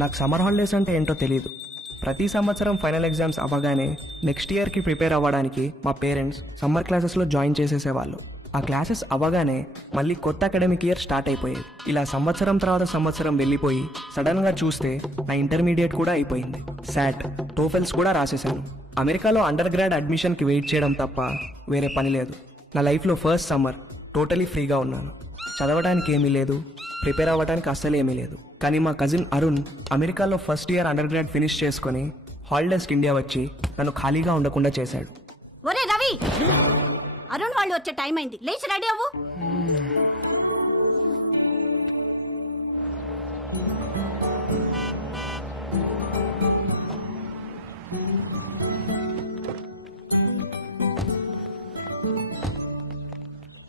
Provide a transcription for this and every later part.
నాకు summer holidays అంటే ఏంటో తెలియదు. ప్రతి సంవత్సరం ఫైనల్ ఎగ్జామ్స్ అవ్వగానే నెక్స్ట్ ఇయర్కి ప్రిపేర్ అవ్వడానికి మా పేరెంట్స్ సమ్మర్ క్లాసెస్లో జాయిన్ చేసేసేవాళ్ళు. ఆ క్లాసెస్ అవ్వగానే మళ్ళీ కొత్త అకాడమిక్ ఇయర్ స్టార్ట్ అయిపోయేది. ఇలా సంవత్సరం తర్వాత సంవత్సరం వెళ్ళిపోయి సడన్గా చూస్తే నా ఇంటర్మీడియట్ కూడా అయిపోయింది. శాట్, టోఫెల్స్ కూడా రాసేసాను. అమెరికాలో అండర్ గ్రాడ్ అడ్మిషన్కి వెయిట్ చేయడం తప్ప వేరే పని లేదు. నా లైఫ్లో ఫస్ట్ సమ్మర్ టోటలీ ఫ్రీగా ఉన్నాను. చదవడానికి ఏమీ లేదు, ప్రిపేర్ అవ్వడానికి అస్సలు ఏమీ లేదు. కానీ మా కజిన్ అరుణ్ అమెరికాలో first year under grad finish చేసుకుని హాలిడేస్కి ఇండియా వచ్చి నన్ను ఖాళీగా ఉండకుండా చేశాడు. ఒరే రవి, అరుణ్ వాళ్ళు వచ్చే టైం అయింది, లేచి రెడీ అవ్వు.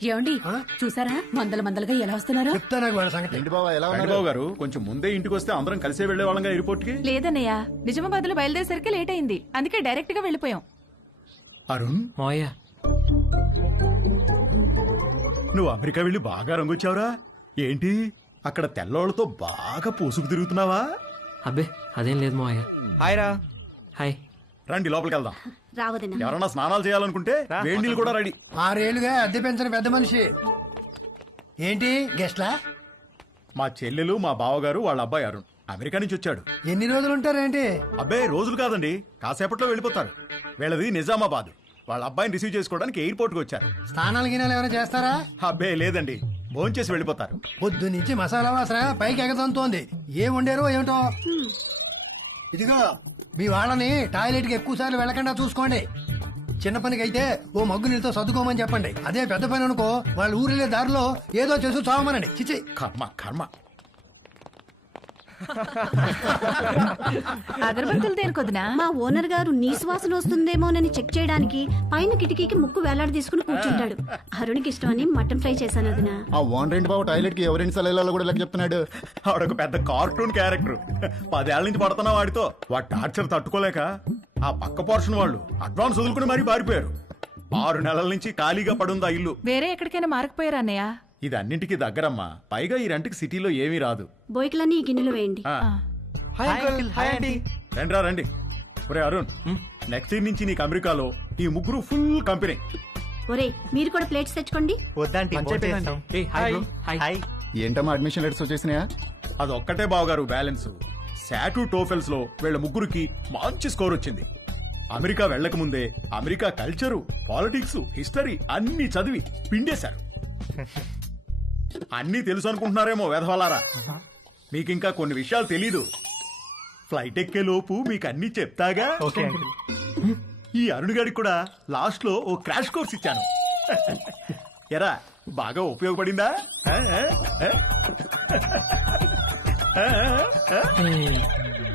ఏమండి చూసారా మందలుగా ఎలా వస్తున్నారో? చెప్తా నాకు వాళ్ళ సంగతి. ఏంటి బావ ఎలా ఉన్నారు? బాబు గారు కొంచెం ముందే ఇంటికి వస్తే అందరం కలిసే వెళ్లే వాళ్ళంగా ఎయిర్పోర్ట్ కి. లేదన్నయ్య, నిజామాబాద్ లో బయలుదేరేసరికి లేట్ అయింది, అందుకే డైరెక్ట్ గా వెళ్ళిపోయాం. అరుణ్, మాయ, నువ్వు అమెరికా వెళ్ళి బాగా రంగొచ్చావురా. ఏంటి అక్కడ తెల్లోళ్ళతో బాగా పూసుకు తిరుగుతున్నావా? అబ్బే అదేం లేదు మావయ్య. హాయ్ రా. హాయ్. రండి లోపలికి వెళ్దాం. రావదనా ఎవరన్నా స్నానాలు చేయాలనుకుంటే వేడి నీళ్ళు కూడా రెడీ. 6 ఏళ్లుగా అద్దె పెంచిన పెద్ద మనిషి. ఏంటి గెస్ట్లా? మా చెల్లెలు, మా బావగారు, వాళ్ళ అబ్బాయి అరుణ్ అమెరికా నుంచి వచ్చాడు. ఎన్ని రోజులు ఉంటారేంటి? అబ్బాయి రోజులు కాదండి, కాసేపట్లో వెళ్ళిపోతారు. వీళ్ళది నిజామాబాద్. వాళ్ళ అబ్బాయిని రిసీవ్ చేసుకోవడానికి ఎయిర్పోర్ట్ కి వచ్చారు. స్నానాలు గినాలు ఏమైనా చేస్తారా? అబ్బాయి లేదండి, భోంచేసి వెళ్ళిపోతారు. పొద్దు నుంచి మసాలా వాసన పైకి ఎగతంతోంది. ఏం వండారో ఏమిటో. ఇదిగో మీ వాళ్ళని టాయిలెట్ కి ఎక్కువ సార్లు వెళ్ళకుండా చూసుకోండి. చిన్న పనికి అయితే ఓ మగ్గు నీళ్ళతో సర్దుకోమని చెప్పండి. అదే పెద్ద పని అనుకో, వాళ్ళ ఊరిలే దారిలో ఏదో చేసి చావమనండి. చిచి కర్మ కర్మ. అగరబత్తులు దేనికొద్దునా? మా ఓనర్ గారు నీ శ్వాసన వస్తుందేమోనని చెక్ చేయడానికి పైన కిటికీకి ముక్కు వేలాడి తీసుకుని కూర్చుంటాడు. అరుణ్కి ఇష్టమని మటన్ ఫ్రై చేశాను వదినా. ఆ ఓనర్ ఏంటి బావ టాయిలెట్ కి ఎవరెన్ని సార్లు వెళ్ళాలో కూడా లెక్క చెప్తున్నాడు. ఆవిడొక పెద్ద కార్టూన్ క్యారెక్టర్. 10 ఏళ్ల నుంచి పడుతున్నా వాడితో. వాడి టార్చర్ తట్టుకోలేక ఆ పక్క పోర్షన్ వాళ్ళు అడ్వాన్స్ వదులుకుని మరీ పారిపోయారు. 6 నెలల నుంచి ఖాళీగా పడుంది ఆ ఇల్లు. వేరే ఎక్కడికైనా మారకపోయారా అన్నయ్య? ఇది అన్నింటికి దగ్గరమ్మా. పైగా ఈ రెంట్కి సిటీలో ఏమీ రాదు. బోయికలన్నీ ఈ గిన్నెలు వేయండి. ఆ, రండిరా రండి. ఒరే అరుణ్, నెక్స్ట్ ఇయర్ నుంచి నీకు అమెరికాలో ఈ ముగ్గురు ఫుల్ కంపెనీ. ఒరే మీరు కూడా ప్లేట్స్ తెచ్చుకోండి. ఏ, హాయ్ బ్రో. హాయ్. ఏంటమ్మా అడ్మిషన్ లెటర్స్ వచ్చేసినాయా? అదొక్కటే బావగారు బ్యాలెన్స్. శాటు టోఫెల్స్ లో వీళ్ళ ముగ్గురికి మంచి స్కోర్ వచ్చింది. అమెరికా వెళ్ళక ముందే అమెరికా కల్చరు, పాలిటిక్స్, హిస్టరీ అన్ని చదివి పిండేశారు. అన్నీ తెలుసు అనుకుంటున్నారేమో వెధవలారా. మీకింకా కొన్ని విషయాలు తెలీదు. ఫ్లైట్ ఎక్కే లోపు మీకు అన్ని చెప్తాగా. ఈ అరుణ్ గారికి కూడా లాస్ట్ లో ఓ క్రాష్ కోర్స్ ఇచ్చాను. ఎరా బాగా ఉపయోగపడిందా?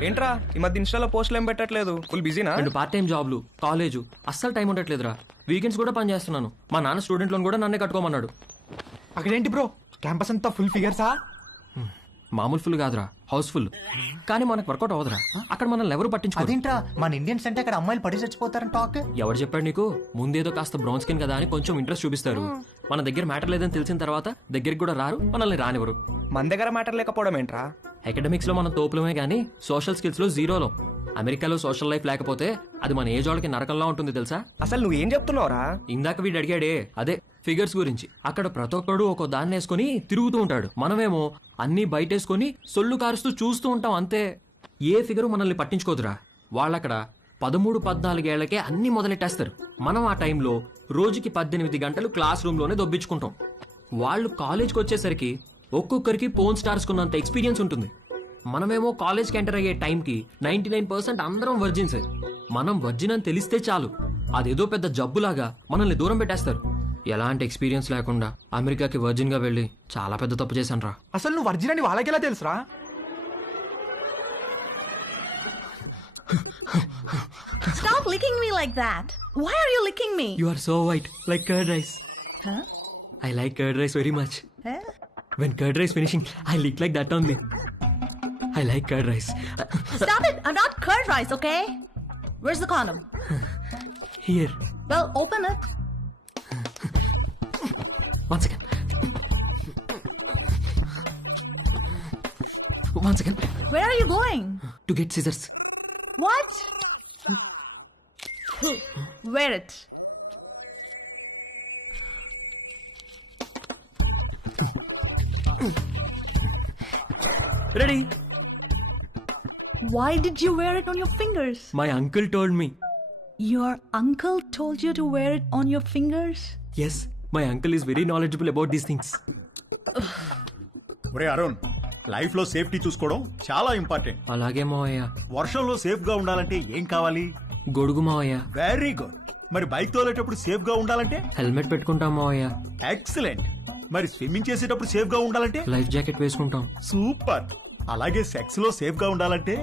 ఏంట్రా ఈ మధ్య ఇన్స్టాలో పోస్టులు ఏం పెట్టట్లేదు? ఫుల్ బిజీనా? 2 పార్ట్ టైం జాబ్లు, కాలేజు, అస్సలు టైం ఉండట్లేదురా. వీకెండ్స్ కూడా పని చేస్తున్నాను. మా నాన్న స్టూడెంట్ లోన్ కూడా నన్నే కట్టుకోమన్నాడు. అక్కడేంటి బ్రో, క్యాంపస్ అంతా ఫుల్ ఫిగర్సా? మామూలు ఫుల్ కాదురా, హౌస్ ఫుల్. కానీ మనకు వర్కౌట్ అవ్వదురా. అక్కడ మనల్ని ఎవరు పట్టించుకోరు. అదేంట్రా, మన ఇండియన్స్ అంటే అక్కడ అమ్మాయిలు పడి చచ్చిపోతారని టాక్. ఎవరు చెప్పాడు నీకు? ముందేదో కాస్త బ్రౌన్ స్కిన్ కదా అని కొంచెం ఇంట్రెస్ట్ చూపిస్తారు. మన దగ్గర మ్యాటర్ లేదని తెలిసిన తర్వాత దగ్గరికి కూడా రారు, మనల్ని రానివ్వరు. మన దగ్గర మ్యాటర్ లేకపోవడం ఏంట్రా? అకాడమిక్స్ లో మనం తోపులమే గానీ సోషల్ స్కిల్స్ లో జీరోలో. అమెరికాలో సోషల్ లైఫ్ లేకపోతే అది మన ఏజ్ వాళ్ళకి నరకంలా ఉంటుంది తెలుసా? అసలు నువ్వేం చెప్తున్నావురా? ఇందాక వీడు అడిగాడే అదే ఫిగర్స్ గురించి. అక్కడ ప్రతి ఒక్కడు ఒక దాన్ని వేసుకుని తిరుగుతూ ఉంటాడు. మనమేమో అన్ని బయటేసుకుని సొల్లు కారుస్తూ చూస్తూ ఉంటాం అంతే. ఏ ఫిగరు మనల్ని పట్టించుకోదురా. వాళ్ళక్కడ 13-14 ఏళ్లకే అన్ని మొదలెట్టేస్తారు. మనం ఆ టైంలో రోజుకి 18 గంటలు క్లాస్ రూమ్ లోనే దొబ్బించుకుంటాం. వాళ్ళు కాలేజ్కి వచ్చేసరికి ఒక్కొక్కరికి పోన్ స్టార్స్ కున్నంత ఎక్స్పీరియన్స్ ఉంటుంది. మనమేమో కాలేజ్కి ఎంటర్ అయ్యే టైంకి 99% అందరం వర్జిన్స్. మనం వర్జిన్ అని తెలిస్తే చాలు, అదేదో పెద్ద జబ్బులాగా మనల్ని దూరం పెట్టేస్తారు. ఎలాంటి ఎక్స్పీరియన్స్ లేకుండా అమెరికాకి వర్జిన్ గా వెళ్ళి చాలా పెద్ద తప్పు చేశాను రా. అసలు నువ్వు వర్జిన్ అని వాళ్ళకెలా తెలుసురా? Stop licking me like that. Why are you licking me? You are so white, like curd rice. Huh? I like curd rice very much. Huh? When curd rice finishing, I lick like that only. I like curd rice. Stop it. I'm not curd rice, okay? Where's the condom? Here. Well, open it. One second. One second Where are you going? To get scissors. What? Wear it. Ready. Why did you wear it on your fingers? My uncle told me. Your uncle told you to wear it on your fingers? Yes, my uncle is very knowledgeable about these things. ఒరే Arun, life లో safety చూసుకోవడం చాలా important. అలాగే మావయ్య. వర్షంలో safe గా ఉండాలంటే ఏం కావాలి? గొడుగు మావయ్య. Very good. మరి బైక్ తోలేటప్పుడు సేఫ్ గా ఉండాలంటే? హెల్మెట్ పెట్టుకుంటాం మావయ్య. ఎక్సలెంట్. మరి స్విమ్మింగ్ చేసేటప్పుడు సేఫ్ గా ఉండాలంటే? లైఫ్ జాకెట్ వేసుకుంటాం. సూపర్. అలాగే సెక్స్ లో సేఫ్ గా ఉండాలంటే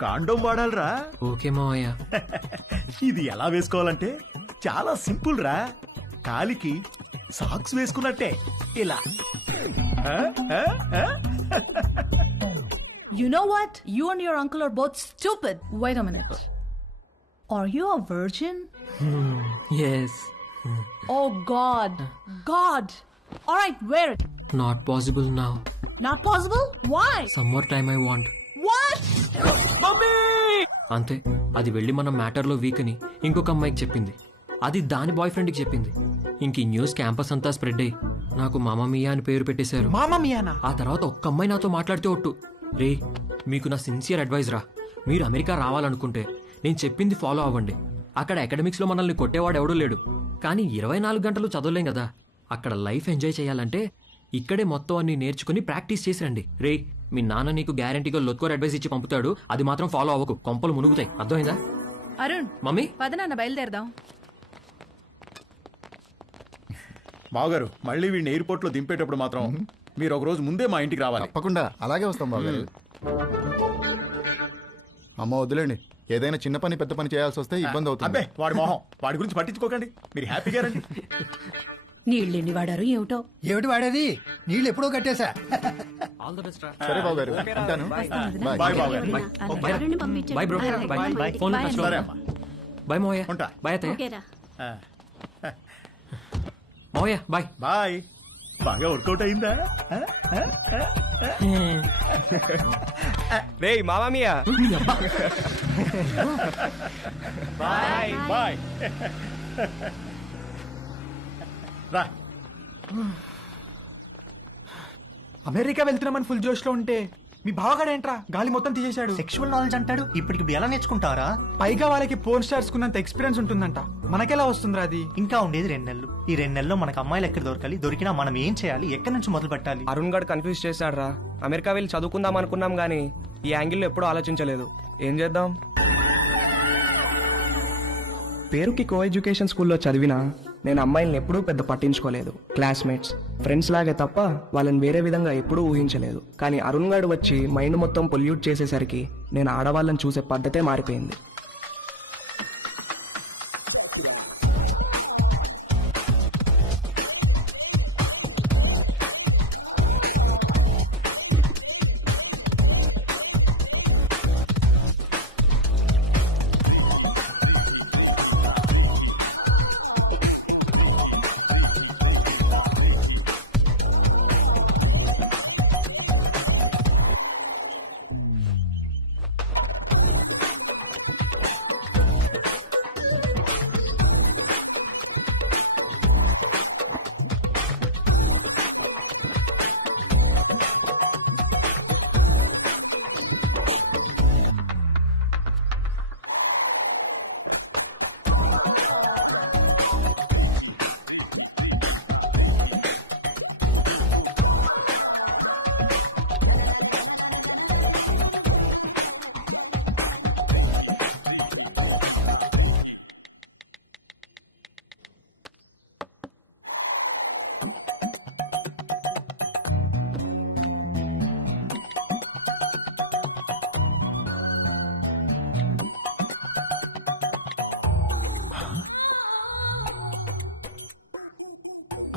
కాండోమ్ వాడాలిరా. ఓకే మావయ్య. ఇది ఎలా వేసుకోవాలంటే చాలా సింపుల్ రా. కాలికి సాక్స్ వేసుకున్నట్టే ఇలా. ఆ? ఆ? ఆ? You know what? You and your uncle are both stupid. Wait a minute. Are you a virgin? Yes. Oh God. God. All right, wear it. Not possible now. Not possible? Why? Some more time I want. What? అంతే. అది వెళ్ళి మన మ్యాటర్లో week అని ఇంకొక అమ్మాయికి చెప్పింది. అది దాని బాయ్ ఫ్రెండ్కి చెప్పింది. ఇంక ఈ న్యూస్ క్యాంపస్ అంతా స్ప్రెడ్ అయ్యి నాకు మామా మియా అని పేరు పెట్టేశారు. మామా మియానా? ఆ తర్వాత ఒక్క అమ్మాయి నాతో మాట్లాడితే ఒట్టు, రే మీకు నా సిన్సియర్ అడ్వైజ్ రా, మీరు అమెరికా రావాలనుకుంటే నేను చెప్పింది ఫాలో అవ్వండి. అక్కడ అకాడమిక్స్లో మనల్ని కొట్టేవాడు ఎవడూ లేడు, కానీ 24 గంటలు చదవలేం కదా. అక్కడ లైఫ్ ఎంజాయ్ చేయాలంటే ఇక్కడే మొత్తం అన్ని నేర్చుకుని ప్రాక్టీస్ చేసి రండి. రే మీ నాన్న నీకు గ్యారంటీగా లొత్కోర్ అడ్వైస్ ఇచ్చి పంపుతాడు, అది మాత్రం ఫాలో అవ్వకు, కొంపలు మునుగుతాయి. అర్థమైందా? అరుణ్, మమ్మీ పద నాన్న బయలుదేరదాం. బావగారు, మళ్ళీ వీడిని ఎయిర్పోర్ట్ లో దింపేటప్పుడు మాత్రం మీరు ఒక రోజు ముందే మా ఇంటికి రావాలి. తప్పకుండా అలాగే వస్తాం బాబు. అమ్మ వద్దులేండి, ఏదైనా చిన్న పని పెద్ద పని చేయాల్సి వస్తే ఇబ్బంది అవుతుంది. అబ్బే వాడి మొహం, వాడి గురించి పట్టించుకోకండి, మీరు హ్యాపీగా రండి. నీళ్ళెన్ని వాడారు ఏమిటో. ఏమిటి వాడేది? నీళ్ళు ఎప్పుడో కట్టేశా. ఆల్ ద బెస్ట్ రా. సరే బాబు గారు, ఉంటాను. బాయ్ బావగారు. ఎవరిని పంపించండి. Bye bro. Bye bye. Phone Bye. సరే అమ్మా. బాయ్ మోయా. ఉంటా. బాయ్ అత్తయ్య. ఓకేరా. మోయా బాయ్. బాయ్. బాగా వర్కౌట్ అయిందా? రే మామా మియా. Bye bye. రా. అమెరికా వెళ్తున్నామని ఫుల్ జోష్ లో ఉంటే మీ బావగాడేంట్రా గాలి మొత్తం తీసేశాడు. సెక్షువల్ నాలెడ్జ్ అంటాడు. ఇప్పటికి ఎలా నేర్చుకుంటారా? పైగా వాళ్ళకి పోర్న్ స్టార్స్ కున్నంత ఎక్స్పీరియన్స్ ఉంటుందంట. మనకెలా వస్తుందిరా అది? ఇంకా ఉండేది 2 నెలలు. ఈ 2 నెలల్లో మనకు అమ్మాయిలు ఎక్కడ దొరకాలి, దొరికినా మనం ఏం చేయాలి, ఎక్కడి నుంచి మొదలు పెట్టాలి? అరుణ్ గడ్ కన్ఫ్యూజ్ చేశాడు రా. అమెరికా వెళ్ళి చదువుకుందాం అనుకున్నాం గానీ ఈ యాంగిల్లో ఎప్పుడూ ఆలోచించలేదు. ఏం చేద్దాం? పేరుకి కో ఎడ్యుకేషన్ స్కూల్లో చదివినా నేను అమ్మాయిల్ని ఎప్పుడూ పెద్ద పట్టించుకోలేదు. క్లాస్మేట్స్, ఫ్రెండ్స్ లాగే తప్ప వాళ్ళని వేరే విధంగా ఎప్పుడూ ఊహించలేదు. కానీ అరుణ్ గాడు వచ్చి మైండ్ మొత్తం పొల్యూట్ చేసేసరికి నేను ఆడవాళ్ళని చూసే పద్ధతే మారిపోయింది.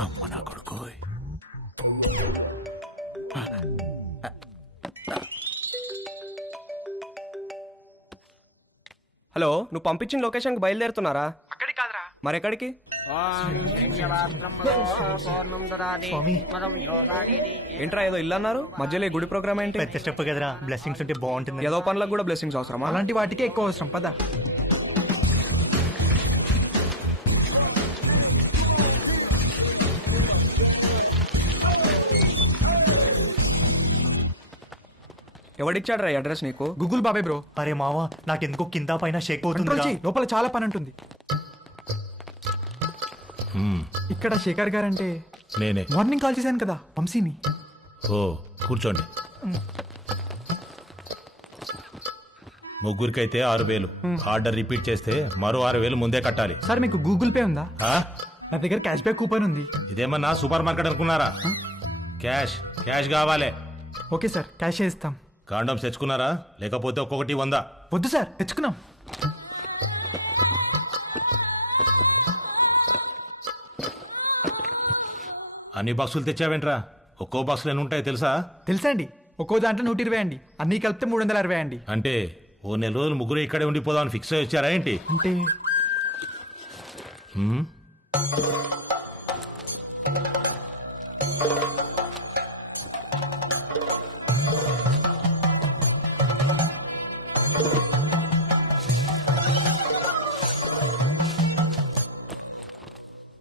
అమ్మ నా కొడుకు. హలో, నువ్వు పంపించిన లొకేషన్కి బయలుదేరుతున్నారా? అక్కడికి కాదురా, మరెక్కడికి? స్వామి ఏంట్రా ఏదో ఇల్లు అన్నారు మధ్యలో ఈ గుడి ప్రోగ్రామ్ ఏంటి? పెద్ద స్టెప్ కదరా, బ్లెస్సింగ్స్ ఉంటే బాగుంటుంది. ఏదో పనులకు కూడా బ్లెస్సింగ్స్ అవసరమా? అలాంటి వాటికే ఎక్కువ అవసరం పద. ఎవడిచ్చాడు రా అడ్రస్ నీకు? గూగుల్ బాబాయ్ బ్రో. అరే మావా, నాకెందుకో కింద పైన షేక్ కంట్రోల్ అవుతుంది. చెయ్యి, లోపల చాలా పని ఉంటుంది. ఇక్కడ శేఖర్ గారంటే నేనే. మార్నింగ్ కాల్ చేశాను కదా వంశీని. ఓ కూర్చోండి. ముగ్గురికైతే 6,000. ఆర్డర్ రిపీట్ చేస్తే మరో 6,000 ముందే కట్టాలి. సార్ మీకు గూగుల్ పే ఉందా? ఆ? నా దగ్గర క్యాష్ బ్యాక్ కూపన్ ఉంది. ఇదేమన్నా సూపర్ మార్కెట్ అనుకున్నారా? క్యాష్ క్యాష్ కావాలి. ఓకే సార్, క్యాష్ ఇస్తాం. కాండమ్స్ తెచ్చుకున్నారా? లేకపోతే ఒక్కొక్కటి 100. వద్దు సార్, తెచ్చుకున్నాం. అన్ని బాక్సులు తెచ్చావేంట్రా? ఒక్కో బాక్సులు ఎన్ని ఉంటాయో తెలుసా? తెలుసా అండి, ఒక్కో దాంట్లో 120 అండి, అన్ని కలిపితే 360 అండి. అంటే ఓ నెల రోజులు ముగ్గురు ఇక్కడే ఉండిపోదామని ఫిక్స్ అయ్యి వచ్చారా ఏంటి? అంటే హ్మ్?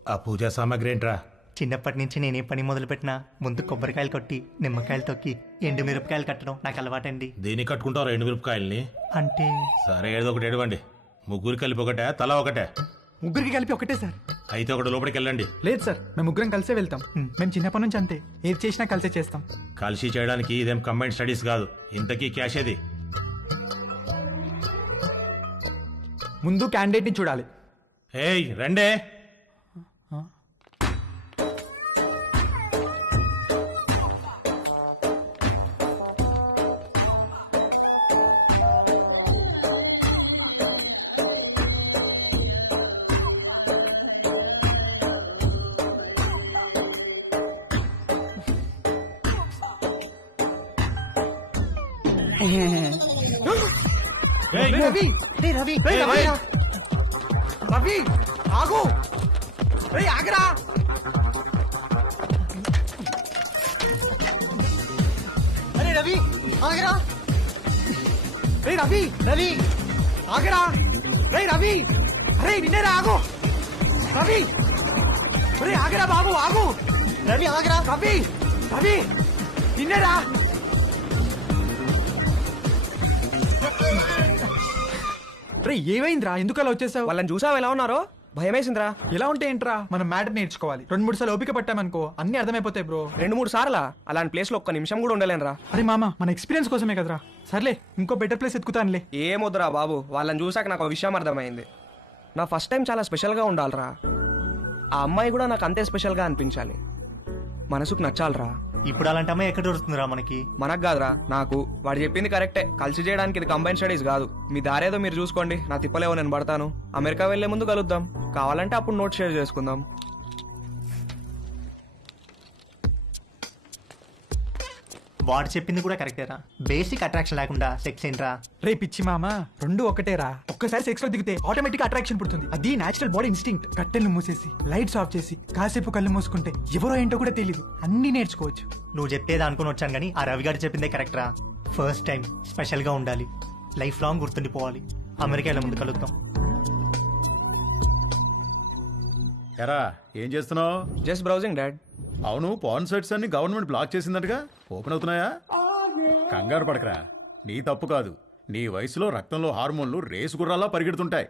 ఆ పూజా సామాగ్రి ఏంట్రా? చిన్నప్పటి నుంచి నేనే పని మొదలు పెట్టినా ముందు కొబ్బరికాయలు కొట్టి నిమ్మకాయలు తొక్కి ఎండు మిరపకాయలు కట్టడం నాకు అలవాటండి. దేనికి కట్టుకుంటారు 2 మిరపకాయల్ని? అంటే సరే ఏదో ఒకటి ఎడవండి. ముగ్గురు కలిపి ఒకటే, తలా ఒకటే? ముగ్గురికి కలిపి ఒకటే సార్. అయితే ఒకటి లోపలికి వెళ్ళండి. లేదు సార్, మేము ముగ్గురం కలిసే వెళ్తాం. మేము చిన్నప్పటి నుంచి అంతే, ఏది చేసినా కలిసే చేస్తాం. కలిసి చేయడానికి ఇదేం కంబైన్డ్ స్టడీస్ కాదు. ఇంతకీ క్యాష్ ఏది? ముందు క్యాండిడేట్ ని చూడాలి. ఏయ్ రండే. ఏయ్, రవి, రవి రవి ఆగు, ఆగరా. అరే రవి ఆగరా. రవి రవి ఆగరా. రవి, అరే నిన్నేరా, ఆగు. రవి, ఆగరా బాబు, ఆగు. రవి ఆగరా. రవి, రవి నిన్నేరా. ఏమైందిరా, ఎందుకు అలా వచ్చేసావు? వాళ్ళని చూసావు ఎలా ఉన్నారో? భయమేసిందిరా. ఎలా ఉంటే ఏంట్రా, మనం మ్యాటర్ నేర్చుకోవాలి. 2-3 సార్లు ఓపిక పట్టామనుకో అన్ని అర్థమైపోతాయి బ్రో. 2-3 సార్లా? అలాంటి ప్లేస్ లో ఒక్క నిమిషం కూడా ఉండలేనురా. అరే మామ, మన ఎక్స్పీరియన్స్ కోసమే కదరా. సర్లే, ఇంకో బెటర్ ప్లేస్ ఎత్తుకుతానులే. ఏమొద్దురా బాబు, వాళ్ళని చూసాక నాకు ఒక విషయం అర్థమైంది. నా ఫస్ట్ టైం చాలా స్పెషల్గా ఉండాలిరా. ఆ అమ్మాయి కూడా నాకు అంతే స్పెషల్గా అనిపించాలి. మనసుకు నచ్చాలిరా. ఇప్పుడు అలాంటి అమ్మాయి ఎక్కడ దొరుకుతుందిరా మనకి? మనకు కాదురా, నాకు. వాడు చెప్పింది కరెక్టే. కలిసి చేయడానికి ఇది కంబైన్ స్టడీస్ కాదు. మీ దారేదో మీరు చూసుకోండి, నా తిప్పలేవో నేను పడతాను. అమెరికా వెళ్లే ముందు కలుద్దాం, కావాలంటే అప్పుడు నోట్ షేర్ చేసుకుందాం. వాడు చెప్పింది కూడా కరెక్టేరా. బేసిక్ అట్రాక్షన్ లేకుండా సెక్స్ ఏంట్రా? రే పిచ్చి మామ, 2 ఒకటేరా. ఒక్కసారి సెక్స్ లో దిగితే ఆటోమేటిక్ అట్రాక్షన్ పుడుతుంది. అది నేచురల్ బాడీ ఇన్స్టింక్ట్. కట్టెలు మూసేసి లైట్స్ ఆఫ్ చేసి కాసేపు కళ్ళు మూసుకుంటే ఎవరో ఏంటో కూడా తెలియదు, అన్ని నేర్చుకోవచ్చు. నువ్వు చెప్పేది అనుకుని వచ్చాను కానీ ఆ రవి గారు చెప్పిందే కరెక్టరా. ఫస్ట్ టైం స్పెషల్ గా ఉండాలి, లైఫ్ లాంగ్ గుర్తుండిపోవాలి. అమెరికాలో ముందు కలుద్దాం. ఎరా ఏం చేస్తున్నావు? Just browsing dad. అవును, పాన్ సైట్స్ అన్ని గవర్నమెంట్ బ్లాక్ చేసిందటగా, ఓపెన్ అవుతున్నాయా? కంగారు పడకరా, నీ తప్పు కాదు. నీ వయసులో రక్తంలో హార్మోన్లు రేసు గుర్రాలా పరిగెడుతుంటాయి.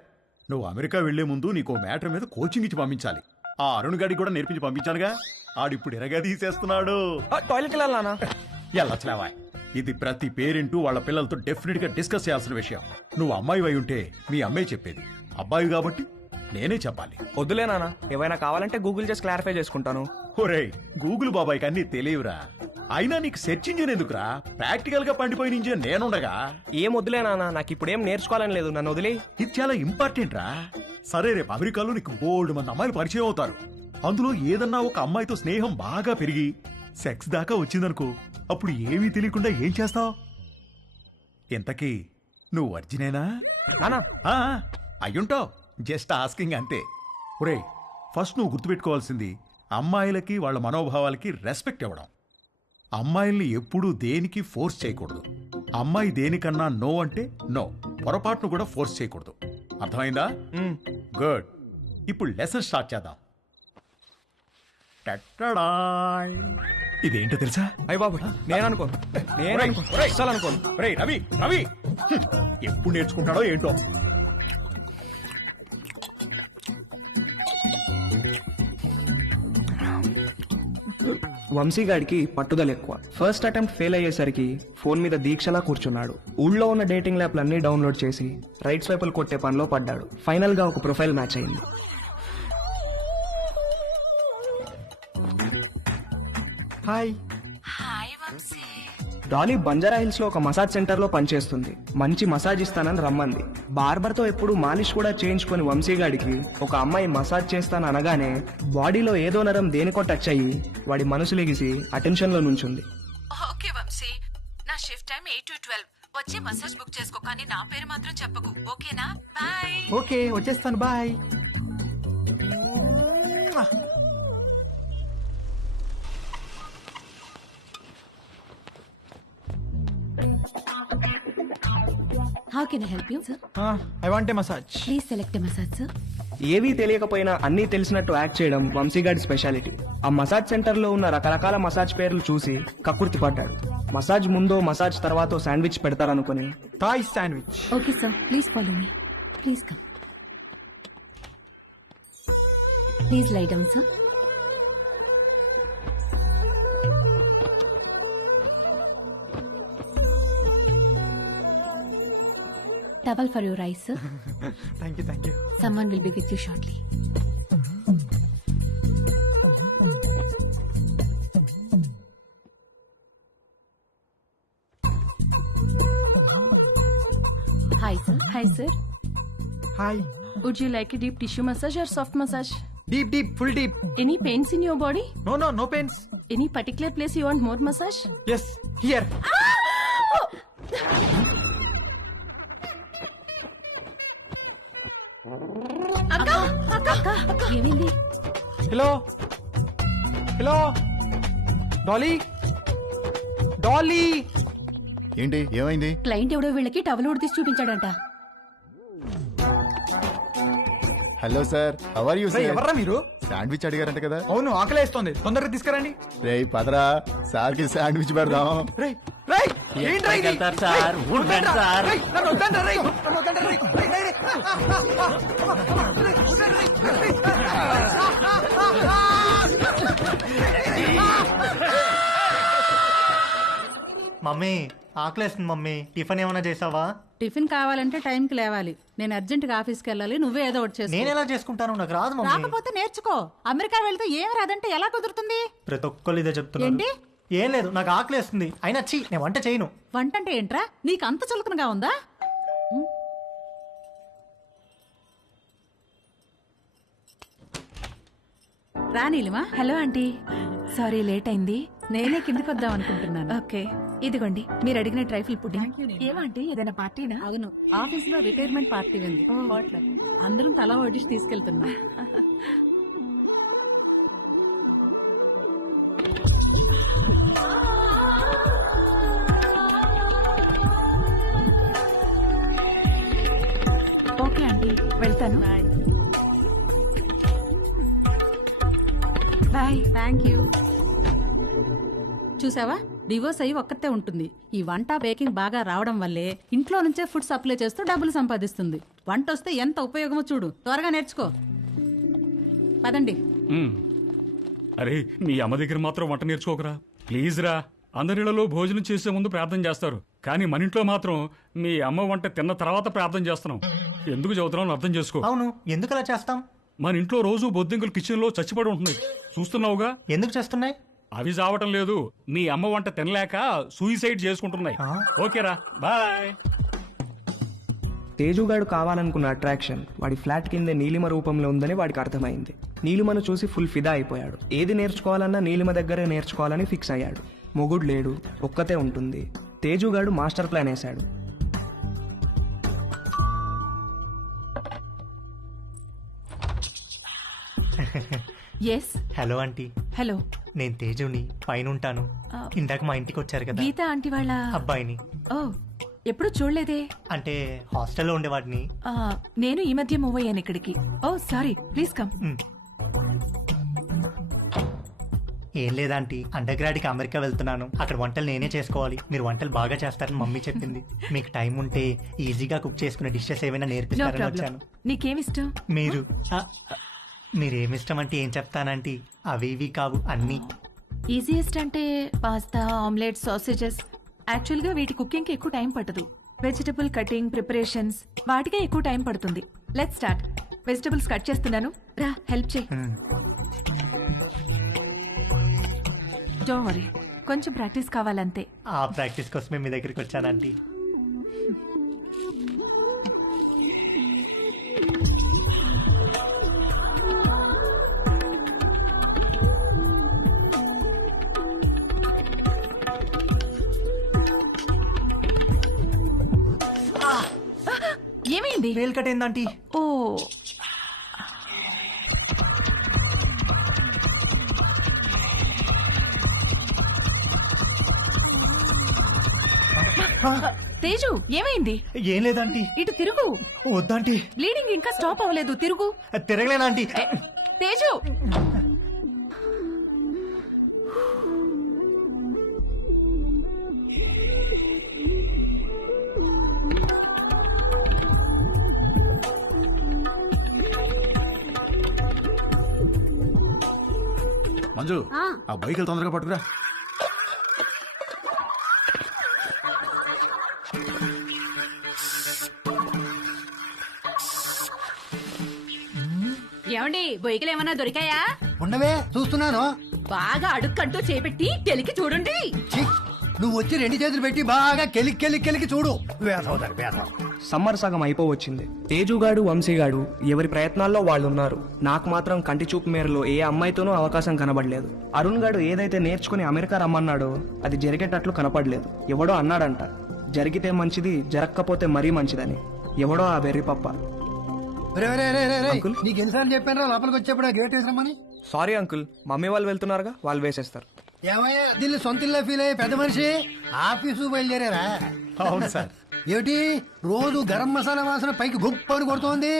నువ్వు అమెరికా వెళ్లే ముందు నీకో మ్యాటర్ మీద కోచింగ్ ఇచ్చి పంపించాలి. ఆ అరుణ్ గాడికి కూడా నేర్పించి పంపించానుగా, ఆడిప్పుడు ఎరగా తీసేస్తున్నాడు. టాయిలెట్ వెళ్ళాలనా? ఎల్లచ్చలేవా, ఇది ప్రతి పేరెంట్ వాళ్ళ పిల్లలతో డెఫినెట్ గా డిస్కస్ చేయాల్సిన విషయం. నువ్వు అమ్మాయి అయి ఉంటే మీ అమ్మాయి చెప్పేది, అబ్బాయి కాబట్టి నేనే చెప్పాలి. వద్దులే నాన్న, ఏమైనా కావాలంటే గూగుల్ చేసి క్లారిఫై చేసుకుంటాను. ఒరేయ్, గూగుల్ బాబాయ్కి అన్ని తెలియవురా. అయినా నీకు సెర్చ్ ఇంజిన్ ఎందుకురా? ప్రాక్టికల్ గా పండిపోయిన ఇంజిన్ నేనుండగా. ఏం వద్దులే నాన్న, నాకు ఇప్పుడు ఏం నేర్చుకోవాలని లేదు, నన్ను వదిలే. ఇది చాలా ఇంపార్టెంట్ రా. సరే, రేపు అమెరికాలో నీకు బోల్డ్ మంది అమ్మాయిలు పరిచయం అవుతారు. అందులో ఏదన్నా ఒక అమ్మాయితో స్నేహం బాగా పెరిగి సెక్స్ దాకా వచ్చిందనుకో, అప్పుడు ఏమీ తెలియకుండా ఏం చేస్తావు? ఇంతకీ నువ్వు వర్జినేనా? నానా అయ్యుంటావు, జస్ట్ ఆస్కింగ్ అంతే. ఒరేయ్, ఫస్ట్ నువ్వు గుర్తుపెట్టుకోవాల్సింది అమ్మాయిలకి వాళ్ళ మనోభావాలకి రెస్పెక్ట్ ఇవ్వడం. అమ్మాయిల్ని ఎప్పుడూ దేనికి ఫోర్స్ చేయకూడదు. అమ్మాయి దేనికన్నా నో అంటే నో, పొరపాటును కూడా ఫోర్స్ చేయకూడదు. అర్థమైందా? గుడ్. ఇప్పుడు లెసన్ స్టార్ట్ చేద్దాం. టట్టడాయ్. ఇదేంటో తెలుసా? అయ్య బాబు నేను అనుకోను, అస్సలు అనుకోను. రేయ్ రవి, రవి ఎప్పుడు నేర్చుకుంటాడో ఏంటో. వంశీగాడికి పట్టుదల ఎక్కువ. ఫస్ట్ అటెంప్ట్ ఫెయిల్ అయ్యేసరికి ఫోన్ మీద దీక్షలా కూర్చున్నాడు. ఊళ్ళో ఉన్న డేటింగ్ యాప్లన్నీ డౌన్లోడ్ చేసి రైట్ స్వైపులు కొట్టే పనిలో పడ్డాడు. ఫైనల్ గా ఒక ప్రొఫైల్ మ్యాచ్ అయింది. హాయ్. డాలీ బంజారా హిల్స్ లో ఒక మసాజ్ సెంటర్ లో పనిచేస్తుంది. మంచి మసాజ్ ఇస్తానని రమ్మంది. బార్బర్ తో ఎప్పుడు మాలిష్ కూడా చేయించుకొని వంశీగాడికి ఒక అమ్మాయి మసాజ్ చేస్తాను అనగానే బాడీలో ఏదో నరం దేనికో టచ్ అయ్యి వాడి మనసు లెగిసి అటెన్షన్ లో నుంచుంది. ఓకే వంశీ, నా షిఫ్ట్ టైం 8 to 12. వచ్చి మసాజ్ బుక్ చేసుకో, కానీ నా పేరు మాత్రం చెప్పకు, ఓకేనా? బాయ్. ఓకే వచ్చేస్తాను, bye. How can I help you sir? I want a massage. Please select a massage sir. ఏవీ తెలియకపోయినా అన్నీ తెలిసినట్టు యాక్ట్ చేయడం వంశీగాడి స్పెషాలిటీ. ఆ మసాజ్ సెంటర్ లో ఉన్న రకరకాల మసాజ్ పేర్లు చూసి కక్కుర్తి పడ్డాడు. మసాజ్ ముందో మసాజ్ తర్వాతో శాండ్విచ్ పెడతారనుకుని Thai sandwich. Okay sir, please follow me. Please come. Please lie down sir. Towel for your eyes, sir. Thank you, thank you. Someone will be with you shortly. Hi, sir. Hi, sir. Hi. Would you like a deep tissue massage or soft massage? Deep deep, full deep. Any pains in your body? No pains. Any particular place you want more massage? Yes, here. ఏమైంది? Hello hello, Dolly Dolly. ఏంటి ఏమైంది? Client ఎవడో వీళ్ళకి towel ఉడితీసి చూపించాడంట. Hello sir, how are you sir? ఎవర్రా మీరు? Sandwich అడిగారంట కదా? అవును, ఆకలేస్తోంది, తొందరగా తీసుకురండి. రేయ్ పదరా, సార్కి శాండ్విచ్ పెడదాం. రేయ్ రేయ్, ఏంట్రా ఇది? రేయ్, నన్ను వద్దండ్రా, రేయ్, నన్ను వద్దండ్రా, రేయ్, రేయ్, రేయ్, మమ్మీ ఆకలేస్తుంది మమ్మీ, టిఫిన్ ఏమైనా చేసావా? టిఫిన్ కావాలంటే టైంకి లేవాలి. నేను అర్జెంట్గా ఆఫీస్కి వెళ్ళాలి, నువ్వే ఏదో ఒకటి చేసుకో. నేను ఎలా చేసుకుంటాను, నాకు రాదు మమ్మీ. రాకపోతే నేర్చుకో. అమెరికా వెళ్తే ఏం రాదంటే ఎలా కుదురుతుంది? ప్రతి ఒక్కళ్ళు ఇదే చెప్తున్నారు. ఏంటి? ఏం లేదు, నాకు ఆకలేస్తుంది. అయినా నేను వంట చేయను. వంట అంటే ఏంట్రా? నీకు అంత చులకనగా ఉందా? రానీలిమా. హలో ఆంటీ, సారీ లేట్ అయింది. నేనే కిందకి వద్దాం అనుకుంటున్నాను. ఓకే, ఇదిగోండి మీరు అడిగిన ట్రైఫుల్ పుడ్డింగ్. ఏమంటే ఏదైనా పార్టీనా? అవును, ఆఫీస్ లో రిటైర్మెంట్ పార్టీ ఉంది. అందరం తలా వడ్డిసి తీసుకెళ్తున్నాం. ఓకే ఆంటీ, వెళ్తాను. బాయ్. Thank you. చూసావా, డివోర్స్ అయ్యి ఒక్కతే ఉంటుంది. ఈ వంట బేకింగ్ బాగా రావడం వల్లే ఇంట్లో నుంచే ఫుడ్ సప్లై చేస్తూ డబ్బులు సంపాదిస్తుంది. వంట వస్తే ఎంత ఉపయోగమో చూడు. త్వరగా నేర్చుకో. పదండి. అరే, మీ అమ్మ దగ్గర మాత్రం వంట నేర్చుకోకరా ప్లీజ్ రా. అందరిలో భోజనం చేసే ముందు ప్రార్థన చేస్తారు, కానీ మన ఇంట్లో మాత్రం మీ అమ్మ వంట తిన్న తర్వాత ప్రార్థన చేస్తున్నాం. ఎందుకు చదువుతున్నాం అర్థం చేసుకో. అవును, ఎందుకు అలా చేస్తాం? మన ఇంట్లో రోజు బొద్దింకలు కిచెన్ లో చచ్చిపడి ఉంటున్నాయి, చూస్తున్నావుగా. ఎందుకు చేస్తున్నాయి? అవి చావటం లేదు, మీ అమ్మ వంట తినలేక సూయిసైడ్ చేసుకుంటున్నాయి. ఓకేరా, బాయ్. తేజుగాడు కావాలనుకున్న అట్రాక్షన్ వాడి ఫ్లాట్ కిందే నీలిమ రూపంలో ఉందని వాడికి అర్థమైంది. నీలిమను చూసి ఫుల్ ఫిదా అయిపోయాడు. ఏది నేర్చుకోవాలన్నా నీలిమ దగ్గరే నేర్చుకోవాలని ఫిక్స్ అయ్యాడు. మొగుడు లేడు, ఒక్కతే ఉంటుంది. తేజుగాడు మాస్టర్ ప్లాన్ వేశాడు. ఎస్ హలో ఆంటీ, హలో, నేను తేజుని పైన ఉంటాను. ఇందాక మా ఇంటికి వచ్చారు కదా గీత ఆంటీ వాళ్ళ అబ్బాయిని. ఓ ఎప్పుడు చూడలేదే. అంటే హాస్టల్లో ఉండేవాడిని. ఆ, నేను ఈ మధ్య మూవ్ అయ్యాను ఇక్కడికి. ఓ సారీ, ప్లీజ్ కమ్. ఏం లేదాంటీ, అండర్ గ్రాడ్కి అమెరికా వెళ్తున్నాను. అక్కడ వంటలు నేనే చేసుకోవాలి. మీరు వంటలు బాగా చేస్తారని మమ్మీ చెప్పింది. మీకు టైం ఉంటే ఈజీగా కుక్ చేసుకునే డిషెస్ ఏమైనా నో నేర్పిస్తారని ప్రాబ్లం. వచ్చాను. నీకేమిష్టం? మీరు మీరేమిష్టం అంటే ఏం చెప్తానంటీ, అవి ఇవి కావు అన్నీ. ఈజియెస్ట్ అంటే పాస్తా, ఆమ్లెట్, సాసేజెస్. యాక్చువల్గా వీటి కుకింగ్కి ఎక్కువ టైం పట్టదు. వెజిటబుల్ కటింగ్, ప్రిపరేషన్స్ వాటికే ఎక్కువ టైం పడుతుంది. Let's start. వెజిటబుల్స్ కట్ చేస్తున్నాను, రా హెల్ప్ చేయి. డోంట్ వరీ, కొంచెం ప్రాక్టీస్ కావాలంతే. ఆ ప్రాక్టీస్ కోసమే మీ దగ్గరికి వచ్చానంటీ. ఏమైంది? వేలు కట్టేందంటీ. ఓ తేజు, ఏమైంది? ఏం లేదంటీ. ఇటు తిరుగు. వద్దంటీ. బ్లీడింగ్ ఇంకా స్టాప్ అవ్వలేదు, తిరుగు. తిరగలేదంటీ. తేజు, మంజు, ఆ. ఆ బైకులు తొందరగా పట్టుకురా. ఏమండి బొయ్యికలు ఏమన్నా దొరికాయా? ఉండవే చూస్తున్నాను. బాగా అడుక్కంటూ చేపెట్టి తెలికి చూడండి. ఛీ, నువ్వు వచ్చి 2 చేతులు పెట్టి బాగా కెలికి చూడు. వేసవుతారు వేసవ. సమ్మర్ సగం అయిపోవచ్చింది. తేజుగాడు, వంశీగాడు ఎవరి ప్రయత్నాల్లో వాళ్ళు ఉన్నారు. నాకు మాత్రం కంటి చూపు మేరలో ఏ అమ్మాయితోనూ అవకాశం కనబడలేదు. అరుణ్ గాడు ఏదైతే నేర్చుకుని అమెరికా రమ్మన్నాడో అది జరిగేటట్లు కనపడలేదు. ఎవడో అన్నాడంట, జరిగితే మంచిది, జరగకపోతే మరీ మంచిదని. ఎవడో ఆ వెర్రి పప్ప. రే రే రే రే రే, అంకుల్? నీకు ఎన్నిసార్లు చెప్పాను లోపలికి వచ్చేప్పుడు ఆ గేట్ వేసామని. సారీ అంకుల్, మమ్మీ వాళ్ళు వెళ్తున్నారుగా, వాళ్ళు వేసేస్తారు. ఏమయ్యా దీన్ని సొంత ఇల్లు ఫీల్ అయ్యే పెద్ద మనిషి ఆఫీసు బయలుదేరారా? అవును సార్. ఏమిటి రోజు గరం మసాలా వాసన పైకి గొప్పని కొడుతోంది?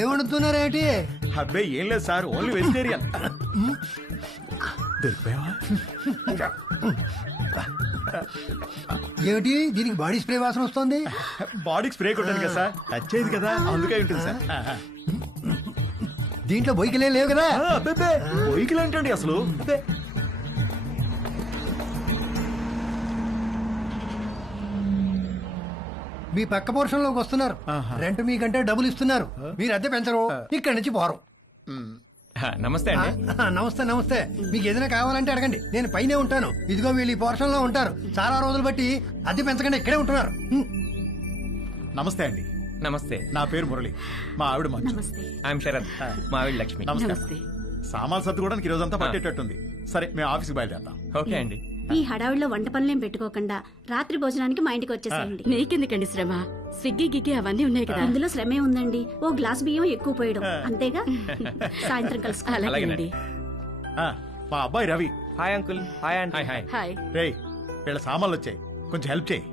ఏమడుతున్నారేటి? అబ్బే ఏం లేదు సార్, ఓన్లీ వెజిటేరియన్. దొరికిపోయావా? ఏమిటి దీనికి బాడీ స్ప్రే వాసన వస్తుంది? బాడీకి స్ప్రే కొట్టాను కదా సార్, టచ్ అయింది కదా, అందుకే ఉంటుంది సార్. దీంట్లో బొయ్యికలే లేవు కదా? అబ్బే బొయ్యికలు ఏంటండి అసలు? అబ్బే. మీ పక్క పోర్షన్ లోకి వస్తున్నారు. రెంట్ మీకంటే డబ్బులు ఇస్తున్నారు. మీరు అద్దె పెంచరు, ఇక్కడి నుంచి పోరు. నమస్తే అండి. నమస్తే నమస్తే. మీకు ఏదైనా కావాలంటే అడగండి, నేను పైనే ఉంటాను. ఇదిగో వీళ్ళు ఈ పోర్షన్ లో ఉంటారు. చాలా రోజులు బట్టి అద్దె పెంచకుండా ఇక్కడే ఉంటున్నారు. నమస్తే అండి. నమస్తే. నా పేరు మురళి, మా ఆవిడ మంజు. ఐఎమ్ శరత్, మా ఆవిడ లక్ష్మి. నమస్తే. సామాన్ సర్దుకోవడానికి ఈ రోజంతా పట్టేటట్టుంది. సరే మేము ఆఫీస్కి బయలుదేరుతాం. ఓకే అండి. ఈ హడావిడిలో వంట పనులేం పెట్టుకోకుండా రాత్రి భోజనానికి మా ఇంటికి వచ్చేసేయండి. నీకెందుకండి శ్రమ? స్విగ్గీ గిగ్గి అవన్నీ ఉన్నాయి కదా. అందులో శ్రమే ఉందండి. ఓ గ్లాస్ బియ్యం ఎక్కువ పోయడం అంతేగా. సాయంత్రం కలుసుకోవాలి. అలాగేనండి. మా అబ్బాయి Ravi. Hi uncle. Hi aunty. Hi. Hi. రేయ్ వీళ్ళ సామాన్లు వచ్చాయి, కొంచెం హెల్ప్ చేయి.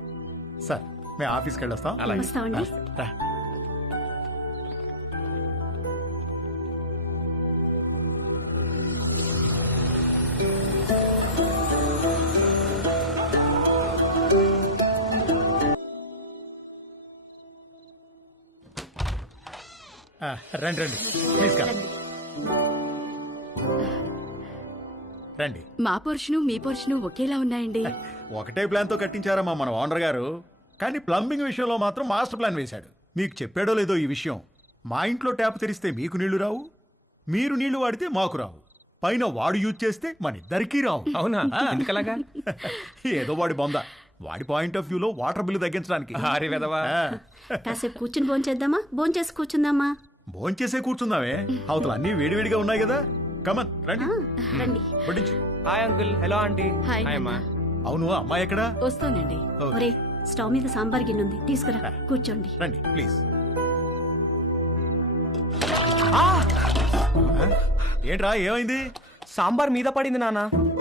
సార్ మేము ఆఫీస్కి వెళ్ళొస్తాం. వస్తామండి. రా. రండి రండి ప్లీజ్ కమ్. రండి. మా పోర్షను మీ పోర్షను ఒకేలా ఉన్నాయండి. ఒకటే ప్లాన్ తో కట్టించారమ్మా మన ఓనర్ గారు, కానీ ప్లంబింగ్ విషయంలో మాత్రం మాస్టర్ ప్లాన్ వేశాడు. మీకు చెప్పాడో లేదో ఈ విషయం, మా ఇంట్లో ట్యాప్ తెరిస్తే మీకు నీళ్లు రావు, మీరు నీళ్లు వాడితే మాకు రావు, పైన వాడు యూజ్ చేస్తే మన ఇద్దరికీ రావు. అవునా? ఎందుకలాగా? ఏదో వాడి బొంద, వాడి పాయింట్ ఆఫ్ వ్యూలో వాటర్ బిల్లు తగ్గించడానికి. కాసేపు కూర్చుని భోంచేద్దామా? భోంచేసి కూర్చుందామా? భోంచేసే కూర్చుందామే, అవతల అన్ని వేడివేడిగా ఉన్నాయి కదా. కమన్ రండి. రండి. వడ్డించు. Hi uncle. Hello aunty. Hi. అమ్మా. అవును అమ్మాయి ఎక్కడా? వస్తానండి. ఒరే స్టవ్ మీద సాంబార్ గిన్నె ఉంది, తీసుకురా. కూర్చోండి. రండి ప్లీజ్. ఏంట్రా ఏమైంది? సాంబార్ మీద పడింది నాన్న.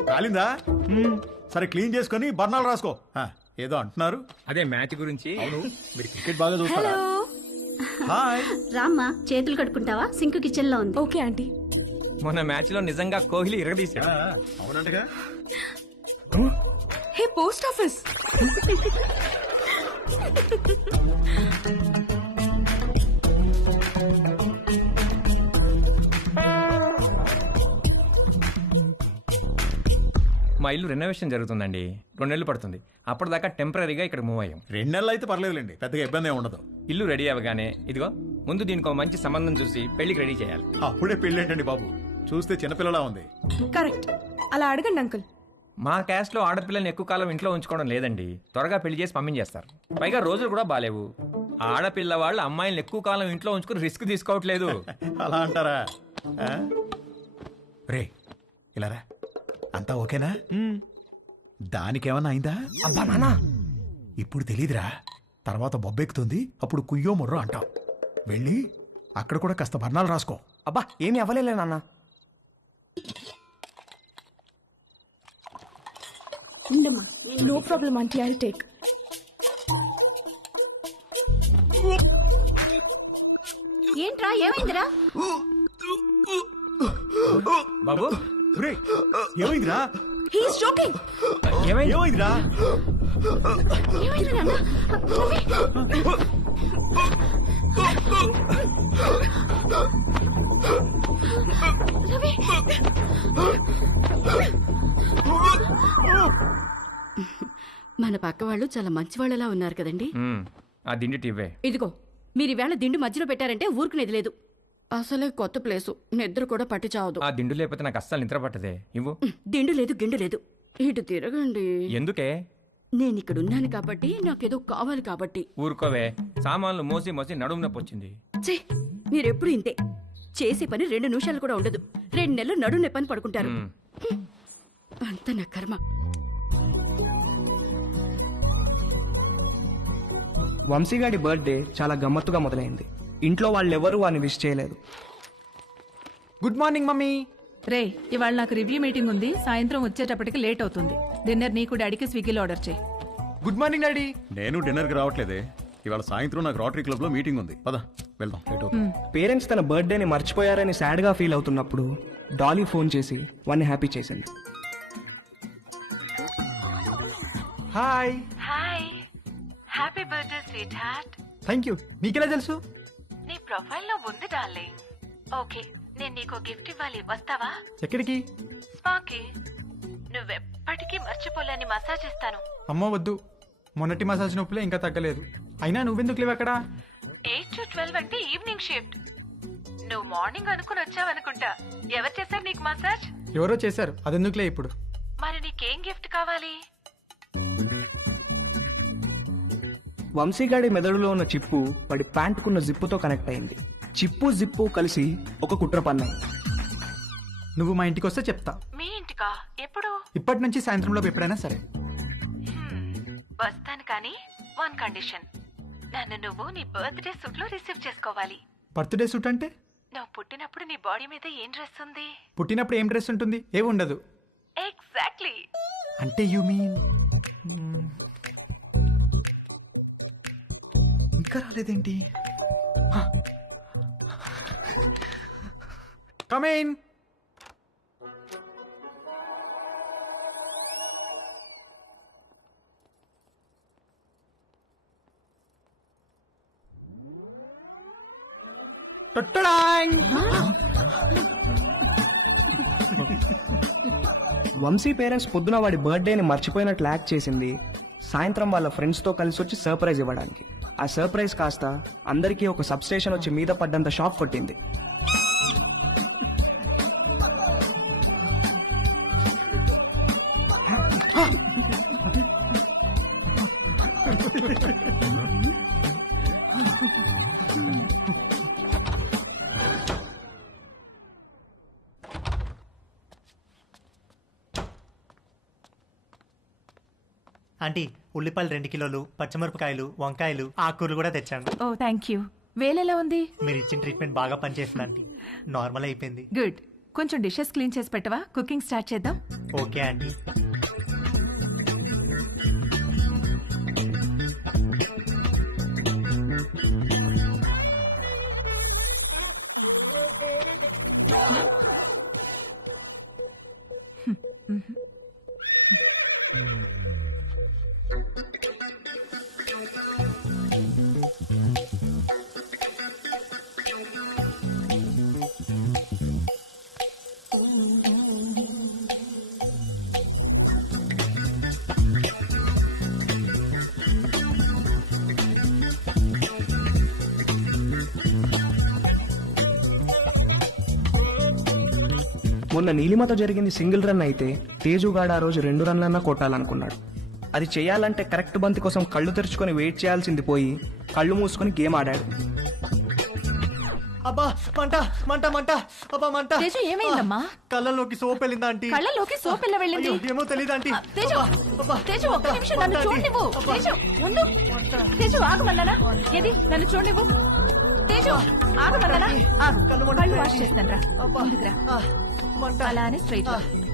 కాలిందా? సరే క్లీన్ చేసుకొని బర్ణాలు రాసుకో. ఏదో అంటున్నారు. అదే మ్యాచ్ గురించి. అవును, మీరు క్రికెట్ బాగా చూస్తారా? హాయ్. రామ్మా చేతులు కడుక్కుంటావా? సింక్ కిచెన్ లో ఉంది. Okay aunty. మొన్న మ్యాచ్ లో నిజంగా కోహ్లీ ఇరగదీశాడు. అవునంటగా. Hey post office. మా ఇల్లు రెనోవేషన్ జరుగుతుందండి. 2 నెలలు పడుతుంది. అప్పటిదాకా టెంపరీగా ఇక్కడ మూవ్ అయ్యాం. 2 నెలలు అయితే పర్లేదులేండి, పెద్దగా ఇబ్బంది ఏమి ఉండదు. ఇల్లు రెడీ అవ్వగానే ఇదిగో ముందు దీనికి ఒక మంచి సంబంధం చూసి పెళ్లికి రెడీ చేయాలి. అప్పుడే పెళ్ళేంటండి బాబు, చూస్తే చిన్నపిల్లలా ఉంది. కరెక్ట్. అలా అడగండి అంకుల్. మా క్యాస్ట్ లో ఆడపిల్లని ఎక్కువ కాలం ఇంట్లో ఉంచుకోవడం లేదండి. త్వరగా పెళ్లి చేసి పంపించేస్తారు. పైగా రోజులు కూడా బాలేవు. ఆడపిల్ల వాళ్ళు అమ్మాయిలను ఎక్కువ కాలం ఇంట్లో ఉంచుకుని రిస్క్ తీసుకోవట్లేదు. అలా అంటారా? రే ఇలా రా, అంతా ఓకేనా? దానికేమన్నా అయిందా? అబ్బా నాన్న, ఇప్పుడు తెలీదురా, తర్వాత బొబ్బెక్కుతుంది, అప్పుడు కుయ్యో మొర్రో అంటాం. వెళ్ళి అక్కడ కూడా కాస్త బర్ణాలు రాసుకో. అబ్బా ఏమీ అవ్వలేలే నాన్న. ఉండమ్మా. No problem aunty, I take. ఏంట్రా ఏమైందిరా? బాబు రే, ఏమైందిరా? He is joking. ఏమైందిరా? ఏమైంది నాన్న? రవి! రవి! మన పక్క వాళ్ళు చాలా మంచి వాళ్ళలా ఉన్నారు కదండి. ఆ దిండి టివ్వే. ఇదిగో మీరు ఈవేళ దిండు మధ్యలో పెట్టారంటే ఊరుకునేది లేదు. అసలే కొత్త ప్లేసు, నిద్ర కూడా పట్టి చావదు. ఆ దిండు లేకపోతే నాకు అస్సలు నిద్ర పట్టదే. ఇవ్వు. దిండు లేదు గిండు లేదు. ఇటు తిరగండి. ఎందుకే? నేను ఇక్కడ ఉన్నాను కాబట్టి, నాకేదో కావాలి కాబట్టి. ఊరుకోవే, సామాన్లు మోసి మోసి నడుము నొప్పి వచ్చింది. ఛే, మీరెప్పుడు ఇంతే. చేసే పని 2 నిమిషాలు కూడా ఉండదు. 2 నెలలు నడుము నొప్పని పడుకుంటారు. అంత నా కర్మ. వంశీగాడి బర్త్డే చాలా గమ్మత్తుగా మొదలైంది. ఇంట్లో వాళ్ళెవరూ వాడిని విష్ చేయలేదు. Good morning mummy. రే, ఇవాళ నాకు రివ్యూ మీటింగ్ ఉంది. సాయంత్రం వచ్చేటప్పటికి లేట్ అవుతుంది. డిన్నర్ నీకు డాడీకి స్విగ్గీలో ఆర్డర్ చేయి. Good morning daddy. నేను డిన్నర్కి రావట్లేదే, ఇవాళ సాయంత్రం నాకు రోటరీ క్లబ్ లో మీటింగ్ ఉంది. పద వెళ్దాం. లేట్ అవుతుంది. పేరెంట్స్ తన బర్త్డేని మర్చిపోయారని సాడ్గా ఫీల్ అవుతున్నప్పుడు డాలీ ఫోన్ చేసి వాడిని హ్యాపీ చేసింది. Hi. Hi, happy birthday sweet heart. Thank you. నీకెలా తెలుసు? నీ ప్రొఫైల్ లో ఉంది డార్లింగ్. ఓకే, నేను నీకు గిఫ్ట్ ఇవ్వాలి, వస్తావా? ఎక్కడికి? స్పాకి. నువ్వెప్పటికీ మర్చిపోలేని మసాజ్ ఇస్తాను. అమ్మో వద్దు, మొన్నటి మసాజ్ నొప్పులే ఇంకా తగ్గలేదు. అయినా నువ్వెందుకు లేవు అక్కడ? 8 to 12 అంటే ఈవినింగ్ షిఫ్ట్. నువ్వు మార్నింగ్ అనుకుని వచ్చావనుకుంటా. ఎవరు చేశారు నీకు మసాజ్? ఎవరో చేశారు, అదెందుకులే ఇప్పుడు. మరి నీకేం గిఫ్ట్ కావాలి? వంశీగాడి మెదడులో ఉన్న చిప్పు వాడి ప్యాంటుకున్న జిప్పుతో కనెక్ట్ అయింది. చిప్పు జిప్పు కలిసి ఒక కుట్ర పన్నాయి. నువ్వు మా ఇంటికి వస్తే చెప్తా. మీ ఇంటికా? ఎప్పుడు? ఇప్పటి నుంచి సాయంత్రంలోపు ఎప్పుడైనా సరే. వస్తాను, కానీ 1 కండిషన్. నన్ను నువ్వు నీ బర్త్డే సూట్ లో రిసీవ్ చేసుకోవాలి. బర్త్డే సూట్ అంటే? నువ్వు పుట్టినప్పుడు నీ బాడీ మీద ఏం డ్రెస్ ఉంది? పుట్టినప్పుడు ఏం డ్రెస్ ఉంటుంది? ఏమి ఉండదు. ఎగ్జాక్ట్లీ. అంటే యూ మీన్ ఇంకా రాలేదేంటి? Come in. వంశీ పేరెంట్స్ పొద్దున వాడి బర్త్డేని మర్చిపోయినట్లు యాక్ట్ చేసింది సాయంత్రం వాళ్ళ ఫ్రెండ్స్తో కలిసి వచ్చి సర్ప్రైజ్ ఇవ్వడానికి. ఆ సర్ప్రైజ్ కాస్త అందరికీ ఒక సబ్స్టేషన్ వచ్చి మీద పడ్డంత షాక్ కొట్టింది. ఆంటీ, ఉల్లిపాయలు 2 కిలోలు, పచ్చిమిరపకాయలు, వంకాయలు, ఆకుకూరలు కూడా తెచ్చాను. ఓ థ్యాంక్ యూ. వేలెలా ఉంది? మీరు ఇచ్చిన ట్రీట్మెంట్ బాగా పనిచేసింది ఆంటీ. నార్మల్ అయిపోయింది. గుడ్. కొంచెం డిషెస్ క్లీన్ చేసి పెట్టవా? కుకింగ్ స్టార్ట్ చేద్దాం. Okay aunty. మొన్న నీలిమతో జరిగింది సింగిల్ రన్ అయితే తేజుగాడు ఆ రోజు 2 రన్లన్నా కొట్టాలనుకున్నాడు. అది చేయాలంటే కరెక్ట్ బంతి కోసం కళ్ళు తెరుచుకొని వెయిట్ చేయాల్సింది పోయి కళ్ళు మూసుకొని గేమ్ ఆడాడు. అబ్బా మంట మంట మంట అబ్బా మంట. తేజు ఏమైందమ్మా? కళ్ళలోకి సోప్ వెళ్ళిందా ఆంటీ? కళ్ళలోకి సోప్ ఎలా వెళ్ళింది? అయ్యో, ఏమో తెలియదు ఆంటీ. తేజు తేజు ఒక్క నిమిషం నన్ను చూడనివ్వు. తేజు ఉండు. తేజు ఆగమన్నానా? ఏది నన్ను చూడనివ్వు. తేజు ఆగమన్నానా? ఆగు. కళ్ళు వాష్ చేస్తాను రా. ముందుకురా. అలానే స్ట్రైట్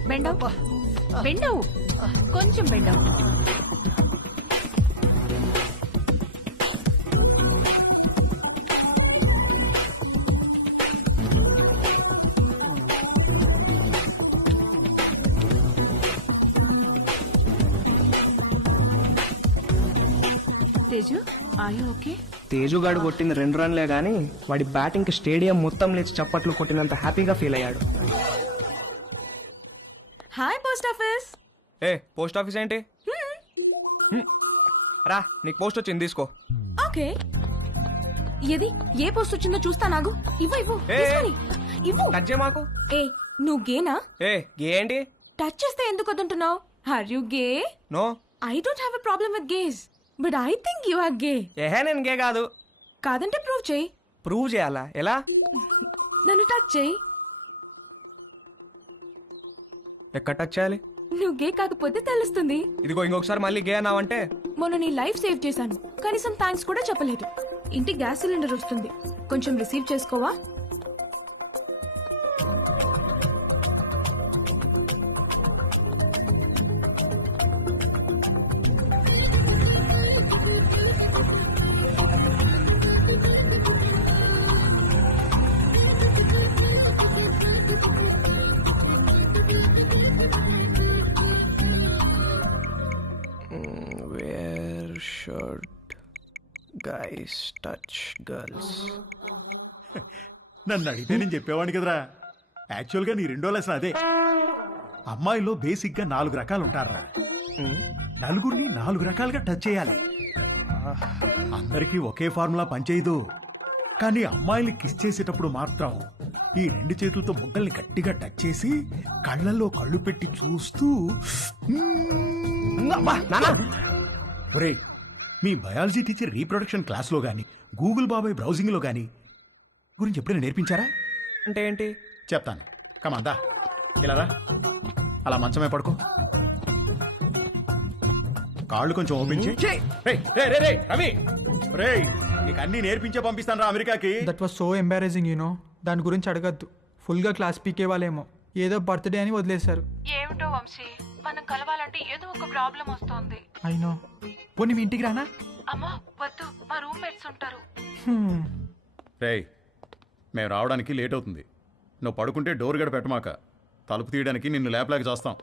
బెండవు బెండవు కొంచెం బెండవు. తేజు ఆయు ఓకే? తేజుగాడు కొట్టింది 2 రన్లే గానీ వాడి బ్యాటింగ్కి స్టేడియం మొత్తం లేచి చప్పట్లు కొట్టినంత హ్యాపీగా ఫీల్ అయ్యాడు. Hi post office. ఏ పోస్ట్ ఆఫీస్ ఏంటి? రా నీకు పోస్ట్ వచ్చింది తీసుకో. ఓకే, ఏది ఏ పోస్ట్ వచ్చిందో చూస్తా. నాగు ఇవ్వు ఇవ్వు ఏ, తీసుకొని ఇవ్వు. టచ్ చేయి మాకు. ఏ నువ్వు గేనా? ఏ గే ఏంటి? టచ్ చేస్తే ఎందుకు వద్దంటున్నావు? Are you gay? No. I don't have a problem with gays, but I think you are gay. ఏహే నేను గే కాదు. కాదంటే ప్రూవ్ చేయి. ప్రూవ్ చేయాలా? ఎలా? నన్ను టచ్ చేయి. ఎక్కడ టచ్ చేయాలి? నువ్వు గే కాకపోతే తెలుస్తుంది. ఇదిగో ఇంకొకసారి మళ్ళీ గే అన్నావంటే మొన్న నీ లైఫ్ సేవ్ చేశాను, కనీసం థ్యాంక్స్ కూడా చెప్పలేదు. ఇంటికి గ్యాస్ సిలిండర్ వస్తుంది, కొంచెం రిసీవ్ చేసుకోవా? Where should guys touch girls? నన్ను అడిగితే నేను చెప్పేవాడిని కదరా. యాక్చువల్గా నీ రెండో లెసన్ అదే. అమ్మాయిలో బేసిక్గా 4 రకాలు ఉంటారా. నలుగురిని 4 రకాలుగా టచ్ చేయాలి. అందరికీ ఒకే ఫార్ములా పనిచేయదు. కానీ అమ్మాయిని కిస్ చేసేటప్పుడు మాత్రం ఈ 2 చేతులతో బొగ్గల్ని గట్టిగా టచ్ చేసి కళ్ళల్లో కళ్ళు పెట్టి చూస్తూ ఒరేయ్, మీ బయాలజీ టీచర్ రీప్రొడక్షన్ క్లాస్లో గానీ గూగుల్ బాబాయ్ బ్రౌజింగ్లో గానీ గురించి ఎప్పుడైనా నేర్పించారా? అంటే ఏంటి? చెప్తాను. కమాందా ఇలా రా. అలా మంచమే పడుకో. కాళ్ళు కొంచెం ఓపెన్ చేయి. రవి రేయ్, నీకు అన్ని నేర్పించే పంపిస్తాను రా అమెరికాకి. That was so embarrassing you know. దాని గురించి అడగద్దు. ఫుల్గా క్లాస్ పీకే వాళ్ళేమో ఏదో బర్త్డే అని వదిలేశారు. ఏమిటో వంశీ, మనం కలవాలంటే ఏదో ఒక ప్రాబ్లం వస్తోంది. అయినో. పోనీ మీ ఇంటికి రానా? అమ్మా వద్దు, మా రూమ్మేట్స్ ఉంటారు. రేయ్, మేము రావడానికి లేట్ అవుతుంది. నువ్వు పడుకుంటే డోర్ గడ పెట్టమాక. తలుపు తీయడానికి నిన్ను లేపలేక చేస్తాం.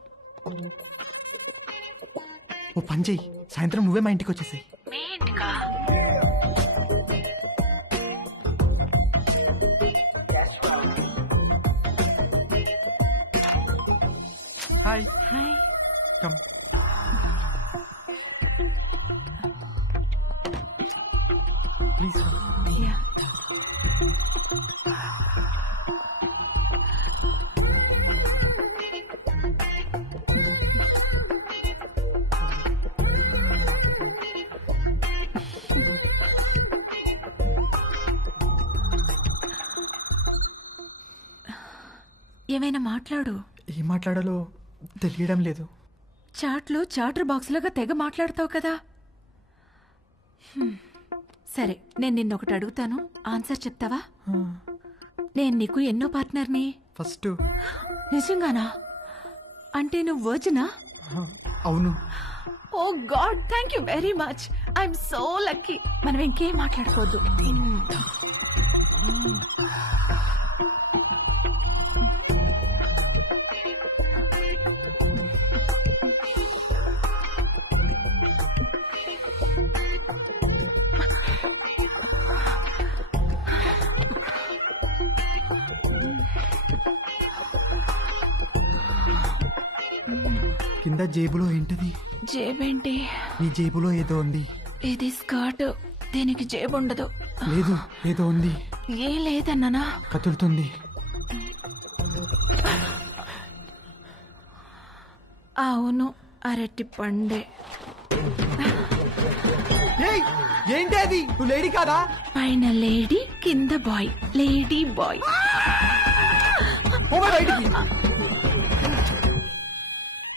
ఓ పని చెయ్యి, సాయంత్రం నువ్వే మా ఇంటికి వచ్చేసాయి. మీ ఇంటికా? Hi. Hi. Come. Please. Yeah. ఏమైనా మాట్లాడు. ఏం మాట్లాడాలో తెలియడం లేదు. చాట్లో చాటర్ బాక్స్ లాగా తెగ మాట్లాడతావు కదా. సరే, నేను నిన్నొకటి అడుగుతాను, ఆన్సర్ చెప్తావా? నేను నీకు ఎన్నో పార్ట్నర్ని? ఫస్ట్ నిజంగానా? అంటే నువ్వు వర్జినా? అవును. Oh God, thank you very much. I'm so lucky. మనం ఇంకేం మాట్లాడుకోవద్దు. కింద జేబులో ఏంటది? జేబేంటి? నీ జేబులో ఏదో ఉంది. ఇది స్కర్ట్, దీనికి జేబు ఉండదు. లేదు, ఏదో ఉంది. ఏం లేదన్నానా? కదులుతుంది. అవును, అరటి పండే. ఏయ్, ఏంటి అది? నువ్వు లేడీ కాదా? పైన లేడీ, కింద బాయ్. Lady bye. పోవే బయటికి.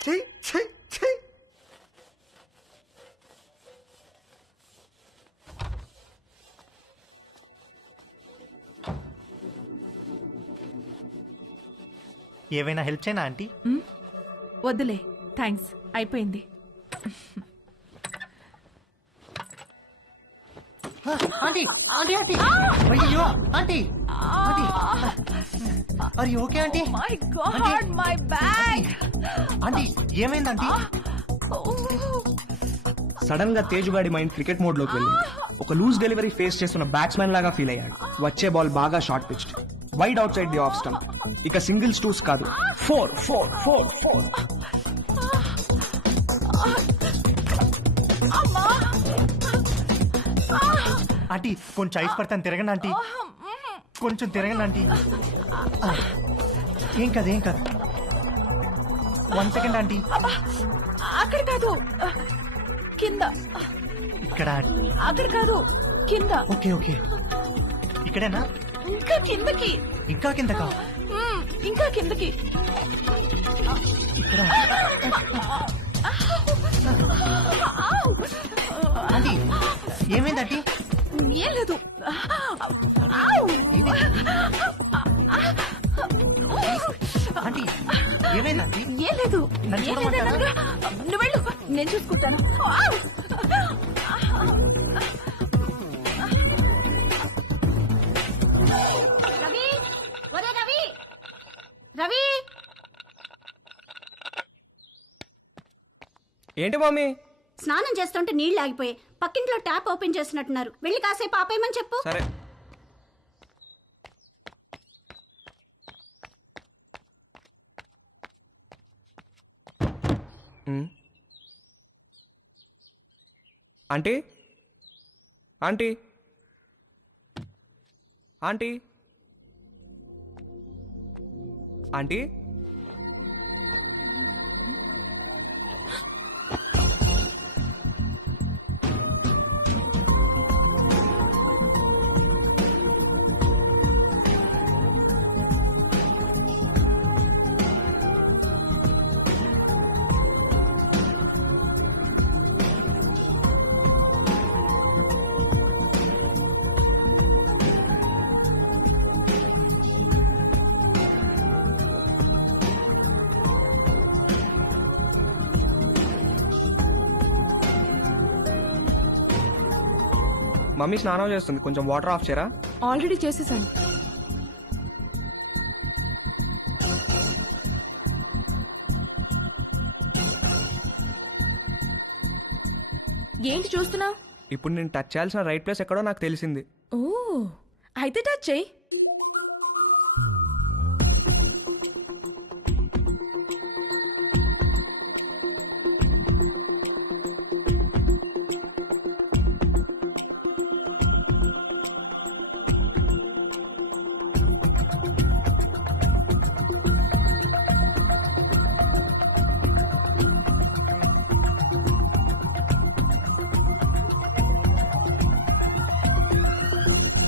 ఛీ, ఛీ, ఛీ. ఏవైనా హెల్ప్ చేయనా ఆంటీ? వద్దులే, థ్యాంక్స్, అయిపోయింది. ఆంటీ ఆంటీ ఆంటీ అయ్యో aunty aunty are you okay aunty? My God, my bag. Aunty ఏమైంది ఆంటీ? సడన్ గా తేజుగాడి మైండ్ క్రికెట్ మోడ్ లోకి వెళ్ళింది. ఒక లూజ్ డెలివరీ ఫేస్ చేస్తున్న బ్యాట్స్మెన్ లాగా ఫీల్ అయ్యాడు. వచ్చే బాల్ బాగా short pitched, wide outside the off stump. ఇక సింగిల్స్ టూస్ కాదు, 4 4 4 4. ఆంటీ కొంచెం ఐస్ పడతాను, తిరగండి ఆంటీ. కొంచెం తిరగండి ఆంటీ. ఏం కాదు ఏం కాదు. 1 సెకండ్ ఆంటీ. అక్కడ కాదు, కింద. ఇక్కడ అక్కడ కాదు, కింద. Okay okay. ఇక్కడేనా? ఇంకా కిందకి. ఇంకా కిందకా? ఇంకా కిందకి. ఇక్కడ ఆంటీ ఏమైంది ఆంటీ? ఏం లేదు. ఆంటీ ఏమైంది ఆంటీ? ఏం లేదు. నన్ను ఏం చూడమంటారా? లేదనగా. నువ్వు వెళ్ళు, నేను చూసుకుంటాను. రవి, ఒరే రవి, రవి. ఏంటి మమ్మీ? స్నానం చేస్తుంటే నీళ్లు ఆగిపోయాయి. పక్కింట్లో ట్యాప్ ఓపెన్ చేసినట్టున్నారు. వెళ్ళి కాసేపు ఆపేయమని చెప్పు. సరే. Aunty aunty aunty aunty mummy స్నానం చేస్తుంది, కొంచెం వాటర్ ఆఫ్ చేయరా? ఆల్రెడీ చేసేసాను. ఏంటి చూస్తున్నావు? ఇప్పుడు నేను టచ్ చేయాల్సిన రైట్ ప్లేస్ ఎక్కడో నాకు తెలిసింది. ఓ, అయితే టచ్ చెయ్యి.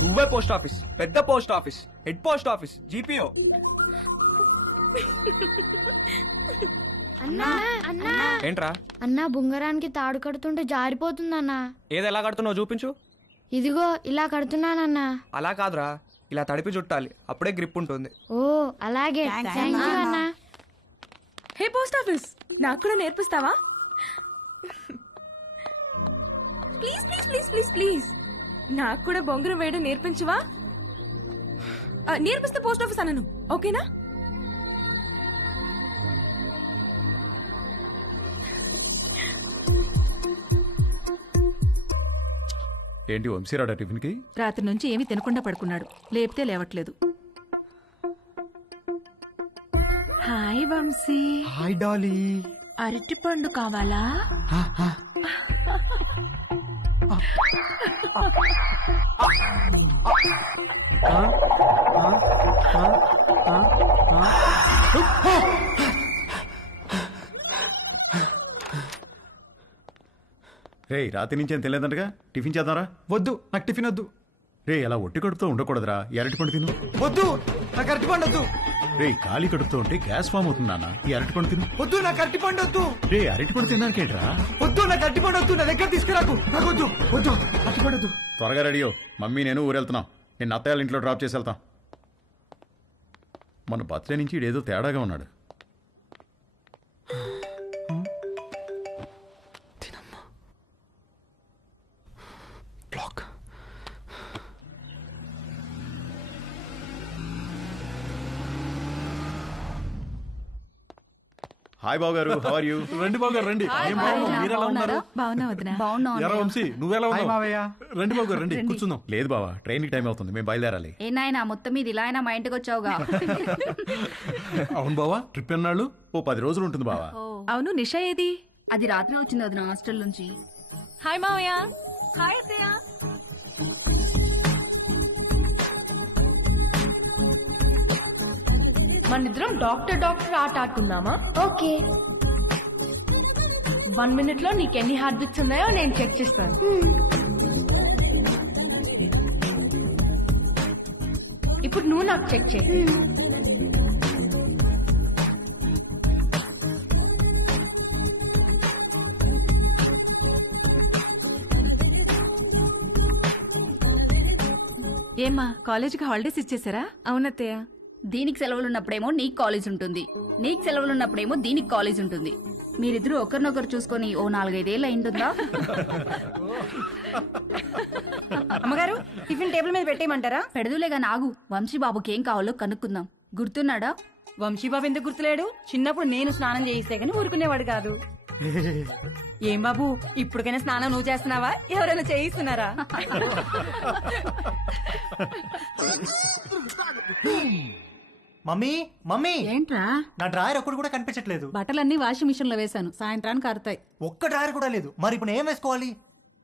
నువ్వే పోస్ట్ ఆఫీస్, పెద్ద post office, head post office, GPO. అన్నా, అన్నా, ఏంట్రా? అన్నా బుంగరానికి తాడు కడుతుంటే జారిపోతుందన్నా. ఏది ఎలా కడుతున్నావు చూపించు. ఇదిగో ఇలా కడుతున్నానన్నా. అలా కాదురా, ఇలా తడిపి చుట్టాలి, అప్పుడే గ్రిప్ ఉంటుంది. ఓ అలాగే అన్నా. హే పోస్ట్ ఆఫీస్, నాకు కూడా నేర్పిస్తావా? Please please please please please నాకు కూడా బొంగరం వేయడం నేర్పించవా? నేర్పిస్తే పోస్ట్ ఆఫీస్ అన్నను, ఓకేనా? ఏంటి వంశీరాడా టిఫిన్కి? రాత్రి నుంచి ఏమీ తినకుండా పడుకున్నాడు, లేపితే లేవట్లేదు. హాయ్ వంశీ. Hi Dolly. అరటిపండు కావాలా? రే రాత్రి నుంచి ఏం తెలియదంటగా, టిఫిన్ చేద్దాంరా. వద్దు, నాకు టిఫిన్ వద్దు. రే అలా ఒట్టి కడుపుతో ఉండకూడదురా, అరటిపండు తిను. వద్దు, నాకు అరటిపండు వద్దు. రే ఖాళీ కడుపుతో ఉంటే గ్యాస్ ఫామ్ అవుతుంది నాన్న, ఈ అరటిపండు తిను. వద్దు, నాకు అరటిపండు వద్దు. రే అరటిపండు తినడానికేంట్రా? వద్దు, నాకు అరటిపండు వద్దు. నా దగ్గర తీసుకురాకు, నాకు వద్దు. వద్దు, అరటిపండు వద్దు. త్వరగా రెడీయో, మమ్మీ నేను ఊరెళ్తున్నాం. నేను అత్తయ్య ఇంట్లో డ్రాప్ చేసి వెళ్తాం. మన బర్త్డే నుంచి ఇడేదో తేడాగా ఉన్నాడు. హాయ్ బాబు గారు, హౌ ఆర్ యు? రండి బాబు గారు రండి. ఏం బాగున్నావు, మీరు ఎలా ఉన్నారు? బాగున్నా వదినా. ఎరా వంశీ, నువ్వెలా హాయ్ ఉన్నావు? మావయ్య. రండి బాబు గారు రండి, కూర్చుందాం. లేదు బావా, ట్రైన్కి టైం అవుతుంది, మేము బయలుదేరాలి. ఏ నాయనా మొత్తం మీద ఇలా అయినా మా ఇంటికి వచ్చావుగా? అవును బావా, ట్రిప్ ఎన్నాళ్ళు? ఓ 10 రోజులు ఉంటుంది బావా. అవును, నిషా ఏది? అది రాత్రి వచ్చింది వదిన హాస్టల్ నుంచి. హాయ్ మావయ్య. హాయ్ అత్తయ్య. మనిద్దరం డాక్టర్ ఆట ఆడుకుందామా? ఓకే. 1 minute లో నీకు ఎన్ని హార్ట్ బీట్స్ ఉన్నాయో నేను చెక్ చేస్తాను. ఇప్పుడు నువ్వు నాకు చెక్ చేయి. ఏమ్మా, కాలేజీకి హాలిడేస్ ఇచ్చేసారా? అవునత్తయ్య. దీనికి సెలవులు ఉన్నప్పుడేమో నీకు కాలేజ్ ఉంటుంది, నీకు సెలవులు ఉన్నప్పుడేమో దీనికి కాలేజ్ ఉంటుంది. మీరిద్దరూ ఒకరినొకరు చూసుకొని ఓ 4-5 ఏళ్ళు అయింటుందా? అమ్మగారు, టిఫిన్ టేబుల్ మీద పెట్టేయమంటారా? పెడదులేగా నాగు, వంశీబాబుకి ఏం కావాలో కనుక్కుందాం. గుర్తున్నాడా? వంశీబాబు ఎందుకు గుర్తులేడు? చిన్నప్పుడు నేను స్నానం చేయిస్తే గానీ ఊరుకునేవాడు కాదు. ఏం బాబు, ఇప్పటికైనా స్నానం నువ్వు చేస్తున్నావా, ఎవరైనా చేయిస్తున్నారా? మమ్మీ మమ్మీ, ఏంట్రా? నా డ్రాయర్ ఒక్కడు కూడా కనిపించట్లేదు. బట్టలన్నీ వాషింగ్ మిషన్ లో వేశాను, సాయంత్రానికి ఆరుతాయి. ఒక్క డ్రాయర్ కూడా లేదు. మరి ఇప్పుడు నేను ఏం వేసుకోవాలి?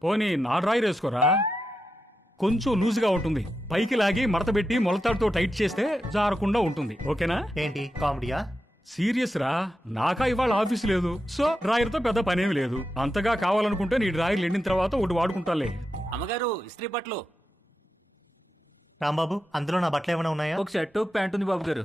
పోనీ నా డ్రాయర్ వేసుకోరా, కొంచెం లూజ్గా ఉంటుంది. పైకి లాగి మడతబెట్టి మొలతాడుతో టైట్ చేస్తే జారకుండా ఉంటుంది. ఓకేనా? ఏంటి కామెడీయా? సీరియస్ రా, నాకా ఇవాళ ఆఫీస్ లేదు, సో డ్రాయర్తో పెద్ద పనేమి లేదు. అంతగా కావాలనుకుంటే నీ డ్రాయర్లు ఎండిన తర్వాత ఒకటి వాడుకుంటాలే. అమ్మగారు, ఇస్త్రీ బట్టలు. రాంబాబు, అందులో నా బట్టలు ఏమైనా ఉన్నాయా? ఒక షర్ట్, ఒక ప్యాంట్ ఉంది బాబు గారు.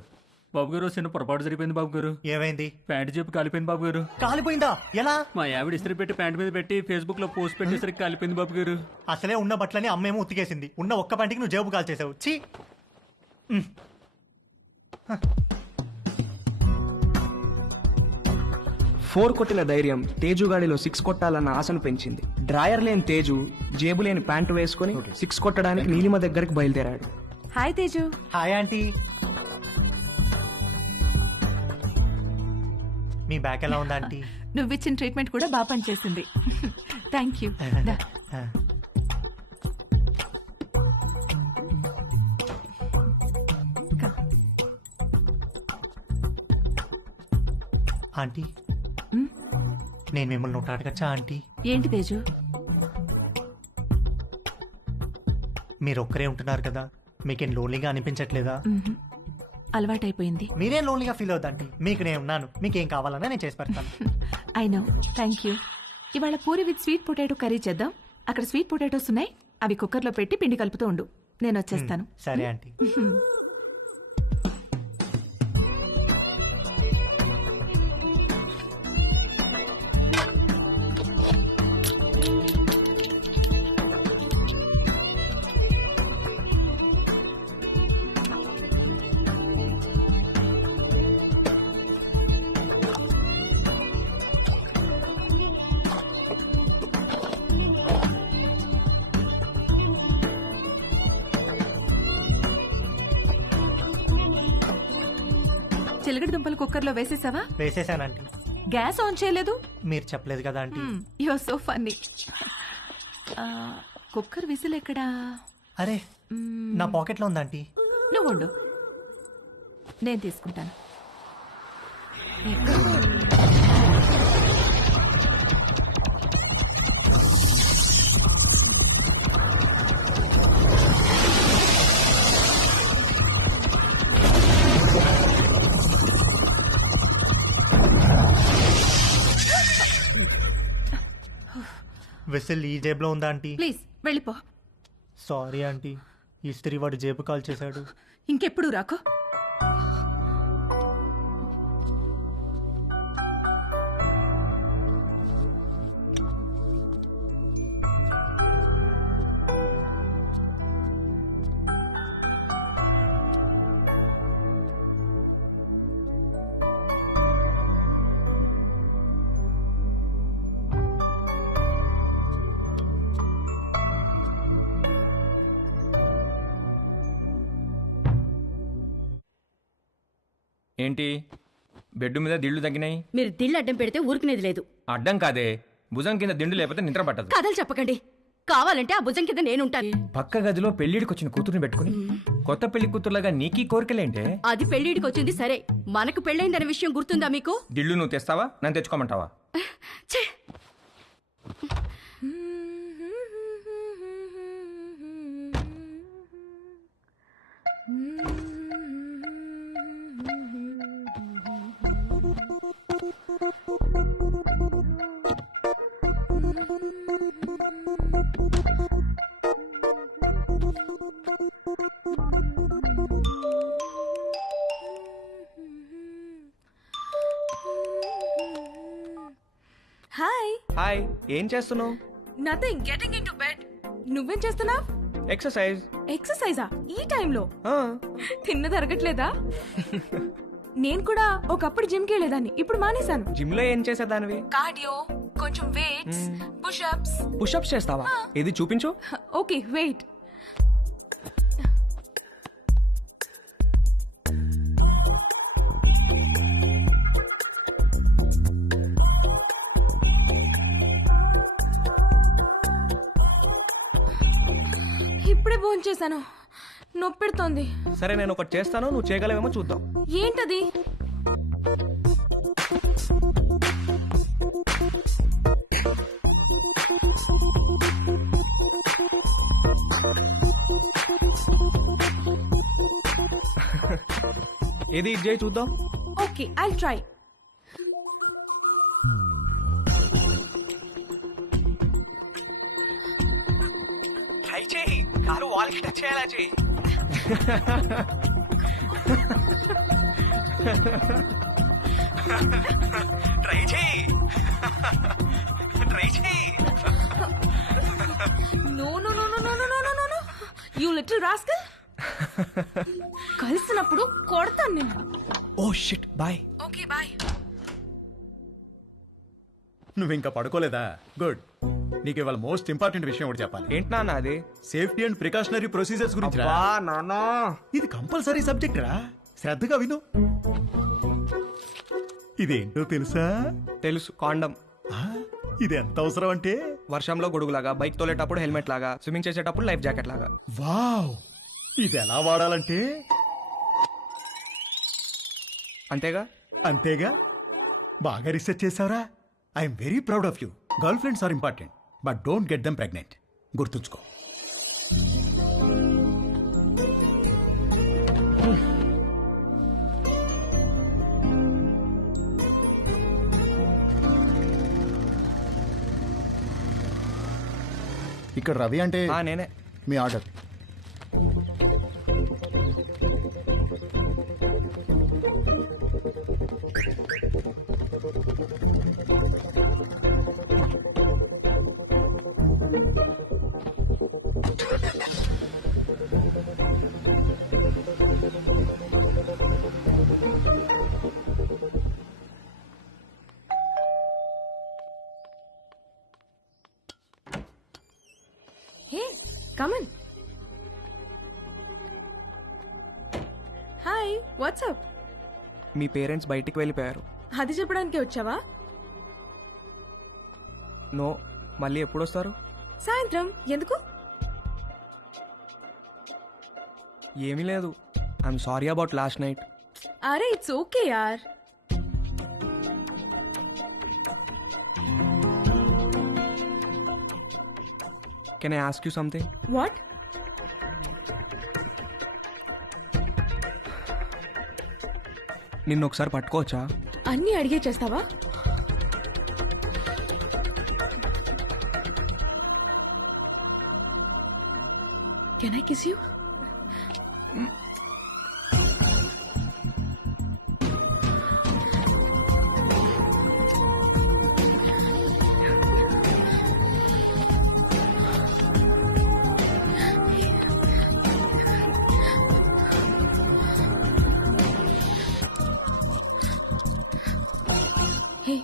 బాబు గారు, చిన్న పొరపాటు జరిగిపోయింది బాబు గారు. ఏమైంది? ప్యాంట్ చెప్పి కాలిపోయింది బాబు గారు. కాలిపోయిందా? ఎలా? మా ఆవిడ ఇస్త్రీ పెట్టి ప్యాంట్ మీద పెట్టి ఫేస్బుక్ లో పోస్ట్ పెట్టేసరికి కాలిపోయింది బాబు గారు. అసలే ఉన్న బట్టలని అమ్మేమో ఉతికేసింది. ఉన్న ఒక్క పంటికి నువ్వు జేబు కాల్ చేసావు. ఛీ! 4 కొట్టిన ధైర్యం తేజుగాడిలో 6 కొట్టాలన్న ఆశను పెంచింది. డ్రాయర్ లేని తేజు జేబు లేని ప్యాంటు వేసుకుని 6 కొట్టడానికి నీలిమ దగ్గరికి బయలుదేరాడు. హాయ్ తేజు. Hi aunty. మీ బ్యాక్ ఎలా ఉందా ఆంటీ? నువ్విచ్చిన ట్రీట్మెంట్ కూడా బాగా పనిచేసింది. Thank you. ఆంటీ, నేను మిమ్మల్ని ఒకటి అడగచ్చా ఆంటీ? ఏంటి తేజు? మీరు ఒక్కరే ఉంటున్నారు కదా, మీకేం లోన్లీగా అనిపించట్లేదా? అలవాటైపోయింది. మీరేం లోన్లీగా ఫీల్ అవుతాంటీ, మీకు నేను ఉన్నాను. మీకేం కావాలన్నా నేను చేసి పెడతాను. I know, thank you. ఇవాళ puri with sweet potato curry చేద్దాం. అక్కడ స్వీట్ పొటాటోస్ ఉన్నాయి, అవి కుక్కర్లో పెట్టి పిండి కలుపుతూ ఉండు, నేను వచ్చేస్తాను. సరే ఆంటీ. చిలకడ దుంపలు కుక్కర్లో వేసేసావా? వేసేసానంటీ. గ్యాస్ ఆన్ చేయలేదు? మీరు చెప్పలేదు కదా aunty. You are so funny. Cooker whistle ఎక్కడా? అరే నా పాకెట్లో ఉందా ఆంటీ? నువ్వు ఉండు, నేను తీసుకుంటాను. విసిల్ ఈ జేబులో ఉందా ఆంటీ? ప్లీజ్ వెళ్ళిపో. సారీ ఆంటీ, ఇస్త్రీ వాడు జేబు కాల్ చేశాడు. ఇంకెప్పుడు రాకో. ఏంటి బెడ్ మీద దిళ్ళు తగ్గినాయి? మీరు దిళ్ళు అడ్డం పెడితే ఊరుకునేది లేదు. అడ్డం కాదే, భుజం కింద దిండు లేకపోతే నిద్ర పట్టదు. కథలు చెప్పకండి, కావాలంటే ఆ భుజం కింద నేనుంటాను. పక్క గదిలో పెళ్లిడికి వచ్చిన కూతురుని పెట్టుకుని కొత్త పెళ్లి కూతురులాగా నీకీ కోరికలేంటే? అది పెళ్లిడికి వచ్చింది సరే, మనకు పెళ్ళైందనే విషయం గుర్తుందా మీకు? దిళ్ళు నువ్వు తెస్తావా, నన్ను తెచ్చుకోమంటావా? ఛే! హాయ్. హాయ్, ఏం చేస్తున్నావు? Nothing, getting in to bed. నువ్వేం చేస్తున్నావు? ఎక్సర్సైజ్. ఎక్సర్సైజా ఈ టైంలో? తిన్నది అరగట్లేదా? నేను కూడా ఒకప్పుడు జిమ్కి వెళ్ళేదాన్ని, ఇప్పుడు మానేశాను. జిమ్ లో ఏం చేసేదానివి? కార్డియో, కొంచెం వెయిట్స్, పుషప్స్. పుషప్స్ చేస్తావా? ఇది చూపించు. Okay wait. ఇప్పుడే భోంచేశాను, నొప్పెడుతోంది. సరే నేను ఒకటి చేస్తాను, నువ్వు చేయగలవేమో చూద్దాం. ఏంటది? ఏది ఇది చేయి చూద్దాం. Okay I try. ట్రై చేయి, కారు వాల్కి టచ్ చేయాలా చేయి. ట్రై చేయి, ట్రై చేయి. No no no no no no no no no, you little rascal. కలిసినప్పుడు కొడతాను నేను. Oh shit, bye. Okay bye. నువ్వు ఇంకా పడుకోలేదా? గుడ్. నీకు ఇవాళ మోస్ట్ ఇంపార్టెంట్ విషయం ఒకటి చెప్పాలి. ఏంటి నాన్న అది? సేఫ్టీ అండ్ ప్రికాషనరీ ప్రొసీజర్స్ గురించి రా. నానా, ఇది కంపల్సరీ సబ్జెక్ట్ రా, శ్రద్ధగా విను. ఇదేంటో తెలుసా? తెలుసు, కాండం. ఆ, ఇది ఎంత అవసరం అంటే వర్షంలో గొడుగులాగా, బైక్ తోలేటప్పుడు హెల్మెట్ లాగా, స్విమ్మింగ్ చేసేటప్పుడు లైఫ్ జాకెట్ లాగా. వావ్, ఇది ఎలా వాడాలంటే అంతేగా? అంతేగా. బాగా రీసెర్చ్ చేసావురా. I'm very proud of you. Girlfriends are important, but don't get them pregnant. గుర్తుంచుకో. ఇక్కడ రవి అంటే నేనే. మీ order. Hey, come in. Hi, what's up? మీ పేరెంట్స్ బయటికి వెళ్ళిపోయారు. అది చెప్పడానికి వచ్చావా? నో, మళ్ళీ ఎప్పుడు వస్తారు? సాయంత్రం. ఎందుకు? ఏమీ లేదు. I'm sorry about last night. అరే ఇట్స్ ఓకే యార్. Can I ask you something? What? నిన్ను ఒకసారి పట్టుకోవచ్చా? అన్నీ అడిగే చేస్తావా? Can I kiss you? Hey,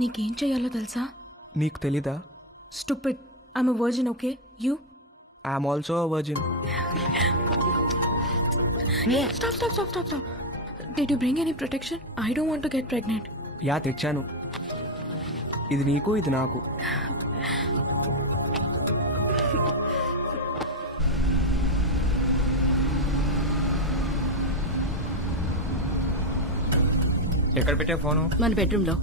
నీకేం చెయ్యాలో తెలుసా? నీకు తెలీదా? Stupid. I'm a virgin. Okay, you? I'm also a virgin. Stop. Did you bring any protection? I don't want to get pregnant. Yeah, తెచ్చాను. ఇది నీకు, ఇది నాకు. ఎక్కడ పెట్టే ఫోను? మన బెడ్రూమ్ లో.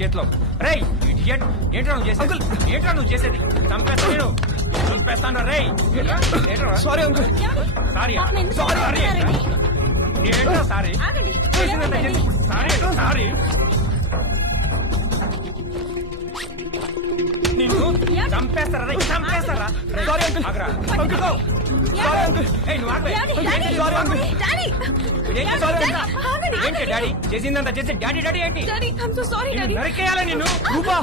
చేతిలో ఏంట్రా నువ్వు చేసేది? చంపేస్తాను. రేయ్ సారీ అంకుల్. సారీ ఏంట్రా సారీ? సారీ నిన్ను చంపేస్తారా? Sorry uncle. Sorry uncle. ఏంటి డాడీ చేసిందంతా చేసి డాడీ ఏంటి? నరికేయాలా నిన్ను? రూపా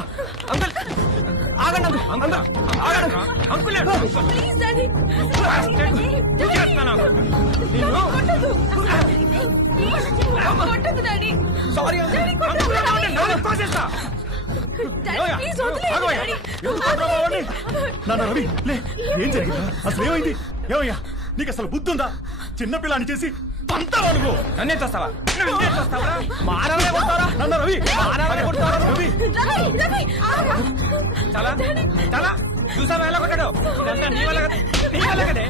అంకుల్, ఆగండి అంకుల్. అంకుల్ సారీ కోసేస్తా. నాన్న రవి, లే, ఏం జరిగిందా? అసలు ఏమైంది? ఏమయ్యా, నీకు అసలు బుద్ధి ఉందా? చిన్నపిల్లని చేసి పంతావా నువ్వు? నన్నే చూస్తావా? మానవే కొడతారా? నాన్న రవి, మానవే కొడతారా? రవి, చాలా చూసావా ఎలా కొట్టాడు? ఇదంతా నీ వల్ల కదే.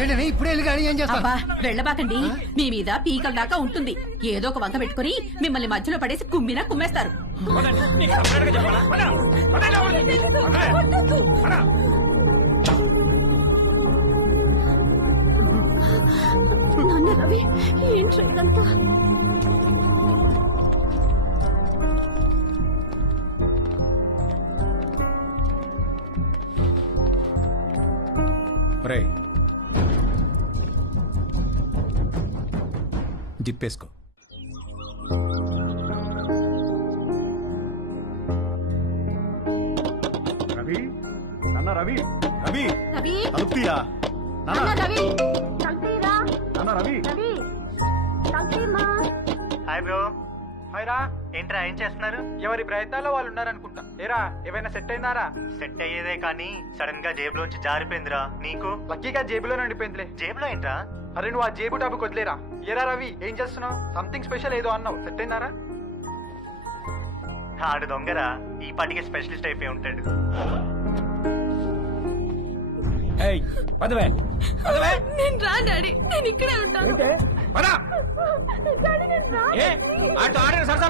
ఏంటని ఇప్పుడే వెళ్ళి కానీ ఏం చేస్తా? వెళ్ళబాకండి. మీ మీద పీకల దాకా ఉంటుంది. ఏదో ఒక వంక పెట్టుకుని మిమ్మల్ని మధ్యలో పడేసి కుమ్మేస్తారు. నాన్న రవి, ఏంట్రా ఇదంతా? జిప్పేసుకో. రవి, నాన్న రవి, రవి రవి, తలుపుతీరా? నాన్న రవి, తలుపుతీరా? నాన్న రవి. Hi bro. హాయ్ రా. ఏంట్రా ఏం చేస్తున్నారు? ఎవరి ప్రయత్నాల్లో వాళ్ళు ఉన్నారనుకుంటా. ఏరా ఏమైనా సెట్ అయిందారా? సెట్ అయ్యేదే కానీ సడన్ గా జేబులోంచి జారిపోయిందిరా. నీకు? లక్కీగా జేబులో ఉండిపోయిందిలే. జేబులో ఏంట్రా? అరే నువ్వు ఆ జేబు టాపిక్ వదిలేరా. ఏరా రవి, ఏం చేస్తున్నావు? సంథింగ్ స్పెషల్ ఏదో అన్నావు, సెట్ అయిందారా? ఆడు దొంగరా. ఈ పాటికి స్పెషలిస్ట్ అయిపోయి ఉంటాడు. నేను రా డాడీ, నేను ఇక్కడే ఉంటాను.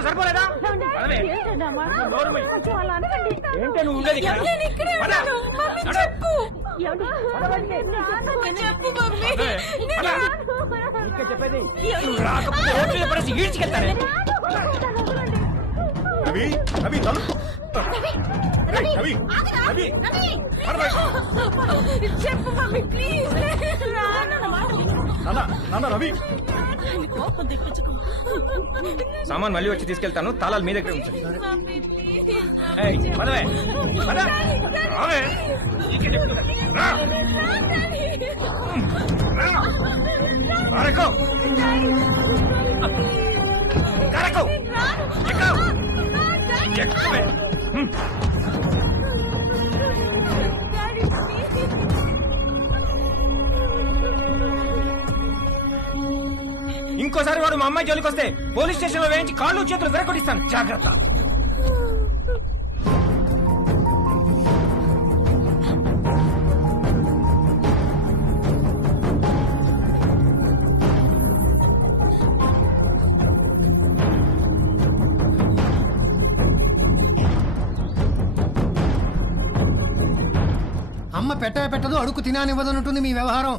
సరిపోలేదా? ఏంటే నువ్వు ఉండేది ఇక్కడ? నేను ఇక్కడే ఉంటాను. మమ్మీ చెప్పు. చెప్పు మమ్మీ. చెప్పేది రాకపోతే ఈడ్చికెళ్తారే. రవి, రవి తలుపు. రవి రవి చెప్పు మమ్మీ ప్లీజ్ నాన్న రవి సామాన్ మళ్ళీ వచ్చి తీసుకెళ్తాను, తాళాలు మీ దగ్గర ఉంచండి. ఏయ్, పదవే, పద. రావే. రా. అరకు. అరకు. ఎక్కు. ఎక్కువే. ఇంకోసారి వాడు మా అమ్మాయి జోలికి వస్తే పోలీస్ స్టేషన్ లో వేయించి కాళ్ళు చేతులు విరగొట్టిస్తాను, జాగ్రత్త. అమ్మ పెట్టదు అడుగు తినానివ్వదనుంటుంది మీ వ్యవహారం.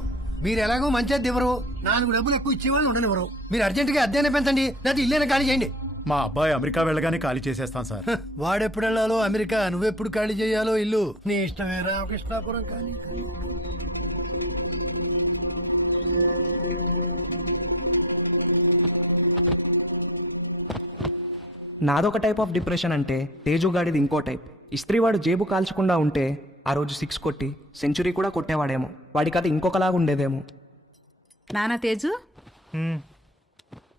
మీరు ఎలాగో మంచిది ఇవ్వరు, 4 డబ్బులు ఎక్కువ ఇచ్చేవాళ్ళు ఉండనివ్వరు. మీరు అర్జెంటుగా అద్దెనే పెంచండి, లేదా ఇల్లేనే ఖాళీ చేయండి. మా అబ్బాయి అమెరికా వెళ్ళగానే ఖాళీ చేసేస్తాం సార్. వాడెప్పుడు వెళ్ళాలో అమెరికా, నువ్వెప్పుడు ఖాళీ చేయాలో ఇల్లు నీ ఇష్టమే. రామకృష్ణాపురం ఖాళీ. నాదొక టైప్ ఆఫ్ డిప్రెషన్ అంటే తేజు గాడిది ఇంకో టైప్. ఇస్త్రీవాడు జేబు కాల్చకుండా ఉంటే ఆ రోజు 6 కొట్టి సెంచురీ కూడా కొట్టేవాడేమో. వాడి కథ ఇంకొకలాగా ఉండేదేమో. నానా తేజు,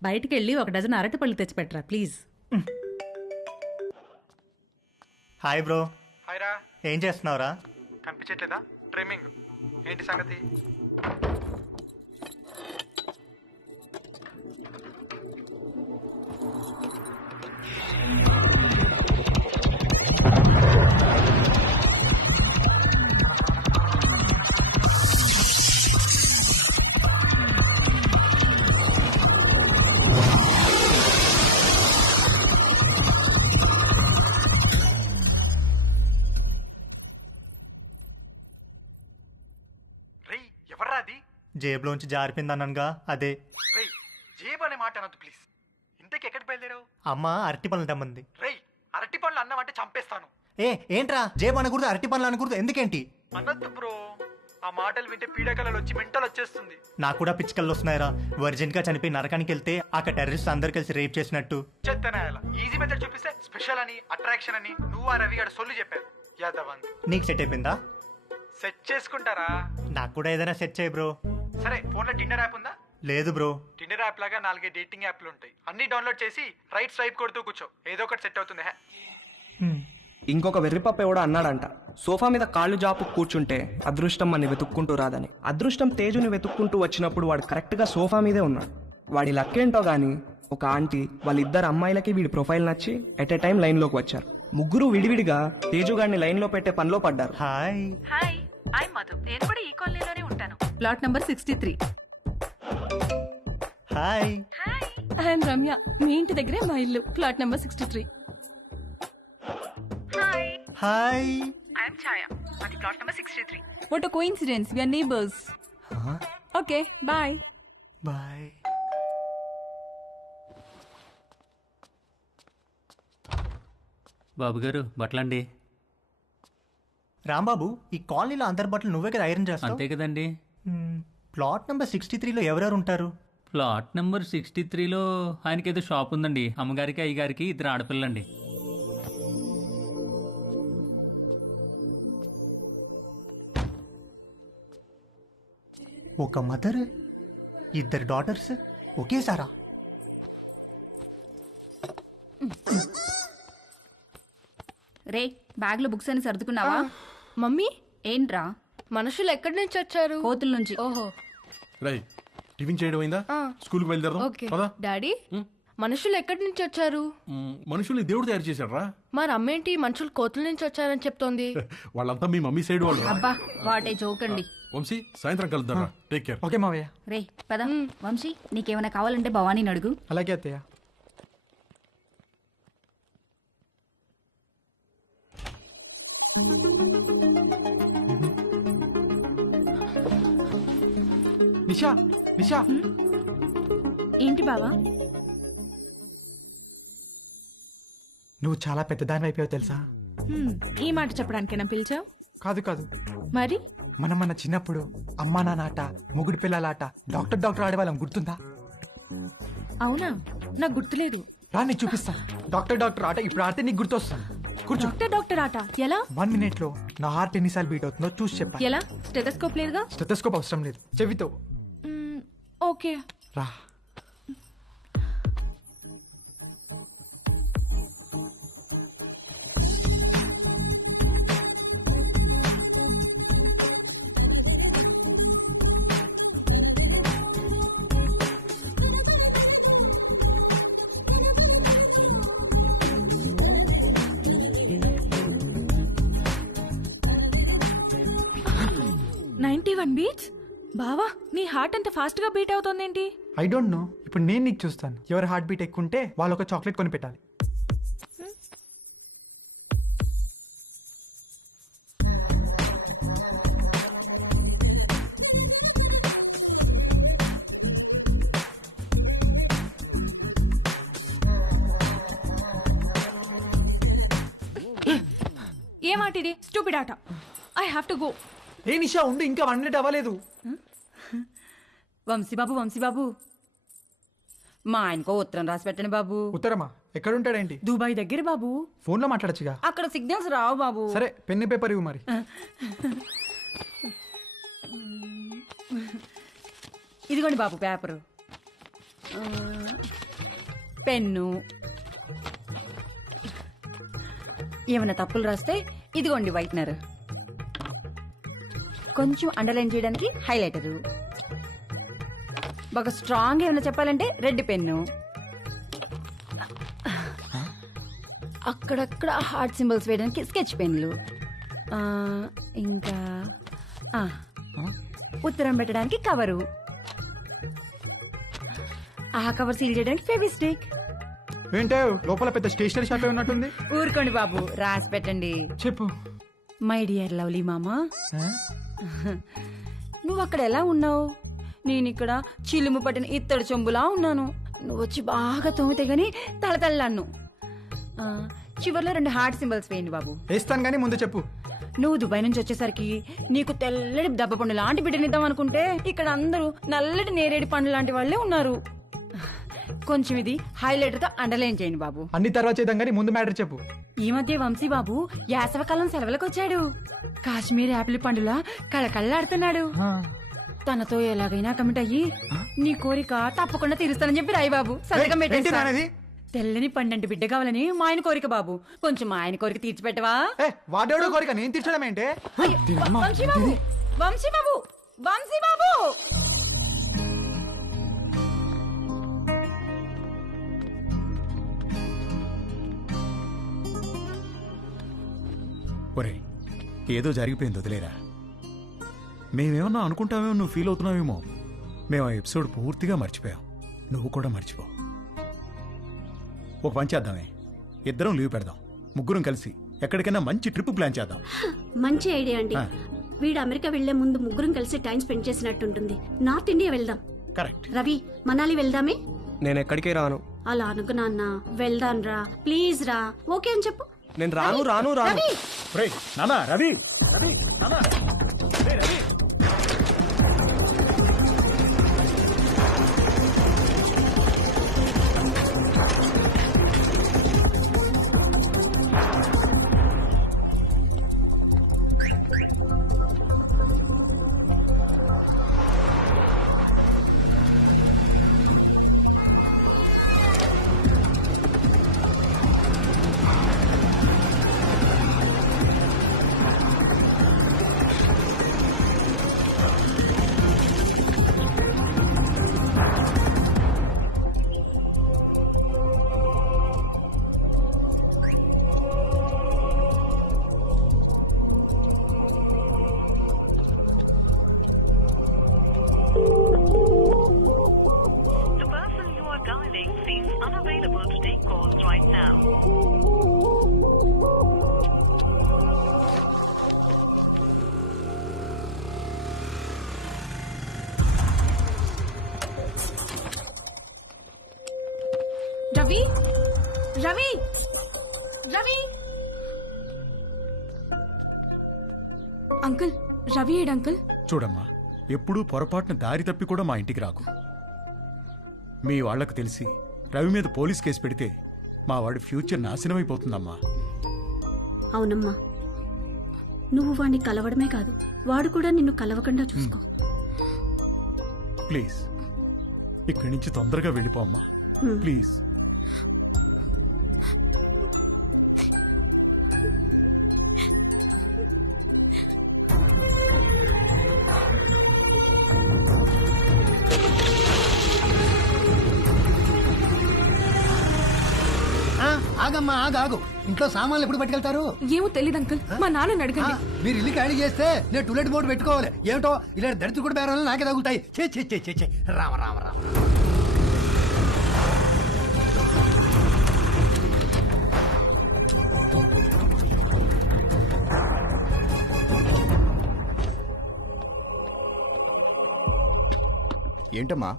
బయటికి వెళ్ళి 1 డజన్ అరటిపళ్ళు తెచ్చిపెట్టరా ప్లీజ్. Hi bro. హాయ్ రా. ఏం చేస్తున్నావురా? కనిపించట్లేదా? ట్రిమ్మింగ్. ఏంటి సంగతి? ఎవర్రా అది? జేబులోంచి జారిపోయిందన్నానుగా, అదే. రేయ్, జేబు అనే మాట అనొద్దు ప్లీజ్. ఇంతకి ఎక్కడికి బయలుదేరావు? అమ్మ అరటి పనులు తెమ్మంది. రేయ్, అరటి పళ్ళు అన్నావంటే చంపేస్తాను. ఏంట్రా జేబు అనకూడదు, అరటి పనులు అనకూడదు, ఎందుకేంటి? అనొద్దు బ్రో, ఆ మాటలు వింటే పీడకలలు వచ్చి మెంటల్ వచ్చేస్తుంది. నాకు కూడా పిచ్చికల్లో వస్తున్నాయిరా. వర్జిన్ గా చనిపోయి నరకానికి వెళ్తే అక్కడ టెర్రరిస్ట్ అందరు కలిసి రేప్ చేసినట్టు. చెత్తనాయాల ఈజీ మెథడ్ చూపిస్తే స్పెషల్ అని, అట్రాక్షన్ అని నువ్వు ఆ రవి గారు సొల్లు చెప్పారు. యాదవ్ నీకు సెట్ అయిపోయిందా? సెట్ చేసుకుంటారా? నాకు కూడా ఏదైనా సెట్ చేయి బ్రో. సరే, ఫోన్లో టిండర్ యాప్ ఉందా? లేదు బ్రో. టిండర్ యాప్ లాగా 4 డేటింగ్ యాప్లు ఉంటాయి. అన్ని డౌన్లోడ్ చేసి రైట్ స్వైప్ కొడుతూ కూర్చో, ఏదో ఒకటి సెట్ అవుతుంది. ఇంకొక వెర్రిపప్ప ఎవడో అన్నాడంట, సోఫా మీద కాళ్ళు జాపు కూర్చుంటే అదృష్టం అని వెతుక్కుంటూ రాదని. అదృష్టం తేజుని వెతుక్కుంటూ వచ్చినప్పుడు వాడు కరెక్ట్గా సోఫా మీదే ఉన్నాడు. వాడి లక్కేంటో గానీ ఒక ఆంటీ వాళ్ళిద్దరు అమ్మాయిలకి వీడి ప్రొఫైల్ నచ్చి ఎట్ ఎ టైం లైన్లోకి వచ్చారు. ముగ్గురు విడివిడిగా తేజుగాడిని లైన్లో పెట్టే పనిలో పడ్డారు. హాయ్. Hi, I Madhu. నేను కూడా ఈ కాలనీలోనే ఉంటాను. Plot number 63. Hi. I'm Ramya. మీ ఇంటి దగ్గరే మా ఇల్లు, plot number 63. Hi. I'm Chaya. అది plot number 63. What a coincidence, we are neighbours. Okay, bye. Bye. బాబు గారు బట్టలండి. రాంబాబు, ఈ కాలనీలో అందరి బట్టలు నువ్వే కదా ఐరన్ చేస్తావు? అంతే కదండి. ప్లాట్ నెంబర్ 63లో ఎవరెవరు ఉంటారు? ప్లాట్ నెంబర్ 63లో ఆయనకి ఏదో షాప్ ఉందండి. అమ్మగారికి అయ్యగారికి 2 ఆడపిల్లండి. ఒక మదర్, 2 డాటర్స్ ఒకేసారా? రే, బ్యాగ్ లో బుక్స్ అని సర్దుకున్నావా? మమ్మీ ఏంట్రా? మనుషులు ఎక్కడి నుంచి వచ్చారు? కోతుల నుంచి. ఓహో. రై, టిఫిన్ చేయడం అయిందా? స్కూల్కి బయలుదేరదాం. పదా. డాడీ, మనుషులు ఎక్కడి నుంచి వచ్చారు? మనుషుల్ని దేవుడు తయారు చేశాడు రా. మరి అమ్మేంటి మనుషులు కోతుల నుంచి వచ్చారని చెప్తోంది? వాళ్ళంతా మీ మమ్మీ సైడ్ వాళ్ళు. అబ్బా, వాటే జోకండి. వంశీ, సాయంత్రం కలుద్దాం. Take care. ఓకే మావయ్య. రే పద. వంశీ, నీకేమైనా కావాలంటే భవానీని అడుగు. అలాగే అత్తయ్య. నిషా, నిషా. ఏంటి బావా? నువ్వు చాలా పెద్దదాని అయిపోయావు తెలుసా. ఈ మాట చెప్పడానికేనా పిలిచావు? కాదు కాదు, మరి మన చిన్నప్పుడు అమ్మా నాన్న మొగుడు పిల్లలాట డాక్టర్ ఆడేవాళ్ళం, గుర్తుందా? అవునా, నాకు గుర్తులేదు. రా నీకు చూపిస్తా. డాక్టర్ ఆట ఇప్పుడు ఆడితే నీకు గుర్తొస్తాను. కూర్చో. డాక్టర్ ఆట ఎలా? 1 minute లో నా హార్ట్ ఎన్నిసార్లు బీట్ అవుతుందో చూసి చెప్పా. ఎలా? స్టెథోస్కోప్ లేదుగా? స్టెథోస్కోప్ అవసరం లేదు, చెవితో. ఓకే రా. బీట్స్. బావా, నీ హార్ట్ అంత ఫాస్ట్ గా బీట్ అవుతోందేంటి? I don't know. ఇప్పుడు నేను నీకు చూస్తాను. ఎవరి హార్ట్ బీట్ ఎక్కువ ఉంటే వాళ్ళు ఒక చాక్లెట్ కొని పెట్టాలి. ఏం ఆట ఇది? స్టూపిడ్ ఆట. I have to go. ఏ నిషా ఉండు, ఇంకా 1 minute అవ్వలేదు. వంశీబాబు మా ఆయనకో ఉత్తరం రాసి పెట్టండి బాబు. ఉత్తరమా? ఎక్కడుంటాడేంటి? దుబాయ్ దగ్గర బాబు. ఫోన్ లో మాట్లాడచ్చుగా. అక్కడ సిగ్నల్స్ రావు బాబు. సరే, పెన్ పేపర్ ఇవ్వు మరి. ఇదిగోండి బాబు పేపరు, పెన్ను. ఏమైనా తప్పులు రాస్తే ఇదిగోండి వైట్నర్, కొంచెం అండర్లైన్ చేయడానికి హైలైటరు, బాగా స్ట్రాంగ్ ఏమైనా చెప్పాలంటే రెడ్ పెన్ను, అక్కడక్కడ హార్ట్ సింబల్స్ వేయడానికి స్కెచ్ పెన్లు, ఇంకా ఉత్తరం పెట్టడానికి కవరు, ఆ కవర్ సీల్ చేయడానికి ఫెవిస్టిక్. ఏంటో లోపల పెద్ద స్టేషనరీ షాప్ ఉన్నట్టుంది. ఊరుకోండి బాబు, రాసి పెట్టండి. చెప్పు. మై డియర్ లవ్లీ మామా, నువ్వు అక్కడ ఎలా ఉన్నావు? నేను ఇక్కడ చిలుము పట్టిన ఇత్తడి చెంబులా ఉన్నాను. నువ్వు వచ్చి బాగా తోమితే గాని తళతళ్ళాను. చివర్లో 2 హార్ట్ సింబల్స్ వేయండి బాబు. వేస్తాను కానీ ముందు చెప్పు. నువ్వు దుబాయ్ నుంచి వచ్చేసరికి నీకు తెల్లటి దెబ్బ పండు లాంటి బిడ్డనిద్దాం అనుకుంటే ఇక్కడ అందరూ నల్లటి నేరేడు పండు లాంటి వాళ్ళే ఉన్నారు. కొంచెం ఇది హైలైటర్ తో అండర్లైన్ చేయండి బాబు. అన్ని తర్వాత చేద్దాం కానీ ముందు మ్యాటర్ చెప్పు. ఈ మధ్య వంశీ బాబు యాసవకాలం సెలవులకు వచ్చాడు. కాశ్మీర్ యాపిల్ పండులా కళకళ్ళాడుతున్నాడు. తనతో ఎలాగైనా కమిట్ అయ్యి నీ కోరిక తప్పకుండా తీరుస్తానని చెప్పి రాయి బాబు. సంతకం పెట్టేసి. తెల్లని పండంటి బిడ్డ కావాలని మా ఆయన కోరిక బాబు. కొంచెం మా ఆయన కోరిక తీర్చిపెట్టవా? వాడేవాడో కోరిక నేను తీర్చడం ఏంటే? వంశీ బాబు ఒరే, ఏదో జరిగిపోయింది, వదిలేరా. మేమేమన్నా అనుకుంటామేమో, నువ్వు ఫీల్ అవుతున్నావేమో. మేము ఆ ఎపిసోడ్ పూర్తిగా మర్చిపోయాం. నువ్వు కూడా మర్చిపో. ఒక పని చేద్దామే, ఇద్దరం లీవ్ పెడదాం, ముగ్గురం కలిసి ఎక్కడికైనా మంచి ట్రిప్ ప్లాన్ చేద్దాం. మంచి ఐడియా అండి. వీడు అమెరికా వెళ్లే ముందు ముగ్గురం కలిసి టైం స్పెండ్ చేసినట్టుంటుంది. నార్త్ ఇండియా వెళ్దాం. కరెక్ట్. రవి, మనాలి వెళ్దామే. నేను ఎక్కడికి రాను. అలా అనుకు నాన్న. వెళ్దాం రా, ప్లీజ్ రా. ఓకే అని చెప్పు. నేను రాను. రవి, నానా, రవి, నానా, రవి. రవి రవి రవి రవి ఏడు అంకుల్? చూడమ్మా, ఎప్పుడూ పొరపాటున దారి తప్పి కూడా మా ఇంటికి రాకు. మీ వాళ్లకు తెలిసి రవి మీద పోలీస్ కేసు పెడితే మా వాడి ఫ్యూచర్ నాశనం అయిపోతుందమ్మా. అవునమ్మా, నువ్వు వాడిని కలవడమే కాదు, వాడు కూడా నిన్ను కలవకుండా చూసుకో. ప్లీజ్ ఇక్కడి నుంచి తొందరగా వెళ్ళిపో అమ్మా, ప్లీజ్. ఆగమ్మా, ఆగు. ఇంట్లో సామాన్లు ఎప్పుడు పట్టుకెళ్తారు? ఏమో తెలియదు అంకుల్, మా నాన్నని అడగండి. మీరు ఇల్లు ఖాళీ చేస్తే నేను టూలెట్ బోర్డు పెట్టుకోవాలి. ఏమిటో ఇలా దరిద్ర కూడా బేరాలు నాకే తగులుతాయి. చే రామ రామ రామ. ఏంటమ్మా,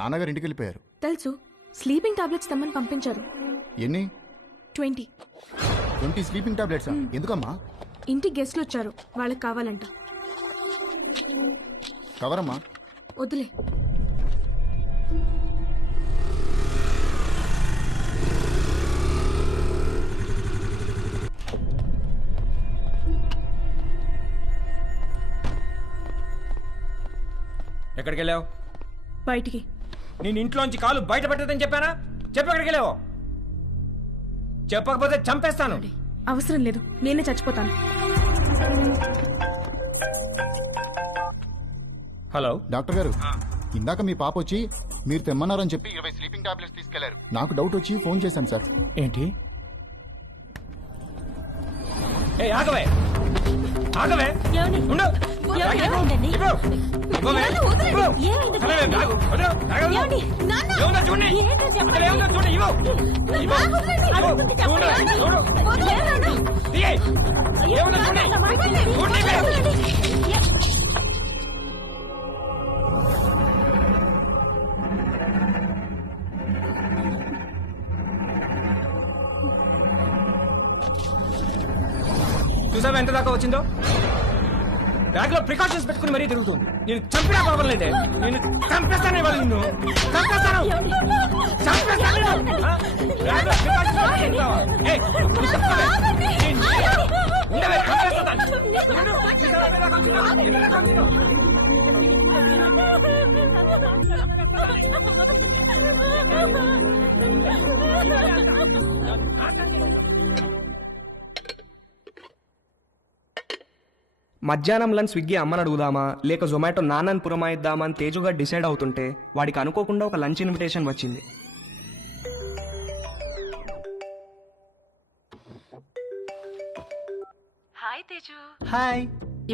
నాన్నగారు ఇంటికి వెళ్ళిపోయారు. తెలుసు, స్లీపింగ్ టాబ్లెట్స్ తెమ్మని పంపించారు. ఎన్ని? 20. 20 స్లీపింగ్ టాబ్లెట్స్? ఎందుకమ్మా? ఇంటికి గెస్ట్లు వచ్చారు, వాళ్ళకి కావాలంట. కవరమ్మా. వద్దులే. ఎక్కడికి వెళ్ళావు? బయటికి. నేను ఇంట్లోంచి కాలు బయట పెట్టదని చెప్పానా? చెప్పు, ఎక్కడికి వెళ్ళావు? చెప్పకపోతే చంపేస్తాను. అవసరం లేదు, నేనే చచ్చిపోతాను. హలో డాక్టర్ గారు, ఇందాక మీ పాప వచ్చి మీరు తెమ్మన్నారని చెప్పి 20 స్లీపింగ్ టాబ్లెట్స్ తీసుకెళ్లారు. నాకు డౌట్ వచ్చి ఫోన్ చేశాను సార్. ఏంటి? ఏ ఆగవే, ఆగవే, ఉండు. చూసావా ఎంత దాకా వచ్చిందో? బ్యాగ్ లో ప్రికాషన్స్ పెట్టుకుని మరీ తిరుగుతుంది. నేను చంపినా ప్రాబ్లం లేదే, నేను చంపేస్తానే వాళ్ళు, నిన్ను చంపేస్తాను, చంపేస్తాను. బ్యాగ్ లో ప్రికాషన్స్ పెట్టుకుంటావా? ఏయ్, నువ్వు చెప్తావే? ఉండవే, చంపేస్తాను. మధ్యాహ్నం లంచ్ స్విగ్గీ అమ్మని అడుగుదామా లేక జొమాటో నాన్నని పురమాయిద్దామా అని తేజుగా డిసైడ్ అవుతుంటే వాడికి అనుకోకుండా ఒక లంచ్ ఇన్విటేషన్ వచ్చింది. హాయ్ తేజు. హాయ్.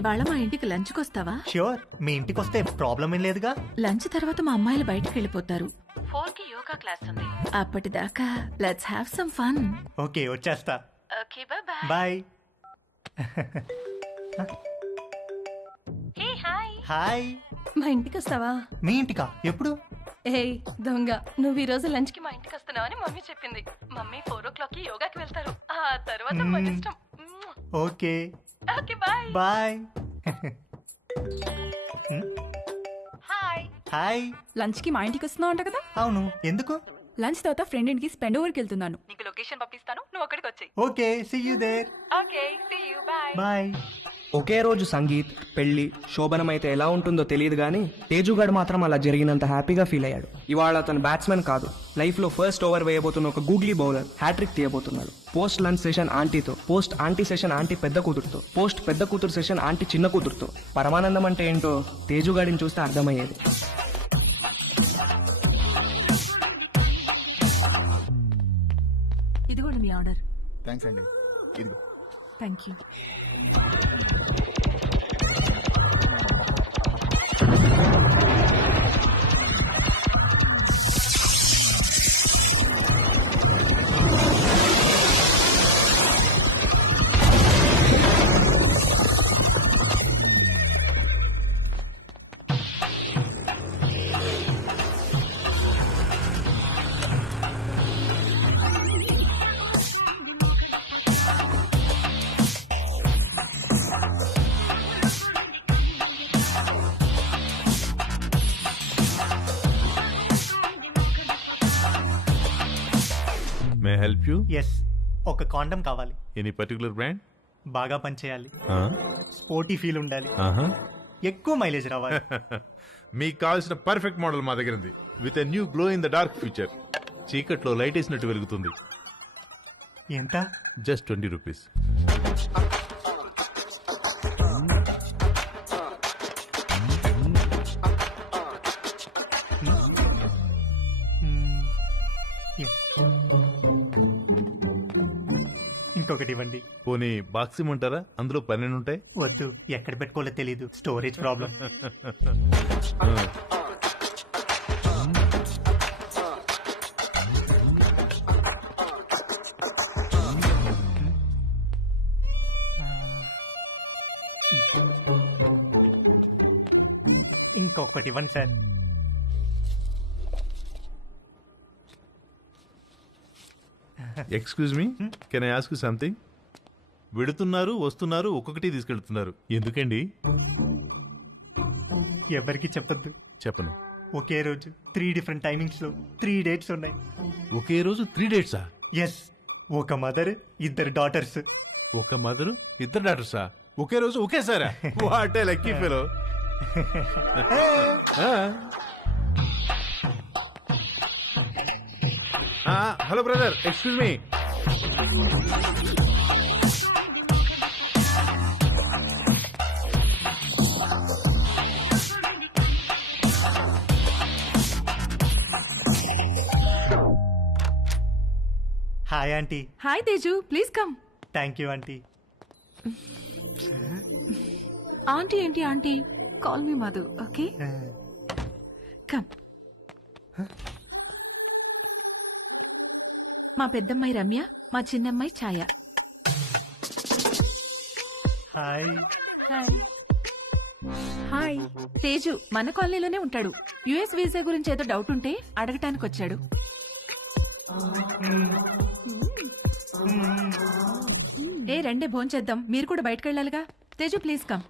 ఇవాళ మా ఇంటికి లంచ్కి వస్తావా? ష్యూర్, మీ ఇంటికి వస్తే ప్రాబ్లం ఏం లేదుగా. లంచ్ తర్వాత మా అమ్మాయిలు బయటకు వెళ్ళిపోతారు. 4కి యోగా క్లాస్ ఉంది. అప్పటిదాకా let's have some fun. Okay, వచ్చేస్తా. Okay, bye. Bye. Hey hi. Hi. మా ఇంటికి వస్తావా? మీ ఇంటికా? ఎప్పుడు? ఏయ్ దొంగ, నువ్వు ఈ రోజు లంచ్ కి మా ఇంటికి వస్తున్నావని మమ్మీ చెప్పింది. మమ్మీ 4 o'clockకి యోగాకి వెళ్తారు. ఆ తర్వాత మన ఇష్టం. Okay. Okay, bye. Bye. Hi. Hi. Lunch కి మా ఇంటికి వస్తున్నావు అంట కదా? అవును, ఎందుకు? లంచ్ తర్వాత ఫ్రెండ్ ఇంటికి స్పెండ్ ఓవర్కి వెళ్తున్నాను. నీకు లొకేషన్ పంపిస్తాను, నువ్వు అక్కడికి వచ్చేయ్. Okay, see you there. Okay, see you, bye. Bye. ఒకే రోజు సంగీత్, పెళ్లి, శోభనం అయితే ఎలా ఉంటుందో తెలియదు కానీ తేజుగాడు మాత్రం అలా జరిగినంత హ్యాపీగా ఫీల్ అయ్యాడు. ఇవాళ అతను బ్యాట్స్మెన్ కాదు, లైఫ్లో ఫస్ట్ ఓవర్ వేయబోతున్న ఒక గూగ్లీ బౌలర్ హ్యాట్రిక్ తీయబోతున్నాడు. పోస్ట్ లంచ్ సెషన్ ఆంటీతో, పోస్ట్ ఆంటీ సెషన్ ఆంటీ పెద్ద కూతురుతో, పోస్ట్ పెద్ద కూతురు సెషన్ ఆంటీ చిన్న కూతురుతో. పరమానందం అంటే ఏంటో తేజుగాడిని చూస్తే అర్థమయ్యేది. ఇదిగోండి మీ ఆర్డర్. థ్యాంక్స్ అండి. ఇదిగో. Thank you. Help you? Yes, ఒక కాండం కావాలి. Any particular brand? బాగా పనిచేయాలి, స్పోర్టీ ఫీల్ ఉండాలి, ఎక్కువ మైలేజ్ రావాలి. మీకు కావాల్సిన పర్ఫెక్ట్ మోడల్ మా దగ్గర ఉంది. With a new glow in the dark feature. చీకట్లో లైట్ వేసినట్టు వెలుగుతుంది. ఎంత? Just 20 rupees. ఇంకొకటి ఇవ్వండి. పోనీ బాక్స్ ఇమ్మంటారా? అందులో 12 ఉంటాయి. వద్దు, ఎక్కడ పెట్టుకోవాలో తెలీదు, స్టోరేజ్ ప్రాబ్లం. ఇంకొకటి ఇవ్వండి sir. Excuse me, can I ask you something? వెడుతున్నారు, వస్తున్నారు, ఒక్కొక్కటి తీసుకెళ్తున్నారు, ఎందుకండి? ఎవరికి చెప్పద్దు. చెప్పను. ఒకే రోజు 3 డిఫరెంట్ టైమింగ్స్ లో 3 డేట్స్ ఉన్నాయి. ఒకే రోజు 3 డేట్సా? ఎస్, ఒక మదర్, 2 డాటర్స్. ఒక మదరు, 2 డాటర్సా? ఒకే రోజు ఒకేసారా? What a lucky fellow. Hello brother, excuse me. Hi aunty. Hi Teju, please come. Thank you aunty. Aunty ఏంటి aunty? Call me Madhu, okay? Come. మా పెద్దమ్మాయి రమ్య, మా చిన్నమ్మాయి Chaya. Hi. Hi. Hi. Teju మన కాలనీలోనే ఉంటాడు. యుఎస్ వీసా గురించి ఏదో డౌట్ ఉంటే అడగటానికి వచ్చాడు. ఏ రండే భోంచేద్దాం, మీరు కూడా బయటకు వెళ్ళాలిగా. Teju please come.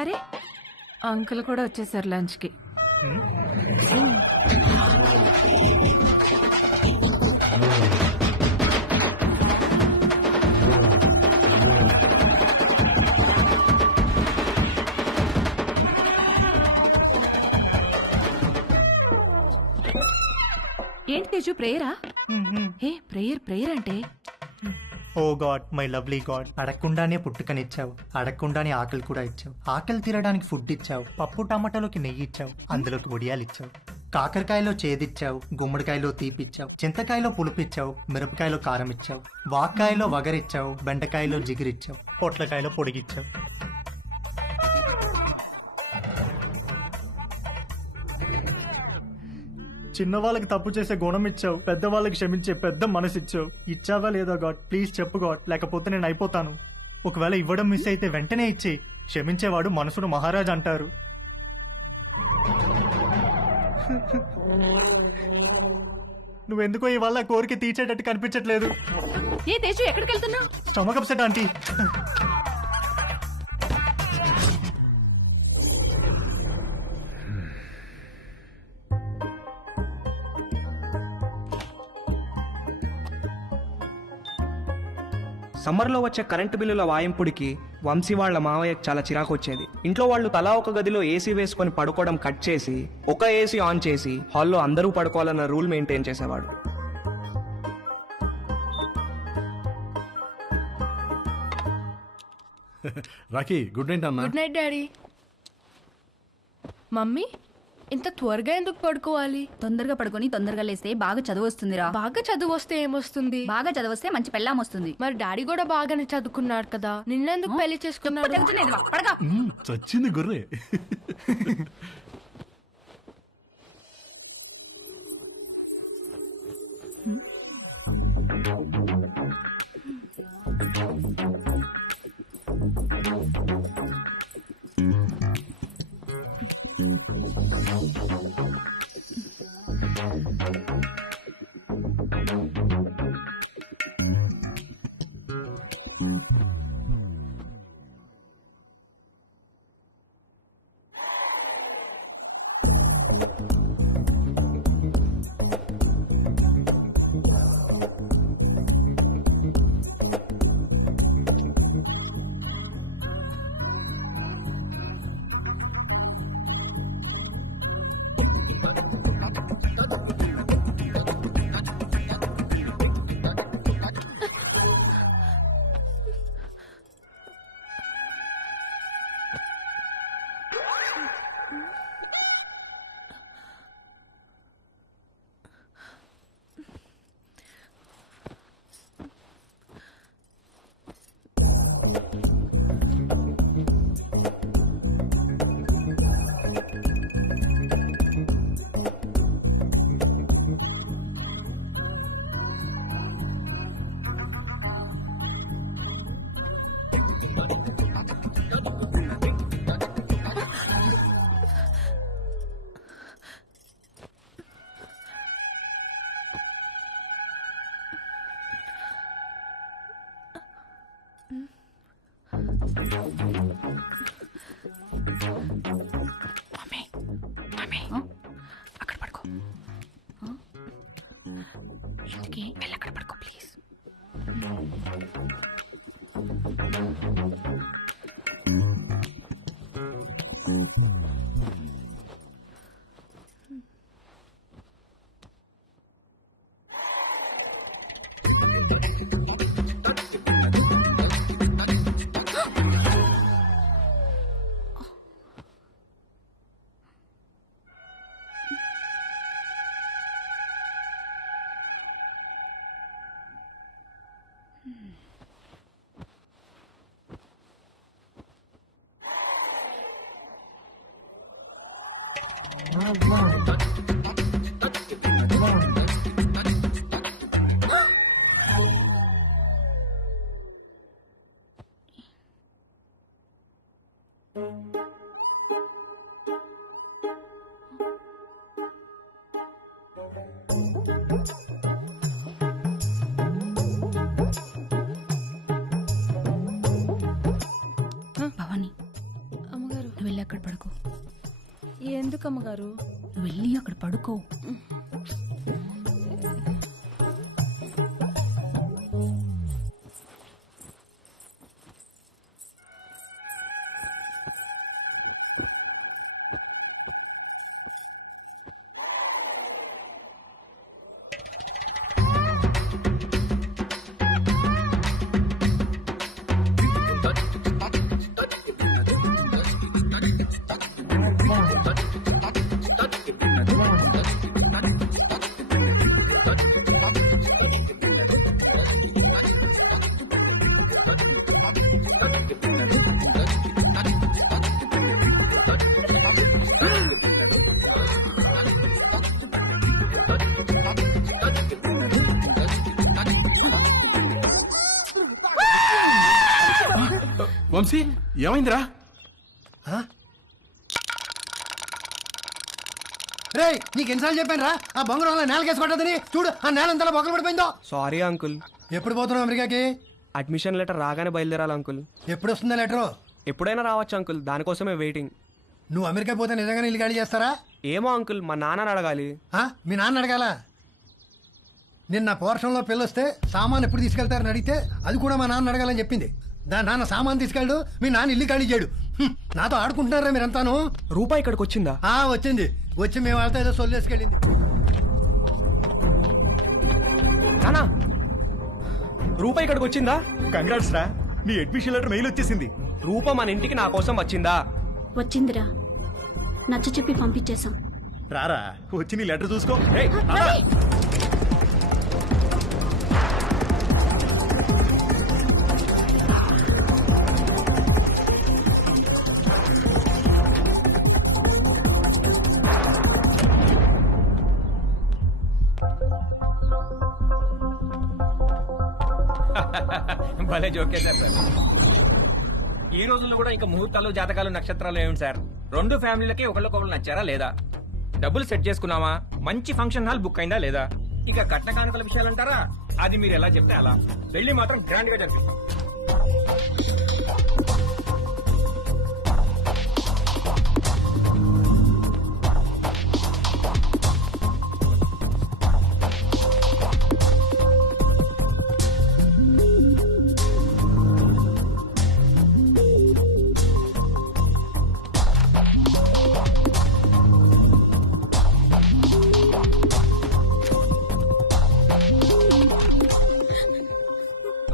అరే, అంకుల్ కూడా వచ్చేసారు లంచ్కి. ఏంటి తేజు, ప్రేయరా? ఏ ప్రేయర్ అంటే? Oh God, my lovely God, అడగకుండానే పుట్టుకనిచ్చావు, అడగకుండానే ఆకలి కూడా ఇచ్చావు, ఆకలి తీరడానికి ఫుడ్ ఇచ్చావు, పప్పు టమాటాలోకి నెయ్యి ఇచ్చావు, అందులోకి వడియాలు ఇచ్చావు, కాకరకాయలో చేదిచ్చావు, గుమ్మడికాయలో తీపిచ్చావు, చింతకాయలో పులుపిచ్చావు, మిరపకాయలో కారం ఇచ్చావు, వాక్కాయలో వగరిచ్చావు, బెండకాయలో జిగిరిచ్చావు, పొట్లకాయలో పొడిగిచ్చావు. చిన్నవాళ్ళకి తప్పు చేసే గుణం ఇచ్చావు, పెద్దవాళ్ళకి క్షమించే పెద్ద మనసు ఇచ్చావు. ఇచ్చావా లేదా గాడ్? ప్లీజ్ చెప్పు గాడ్, లేకపోతే నేను అయిపోతాను. ఒకవేళ ఇవ్వడం మిస్ అయితే వెంటనే ఇచ్చేయి. క్షమించేవాడు మనసును మహారాజ్ అంటారు. నువ్వెందుకో ఇవాళ కోరిక తీర్చేటట్టు కనిపించట్లేదు. ఏ తేజు, ఎక్కడికి వెళ్తున్నావు? Stomach upset aunty. సమ్మర్లో వచ్చే కరెంటు బిల్లుల వాయింపుడికి వంశీ వాళ్ళ మావయ్యకు చాలా చిరాకు వచ్చేది. ఇంట్లో వాళ్ళు తలా ఒక గదిలో ఏసీ వేసుకొని పడుకోవడం కట్ చేసి ఒక ఏసీ ఆన్ చేసి హాల్లో అందరూ పడుకోవాలన్న రూల్ మెయింటైన్ చేసేవాడు. రాకీ, గుడ్ నైట్ అన్న. Good night daddy. మమ్మీ, ఇంత త్వరగా ఎందుకు పడుకోవాలి? తొందరగా పడుకొని తొందరగా లేస్తే బాగా చదువు వస్తుందిరా. బాగా చదువు వస్తే ఏమొస్తుంది? బాగా చదివస్తే మంచి పెళ్ళాం వస్తుంది. మరి డాడీ కూడా బాగానే చదువుకున్నాడు కదా, నిన్నెందుకు పెళ్లి చేసుకున్నాడు? చచ్చింది గుర్రే. అక్కడ పడుకో. ఇంటికి వెళ్ళి అక్కడ పడుకో ప్లీజ్. భవాని, అమ్మగారు నువ్వు వెళ్ళి అక్కడ పడుకో. ఎందుకు అమ్మగారు? నువ్వు వెళ్ళి అక్కడ పడుకో. వంశీ ఏమైందిరా? రే, నీకు ఎన్నిసార్లు చెప్పాను రా ఆ బొంగరం నేలకేసి కొట్టదని. చూడు ఆ నేల అంతా బొక్కలు పడిపోయిందో. Sorry uncle. ఎప్పుడు పోతున్నావు అమెరికాకి? అడ్మిషన్ లెటర్ రాగానే బయలుదేరాలి అంకుల్. ఎప్పుడు వస్తుందా లెటరు? ఎప్పుడైనా రావచ్చు అంకుల్, దానికోసమే వెయిటింగ్. నువ్వు అమెరికా పోతే నిజంగానే ఇల్లు ఖాళీ చేస్తారా? ఏమో అంకుల్, మా నాన్నని అడగాలి. మీ నాన్న అడగాల? నిన్న పోర్షన్లో పిల్లొస్తే సామాన్ ఎప్పుడు తీసుకెళ్తారని అడిగితే అది కూడా మా నాన్న అడగాలని చెప్పింది. దాని నాన్న సామాన్ తీసుకెళ్ళడు, మీ నాన్న ఇల్లు ఖాళీ చేయడు. నాతో ఆడుకుంటున్నారా మీరంతాను? రూపాయి ఇక్కడికి వచ్చిందా? వచ్చింది. వచ్చి మేము వాళ్ళతో ఏదో సొల్లేసుకెళ్ళింది. నానా, రూపాయి ఇక్కడికి వచ్చిందా? కంగ్రాట్స్ రా, నీ అడ్మిషన్ లెటర్ మెయిల్ వచ్చేసింది. రూప మన ఇంటికి నా కోసం వచ్చిందా? వచ్చిందిరా, నచ్చ చెప్పి పంపించేశాం. రారా వచ్చి నీ లెటర్ చూసుకో. భలే జోకేశారు సార్. ఈ రోజుల్లో కూడా ఇంకా ముహూర్తాలు, జాతకాలు, నక్షత్రాలు ఏమిటి సార్? రెండు ఫ్యామిలీలకి ఒకళ్ళకొకళ్ళు నచ్చారా లేదా? డబ్బులు సెట్ చేసుకున్నావా? మంచి ఫంక్షన్ హాల్ బుక్ అయిందా లేదా? ఇక కట్న కానుకల విషయాలు అంటారా? అది మీరు ఎలా చెప్తే అలా. పెళ్లి మాత్రం గ్రాండ్ గా జరిగింది.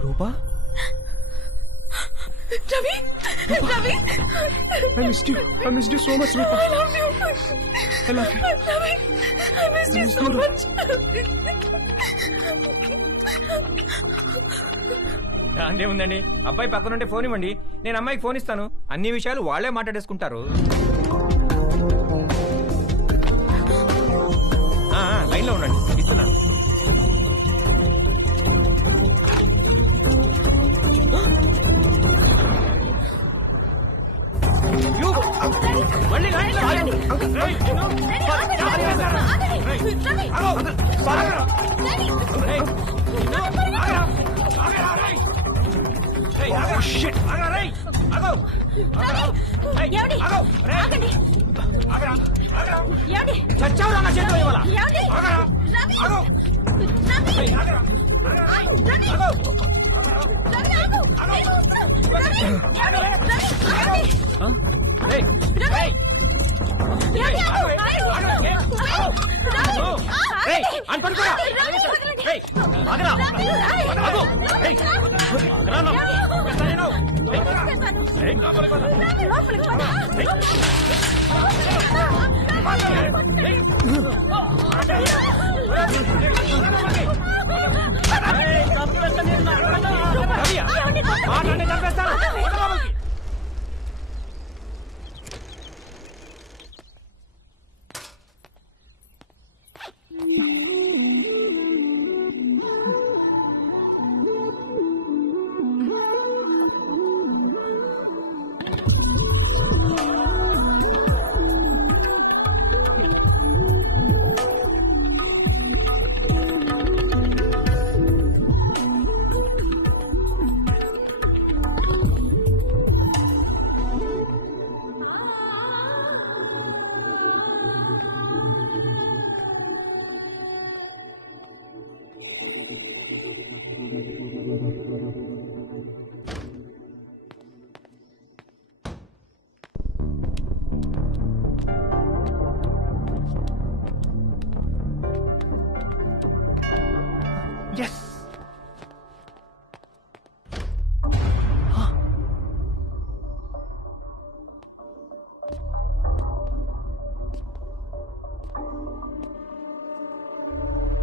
రూపా, Ravi, Ravi, I missed you. I missed you so much, Rupa. I love you. I love you. Ravi, I missed you so much. దాందే ఉందండి. అబ్బాయి పక్కనుంటే ఫోన్ ఇవ్వండి, నేను అమ్మాయికి ఫోన్ ఇస్తాను. అన్ని విషయాలు వాళ్లే మాట్లాడేసుకుంటారు. లైన్లో ఉండండి, ఇస్తున్నాను. మళ్ళీ లైన్లో ఆగండి. చచ్చావురా నా చేతిలో ఇవాళ.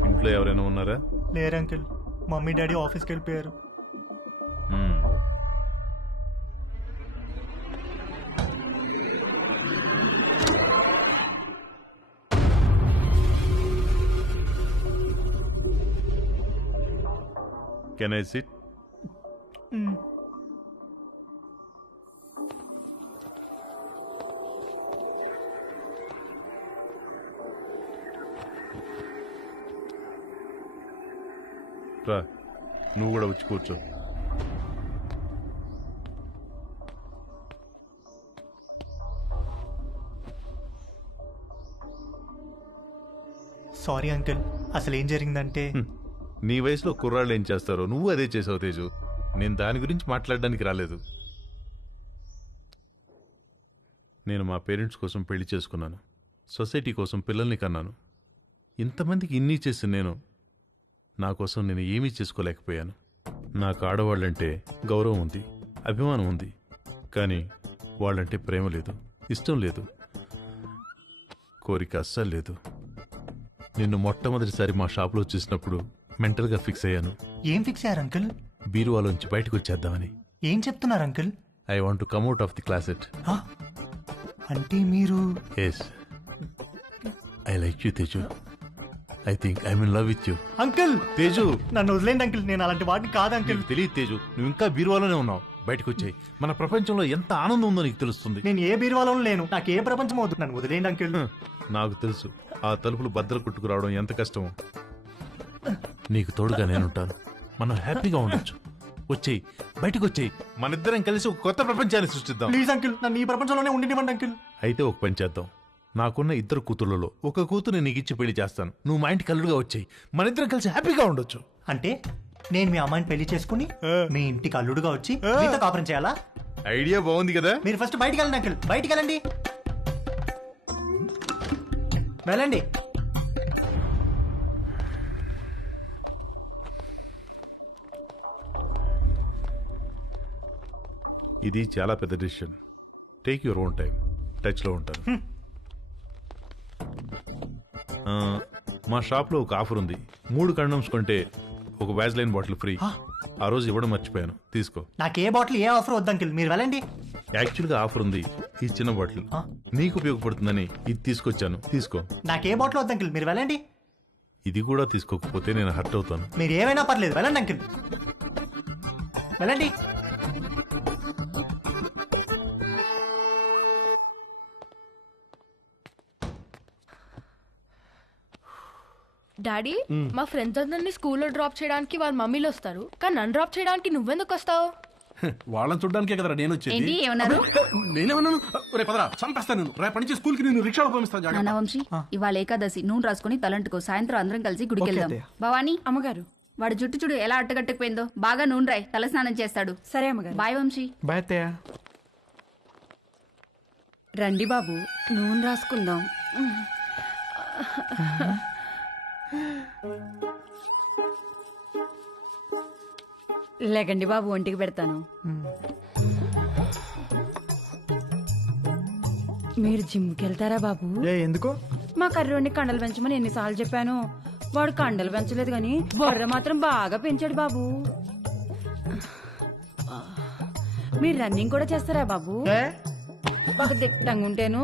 ఇంట్లో ఎవరైనా ఉన్నారా? లేరు అంకుల్, మమ్మీ డాడీ ఆఫీస్కి వెళ్ళిపోయారు. Can I SIT? రా, నువ్వు కూడా వచ్చి కూర్చో. సారీ అంకుల్, అసలు ఏం జరిగిందంటే నీ వయసులో కుర్రాళ్ళు ఏం చేస్తారో నువ్వు అదే చేసావు తేజు. నేను దాని గురించి మాట్లాడడానికి రాలేదు. నేను మా పేరెంట్స్ కోసం పెళ్లి చేసుకున్నాను, సొసైటీ కోసం పిల్లల్ని కన్నాను. ఇంతమందికి ఇన్ని చేసి నేను నా కోసం నేను ఏమీ చేసుకోలేకపోయాను. నాకు ఆడవాళ్ళంటే గౌరవం ఉంది, అభిమానం ఉంది, కానీ వాళ్ళంటే ప్రేమ లేదు, ఇష్టం లేదు, కోరిక అస్సలు లేదు. నిన్ను మొట్టమొదటిసారి మా షాప్లో చూసినప్పుడు మెంటల్గా ఫిక్స్ అయ్యాను. ఏం ఫిక్స్ అయ్యారు అంకుల్? బీరువాలోంచి బయటకు వచ్చేద్దామని. ఏం చెప్తున్నారు uncle? I want to come out of the closet. అంటే మీరు? Yes, I like you Teju. I think I'm in love with you. Uncle Teju, నన్ను వదిలేండి అంకుల్, నేను అలాంటి వాడిని కాదు అంకుల్. నీకు తెలియదు తేజు, నువ్వు ఇంకా బీరువాలోనే ఉన్నావు. బయటకు వచ్చాయి, మన ప్రపంచంలో ఎంత ఆనందం ఉందో నీకు తెలుస్తుంది. నేను ఏ బీరువాలో లేను, నాకు ఏ ప్రపంచం అవుతుంది, నన్ను వదిలేండి అంకుల్. నాకు తెలుసు ఆ తలుపులు బద్దలు కొట్టుకు రావడం ఎంత కష్టమో. నీకు తోడుగా నేనుంటాను, మనం హ్యాపీగా ఉండొచ్చు. వచ్చేయి, బయటకు వచ్చేయి, మనిద్దరం కలిసి ఒక కొత్త ప్రపంచాన్ని సృష్టిద్దాం. ప్లీజ్ అంకుల్, నన్ను ఈ ప్రపంచంలోనే ఉండినివ్వండి అంకుల్. అయితే ఒక పని చేద్దాం, నాకున్న 2 కూతుర్లలో ఒక కూతురు నీకు ఇచ్చి పెళ్లి చేస్తాను. నువ్వు మా ఇంటికి అల్లుడుగా వచ్చేయి, మనిద్దరం కలిసి హ్యాపీగా ఉండొచ్చు. అంటే నేను మీ అమ్మాయిని పెళ్లి చేసుకుని మీ ఇంటికి అల్లుడుగా వచ్చి మీతో కాపురం చేయాలా? ఐడియా బాగుంది కదా. మీరు ఫస్ట్ బయటికి వెళ్ళండి అంకుల్, బయటికి వెళ్ళండి, వెళ్ళండి. ఇది చాలా పెద్ద decision. Take your own time. టచ్లో ఉంటాను. మా షాప్లో ఒక ఆఫర్ ఉంది. 3 కండమ్స్ కొంటే ఒక వ్యాజ్లైన్ బాటిల్ ఫ్రీ. ఆ రోజు ఇవ్వడం మర్చిపోయాను, తీసుకో. నాకు ఏ బాటిల్ ఏ ఆఫర్ వద్దు అంకుల్, మీరు వెళ్ళండి. యాక్చువల్గా ఆఫర్ ఉంది, ఈ చిన్న బాటిల్ నీకు ఉపయోగపడుతుందని ఇది తీసుకొచ్చాను, తీసుకో. నాకు ఏ బాటిల్ వద్దు అంకుల్, మీరు వెళ్ళండి. ఇది కూడా తీసుకోకపోతే నేను హర్ట్ అవుతాను. మీరు ఏమైనా పర్లేదు, వెళ్ళండి అంకుల్, వెళ్ళండి. డాడీ, మా ఫ్రెండ్స్ అందరినీ స్కూల్లో డ్రాప్ చేయడానికి వాళ్ళ మమ్మీలు వస్తారు, కానీ నన్ను డ్రాప్ చేయడానికి నువ్వెందుకు వస్తావు? వాళ్ళని చూడడానికే కదరా నేను వచ్చేది. ఏంటి ఏమన్నారు? నేనేమన్నాను? రేపు పదరా చంపేస్తాను నేను. రేపటి నుంచి స్కూల్కి నేను రిక్షాలో పంపిస్తాను. నాన్న జాగ్రత్త. వంశీ ఇవాళ ఏకాదశి నూనె రాసుకుని తలంటుకో, సాయంత్రం అందరం కలిసి గుడికి వెళ్దాం. భవానీ అమ్మగారు వాడు జుట్టు చూడు ఎలా అట్టగట్టుకుపోయిందో, బాగా నూనె రాయి, తల స్నానం చేస్తాడు. సరే అమ్మగారు. బాయ్ వంశీ. బాయ్ అత్తయ్య. రండి బాబు నూనె రాసుకుందాం. లేకండి బాబు ఒంటికి పెడతాను. మీరు జిమ్కి వెళ్తారా బాబు? ఎందుకు? మా కర్రోడిని కండలు పెంచమని ఎన్నిసార్లు చెప్పాను. వాడు కండలు పెంచలేదు కానీ బొర్ర మాత్రం బాగా పెంచాడు బాబు. మీరు రన్నింగ్ కూడా చేస్తారా బాబు? బాగా దిట్టంగా ఉంటేను.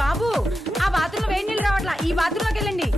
బాబు ఆ బాత్రూంలో వేడి నీళ్ళు రావట్లా, ఈ బాత్రూంలోకి వెళ్ళండి.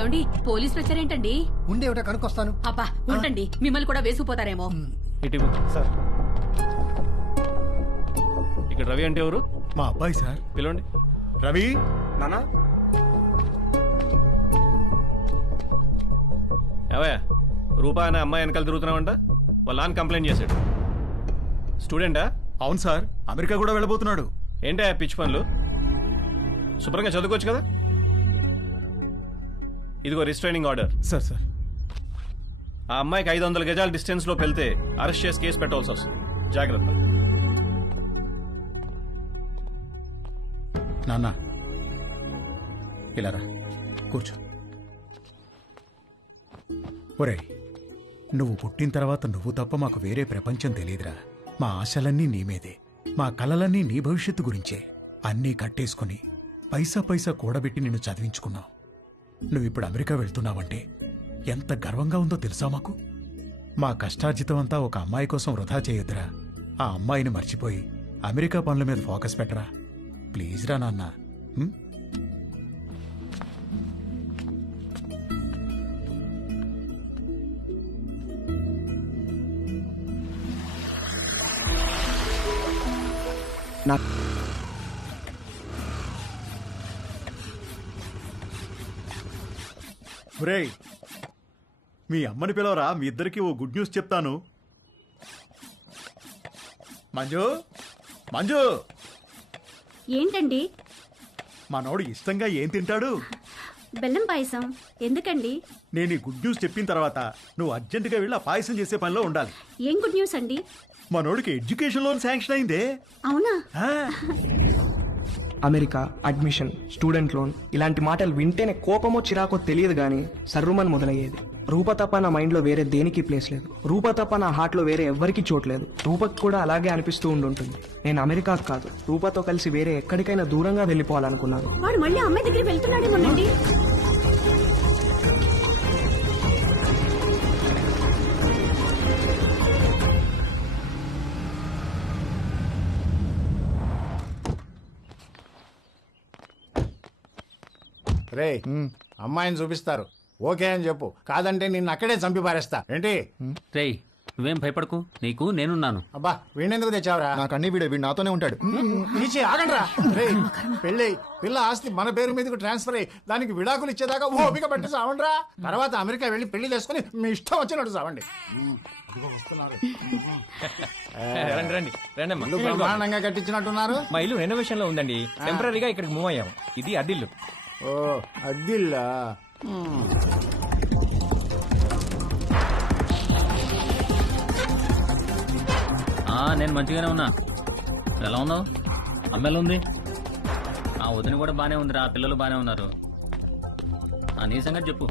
ఏమండి పోలీసులు వచ్చారేంటండి? ఉండే ఒకటి కనుక్కొస్తాను. అబ్బా ఉండండి, మిమ్మల్ని కూడా వేసుకుపోతారేమో. సార్ ఇక్కడ రవి అంటే ఎవరు? మా అబ్బాయి సార్. పిలవండి. రవి నానా ఏవయ్యా, రూపా అనే అమ్మాయి వెనకాల తిరుగుతున్నావంట. వాళ్ళ నాన్న కంప్లైంట్ చేశాడు. స్టూడెంటా? అవును సార్, అమెరికా కూడా వెళ్ళబోతున్నాడు. ఏంటా పిచ్చి పనులు? శుభ్రంగా చదువుకోవచ్చు కదా. ఇదిగో రిస్ట్రైనింగ్ ఆర్డర్. సార్ సార్ ఆ అమ్మాయికి 500 గజాల డిస్టెన్స్ లో వెళ్తే అరెస్ట్ చేసి కేసు పెట్టాల్సి వస్తుంది. జాగ్రత్త. నాన్న ఇలా రా, కూర్చో. ఒరేయ్, నువ్వు పుట్టిన తర్వాత నువ్వు తప్ప మాకు వేరే ప్రపంచం తెలియదురా. మా ఆశలన్నీ నీ మీదే, మా కలలన్నీ నీ భవిష్యత్తు గురించే. అన్నీ కట్టేసుకుని పైసా పైసా కూడబెట్టి నిన్ను చదివించుకున్నావు. నువ్విప్పుడు అమెరికా వెళ్తున్నావంటే ఎంత గర్వంగా ఉందో తెలుసా మాకు. మా కష్టార్జితం అంతా ఒక అమ్మాయి కోసం వృధా చేయొద్దురా. ఆ అమ్మాయిని మర్చిపోయి అమెరికా పనుల మీద ఫోకస్ పెట్టరా. ప్లీజ్ రా నాన్న. ఒరేయ్, మీ అమ్మని పిలవరా, మీ ఇద్దరికి ఓ గుడ్ న్యూస్ చెప్తాను. మంజు, మంజు. ఏంటండి? మనోడు ఇష్టంగా ఏం తింటాడు? బెల్లం పాయసం. ఎందుకండి? నేను ఈ గుడ్ న్యూస్ చెప్పిన తర్వాత నువ్వు అర్జెంటుగా వెళ్ళి ఆ పాయసం చేసే పనిలో ఉండాలి. ఏం గుడ్ న్యూస్ అండి? మనోడికి ఎడ్యుకేషన్ లోన్ శాంక్షన్ అయిందే. అవునా? అమెరికా, అడ్మిషన్, స్టూడెంట్ లోన్ ఇలాంటి మాటలు వింటేనే కోపమో చిరాకో తెలియదు కానీ సర్రుమని మొదలయ్యేది. రూప తప్ప నా మైండ్లో వేరే దేనికి ప్లేస్ లేదు. రూప తప్ప నా హార్ట్లో వేరే ఎవ్వరికీ చోట్లేదు. రూపకు కూడా అలాగే అనిపిస్తూ ఉండుంటుంది. నేను అమెరికాకు కాదు, రూపతో కలిసి వేరే ఎక్కడికైనా దూరంగా వెళ్ళిపోవాలనుకున్నాను. వాడు మళ్ళీ అమ్మాయి దగ్గరికి వెళ్తున్నాడేమోనండి. రే అమ్మాయిని చూపిస్తారు, ఓకే అని చెప్పు. కాదంటే నిన్ను అక్కడే చంపి పారేస్తా. ఏంటి? రేయ్ నువ్వేం భయపడకు, నీకు నేనున్నాను. అబ్బా వీణెందుకు తెచ్చావురా? నాకు అన్ని వీడు నాతోనే ఉంటాడు. తీసి ఆగండ్రా. రే పెళ్ళి పిల్ల ఆస్తి మన పేరు మీదకి ట్రాన్స్ఫర్ అయ్యి దానికి విడాకులు ఇచ్చేదాకా ఓపిక పట్టి చావండ్రా. తర్వాత అమెరికా వెళ్ళి పెళ్లి చేసుకుని మీ ఇష్టం వచ్చినట్టు చావండి. రండి రండి రండి అమ్మా. ఇల్లు బ్రహ్మాండంగా కట్టించినట్టున్నారు. మా ఇల్లు రెనోవేషన్ లో ఉందండి, టెంపరీగా ఇక్కడికి మూవ్ అయ్యాము. ఇది అద్దిల్లు. ఓ అద్దిల్లా? నేను మంచిగానే ఉన్నా. ఎలా ఉన్నావు? అమ్మ ఎలా ఉంది? ఆ వదిన కూడా బానే ఉందిరా, పిల్లలు బానే ఉన్నారు. నీ సంగతి చెప్పు,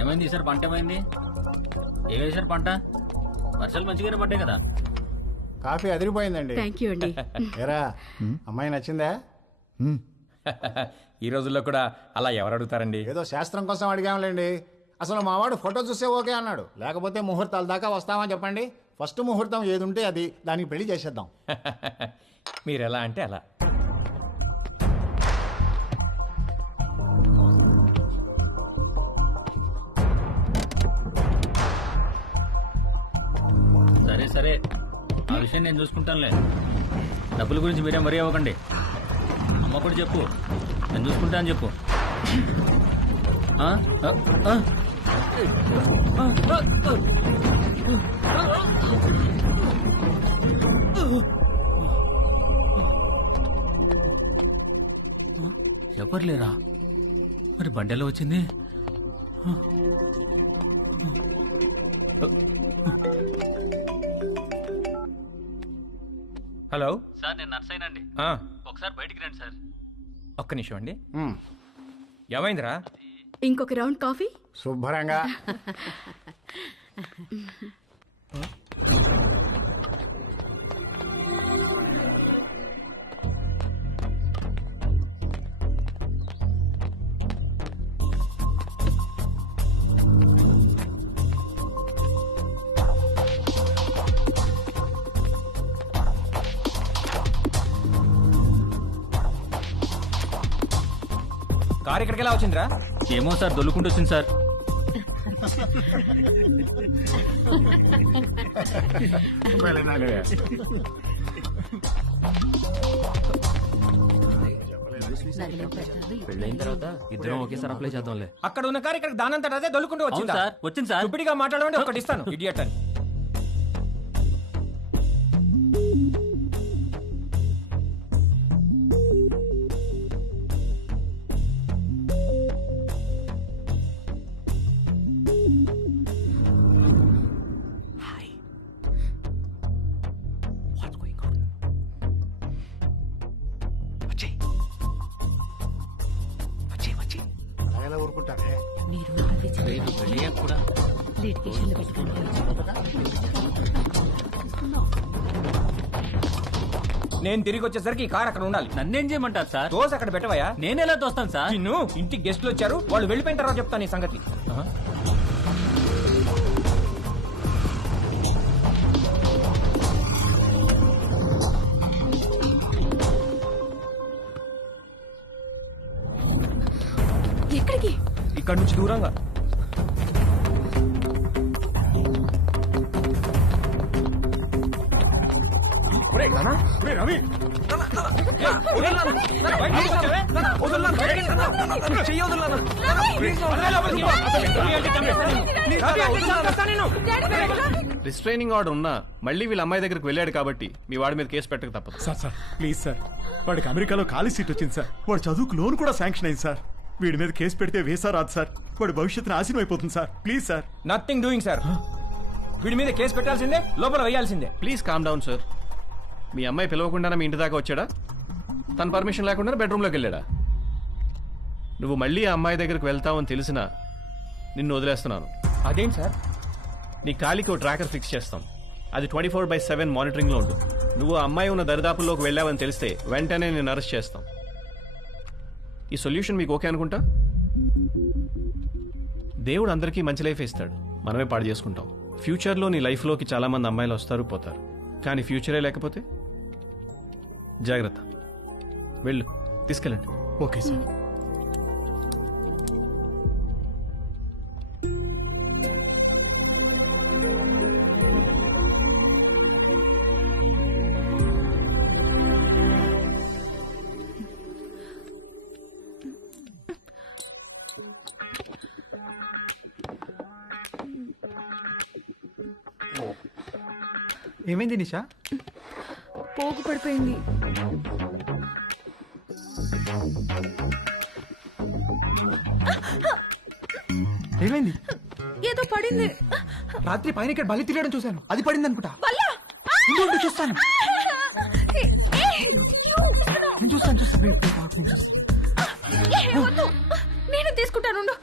ఏమైంది ఈసారి? పంట ఏమైంది? ఏ వేసారు పంట? వర్షాలు మంచిగానే పడ్డాయి కదా. కాఫీ అదిరిపోయిందండి. థ్యాంక్ యూ అండి. ఏరా అమ్మాయి నచ్చిందా? ఈ రోజుల్లో కూడా అలా ఎవరు అడుగుతారండి? ఏదో శాస్త్రం కోసం అడిగాంలేండి. అసలు మావాడు ఫోటో చూస్తే ఓకే అన్నాడు, లేకపోతే ముహూర్తాల దాకా వస్తామని చెప్పండి. ఫస్ట్ ముహూర్తం ఏది ఉంటే అది, దానికి పెళ్లి చేసేద్దాం. మీరు ఎలా అంటే అలా. సరే సరే, ఆ విషయం నేను చూసుకుంటానులే. డబ్బుల గురించి మీరేం మరీ అవ్వకండి. అమ్మ కూడా చెప్పు, నేను చూసుకుంటా అని చెప్పు. ఎవరు లేరా? మరి బండెలో వచ్చింది? హలో సార్, నేను నర్సైనండి. ఒకసారి బయటికి రండి సార్. ఒక్క నిమిషం అండి. ఏమైందిరా? ఇంకొక రౌండ్ కాఫీ. శుభ్రంగా. కారు ఇక్కడికి ఎలా వచ్చిందిరా? ఏమో సార్, దొల్లుకుంటూ వచ్చింది సార్. పెళ్ళైన తర్వాత ఇద్దరం ఒకేసారి అప్లై చేద్దాంలే. అక్కడ ఉన్న కారు ఇక్కడ దానంతట అదే దొల్లుకుంటూ వచ్చింది సార్. వచ్చింది సార్. ఇప్పటిగా మాట్లాడమంటే ఒకటి ఇస్తాను, ఇడియట్ అని. ఎలా ఊరుకుంటారే? కూడా నేను తిరిగి వచ్చేసరికి ఈ కార్ అక్కడ ఉండాలి. నన్నేం చేయమంటారు సార్? దోశ అక్కడ పెట్టవయా? నేను ఎలా తోస్తాను సార్? నిన్ను ఇంటికి గెస్టులు వచ్చారు, వాళ్ళు వెళ్ళిపోయిన తర్వాత చెప్తాను ఈ సంగతి. ఎక్కడికి? ఇక్కడ నుంచి దూరంగా. రిస్ట్రైనింగ్ ఆర్డర్ ఉన్నా మళ్ళీ వీళ్ళ అమ్మాయి దగ్గరికి వెళ్ళాడు కాబట్టి మీ వాడి మీద కేసు పెట్టక తప్పదు. సార్ ప్లీజ్ సార్, వాడికి అమెరికాలో ఖాళీ సీట్ వచ్చింది సార్. వాడు చదువుకు లోన్ కూడా శాంక్షన్ అయింది సార్. వీడి మీద కేసు పెడితే వేసా రాదు సార్. వాడి భవిష్యత్తు నాశనం అయిపోతుంది sir. Please sir. Nothing doing sir. వీడి మీద కేసు పెట్టాల్సిందే, లోపల వేయాల్సిందే. Please calm down sir. మీ అమ్మాయి పిలవకుండానే మీ ఇంటి దాకా వచ్చాడా? తన పర్మిషన్ లేకుండా బెడ్రూమ్లోకి వెళ్ళాడా? నువ్వు మళ్ళీ ఆ అమ్మాయి దగ్గరికి వెళ్తావని తెలిసినా నిన్ను వదిలేస్తున్నాను. అదేంటి సార్? నీ కాలికి ఓ ట్రాకర్ ఫిక్స్ చేస్తాం. అది 24/7 మానిటరింగ్లో ఉంటుంది. నువ్వు ఆ అమ్మాయి ఉన్న దరిదాపుల్లోకి వెళ్ళావని తెలిస్తే వెంటనే నేను అరెస్ట్ చేస్తాం. ఈ సొల్యూషన్ మీకు ఓకే అనుకుంటా? దేవుడు అందరికీ మంచి లైఫ్ ఇస్తాడు, మనమే పాడు చేసుకుంటాం. ఫ్యూచర్లో నీ లైఫ్లోకి చాలామంది అమ్మాయిలు వస్తారు పోతారు, కానీ ఫ్యూచరే లేకపోతే జాగ్రత్త. వెళ్ళు, తీసుకెళ్ళండి. Okay sir. ఏమైంది నిషా? పోగు పడిపోయింది. ఏమైంది? ఏదో పడింది. రాత్రి పైన ఇక్కడ బలి తిరగడం చూశాను, అది పడింది అనుకుంటా. చూస్తాను, నేను చూస్తాను. నేను తీసుకుంటాను.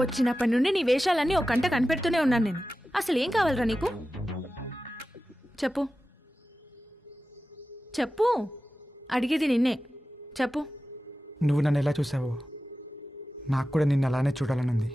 వచ్చినప్పటి నుండి నీ వేషాలన్నీ ఒక గంట కనిపెడుతూనే ఉన్నాను నేను. అసలు ఏం కావాలరా నీకు? చెప్పు చెప్పు, అడిగేది నిన్నే. చెప్పు. నువ్వు నన్ను ఎలా చూసావో నాకు కూడా నిన్ను అలానే చూడాలని ఉంది.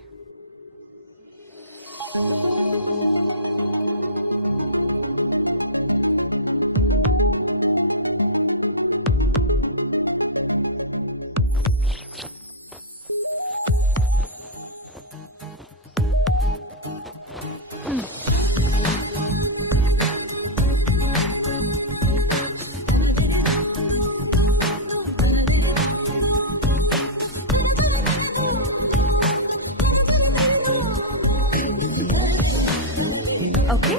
ఓకే,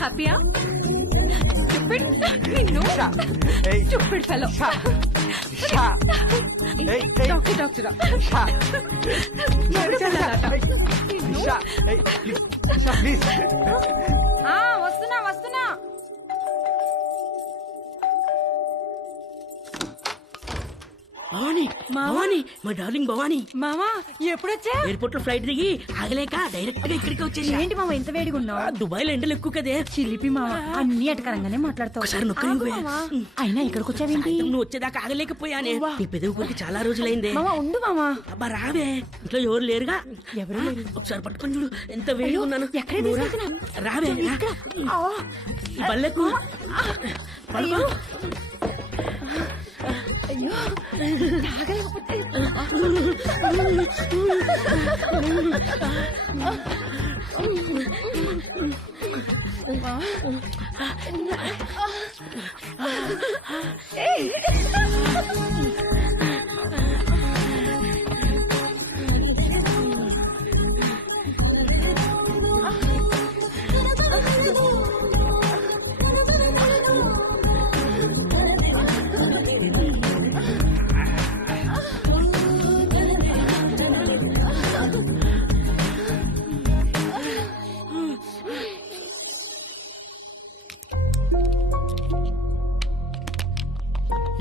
హ్యాపీయా? స్టూపిడ్, నిన్ను స్టూపిడ్ ఫెలో. డాక్టర్ వస్తున్నా వస్తున్నా. భవానీ, భవానీ, మా డార్లింగ్ భవానీ. మామా ఎప్పుడొచ్చా? ఎయిర్పోర్ట్ లో ఫ్లైట్ దిగి ఆగలేక డైరెక్ట్ గా ఇక్కడికి వచ్చేసి. ఏంటి మామ ఇంత వేడిగా ఉన్నావు? దుబాయ్ లో ఎండలు ఎక్కువ కదే. చిలిపి మామ, అన్ని అటకరంగానే మాట్లాడతావు. ఒకసారి నొక్కని అయినా ఇక్కడికి వచ్చావేంటి? నువ్వు వచ్చేదాకా ఆగలేకపోయానే. నీ పెదవి కొరికి చాలా రోజులైందే. మామ ఉండు మామ. అబ్బా రావే, ఇంట్లో ఎవరు లేరుగా. ఎవరు లేరు. ఒకసారి పట్టుకొని చూడు, ఎంత వేడిగా ఉన్నాను. ఎక్కడే తీసుకెళ్తున్నా? రావే, ఈ బల్లెకు పడుకో. అయ్యో తాగలేకపోతే.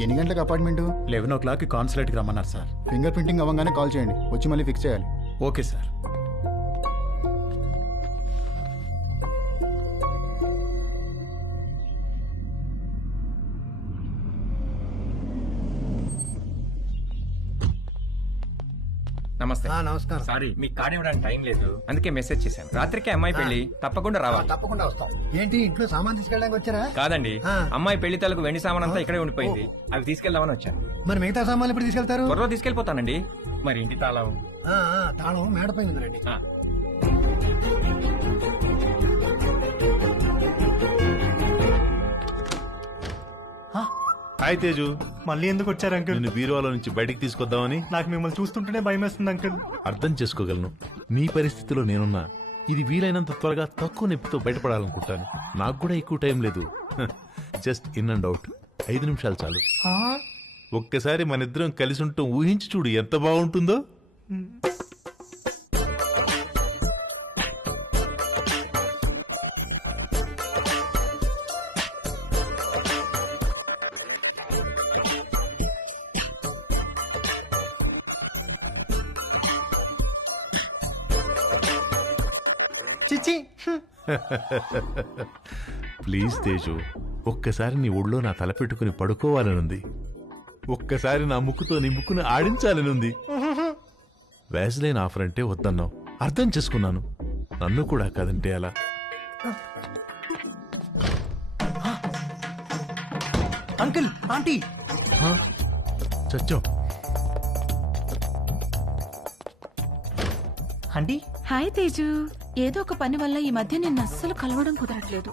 ఎన్ని గంటలకు అపార్ట్మెంట్? 11 కాన్సులేట్కి రమ్మన్నారు సార్. ఫింగర్ ప్రింటింగ్ అవ్వగానే కాల్ చేయండి, వచ్చి మళ్ళీ ఫిక్స్ చేయాలి. Okay sir. నమస్తే. నమస్కారం. సారీ, మీకు కార్డు ఇవ్వడానికి టైం లేదు, అందుకే మెసేజ్ చేశాను. రాత్రికి అమ్మాయి పెళ్లి, తప్పకుండా రావాలి. తప్పకుండా వస్తాం. ఏంటి ఇంట్లో సామాన్ తీసుకెళ్ళడానికి వచ్చారా? కాదండి, అమ్మాయి పెళ్లి తాలూకు వెండి సామాన్ అంతా ఇక్కడే ఉండిపోయింది, అవి తీసుకెళ్దామని వచ్చాను. మరి మిగతా సామాన్లు ఇప్పుడు తీసుకెళ్తారు? త్వరలో తీసుకెళ్లిపోతానండి. మరి ఇంటి తాళం? తాళం మేడపై ఉందండి. హాయ్ తేజు, మళ్ళీ ఎందుకు వచ్చారు అంకుల్? నిన్ను బీరువాలో నుంచి బయటికి తీసుకొద్దామని. నాకు మిమ్మల్ని చూస్తుంటేనే భయం వేస్తుంది అంకుల్. అర్థం చేసుకోగలను, నీ పరిస్థితిలో నేనున్నా. ఇది వీలైనంత త్వరగా తక్కువ నొప్పితో బయటపడాలనుకుంటాను. నాకు కూడా ఎక్కువ టైం లేదు. Just in and out. 5 నిమిషాలు చాలు. ఒక్కసారి మన ఇద్దరం కలిసి ఉంటాం ఊహించి చూడు ఎంత బాగుంటుందో. చిచి ప్లీజ్ తేజు, ఒక్కసారి నీ ఒళ్ళో నా తల పెట్టుకుని పడుకోవాలనుంది. ఒక్కసారి నా ముక్కుతో నీ ముక్కుని ఆడించాలనుంది. వ్యాజ్లైన్ ఆఫర్ అంటే వద్దన్నావు, అర్థం చేసుకున్నాను. నన్ను కూడా కాదంటే అలా. అంకుల్ ఆంటీ చచ్చో. Aunty hi Teju. ఏదో ఒక పని వల్ల ఈ మధ్య నిన్ను అస్సలు కలవడం కుదరట్లేదు.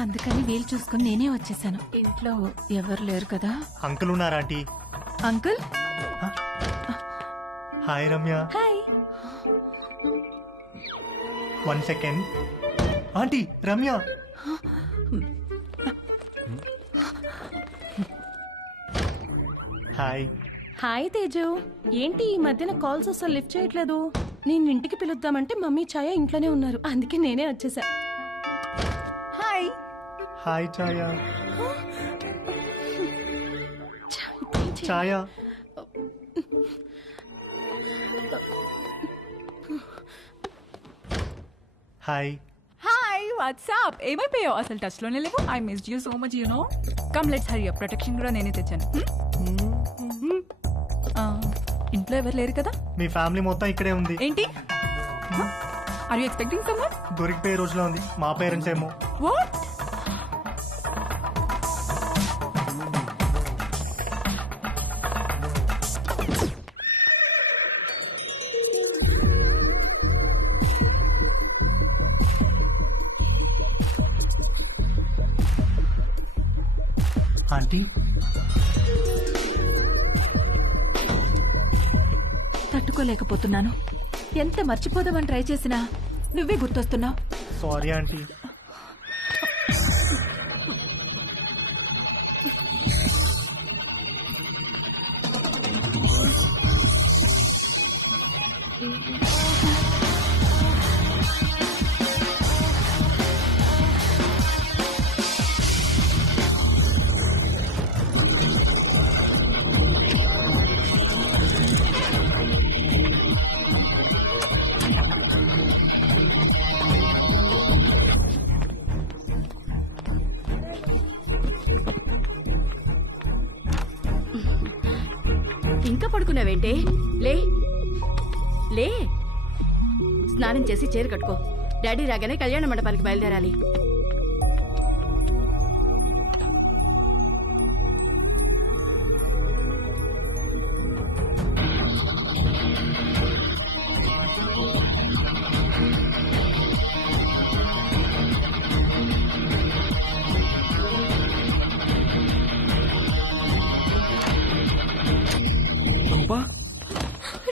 అందుకని వీలు చూసుకుని నేనే వచ్చేసాను. ఇంట్లో ఎవరు లేరు కదా? అంకుల్ ఉన్నారా aunty? Uncle hi Ramya. Hi. 1 second. Aunty Ramya. Hi. Hi Teju, ఏంటి ఈ మధ్యన కాల్స్ అసలు లిఫ్ట్ చేయట్లేదు? నేను ఇంటికి పిలుద్దామంటే మమ్మీ ఛాయ ఇంట్లోనే ఉన్నారు, అందుకే నేనే వచ్చేసా. Hi. Hi Chaya. Chaya. Hi. Hi what's up. ఏమైపోయావు? అసలు టచ్ లోనే లేవు. I missed you so much, you know. Come let's hurry up. Protection కూడా నేనే తెచ్చాను. ఇంట్లో ఎవరు లేరు కదా? మీ ఫ్యామిలీ మొత్తం ఇక్కడే ఉంది. ఏంటి? Are you expecting someone? దొరికిపోయే రోజులో ఉంది. మా పేరెంట్స్ ఏమో. వాట్? ఆంటీ తట్టుకోలేకపోతున్నాను. ఎంత మర్చిపోదామని ట్రై చేసినా నువ్వే గుర్తొస్తున్నావు. Sorry aunty. ఇంకా పడుకున్నావేంటే? లే లే, స్నానం చేసి చీర కట్టుకో. డాడీ రాగానే కళ్యాణ మండపానికి బయలుదేరాలి.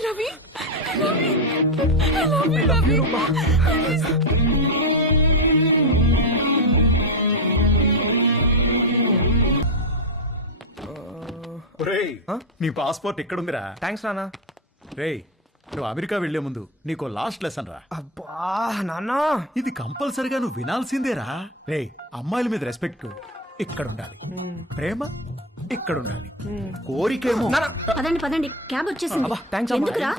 Ravi, Ravi, I love you, Ravi. ఒరేయ్, నీ పాస్పోర్ట్ ఎక్కడుందిరా? థ్యాంక్స్ నాన్న. రేయ్, నువ్వు అమెరికా వెళ్లే ముందు నీకు లాస్ట్ లెసన్ రా. అబ్బా నాన్న, ఇది కంపల్సరిగా నువ్వు వినాల్సిందేరా. రేయ్, అమ్మాయిల మీద రెస్పెక్ట్ ఇక్కడ ఉండాలి, ప్రేమ ఇక్కడ ఉండాలి, కోరికేమో. పదండి పదండి, క్యాబ్ వచ్చేసింది. ఎందుకురా?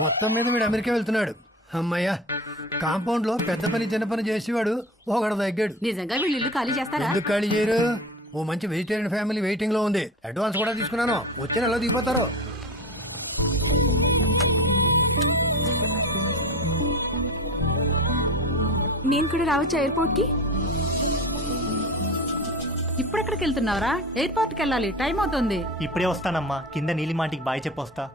మొత్తం మీద వీడు అమెరికా వెళ్తున్నాడు. అమ్మయ్యా, కాంపౌండ్ లో పెద్ద పని చిన్న పని చేసేవాడు ఒకడు తగ్గాడు. నిజంగా వీళ్ళు ఇల్లు ఖాళీ చేస్తారా? ఎందుకు ఖాళీ చేయరు? ఓ మంచి వెజిటేరియన్ ఫ్యామిలీ వెయిటింగ్ లో ఉంది. అడ్వాన్స్ కూడా తీసుకున్నాను. వచ్చే నెలలో దిగిపోతారు. నేను కూడా రావచ్చా ఎయిర్పోర్ట్ కి? ఇప్పుడెక్కడికి వెళ్తున్నావురా? ఎయిర్పోర్ట్కి వెళ్ళాలి, టైం అవుతుంది. ఇప్పుడే వస్తానమ్మా. కింద నీలిమాటికి బాయ్ చెప్పొస్తా.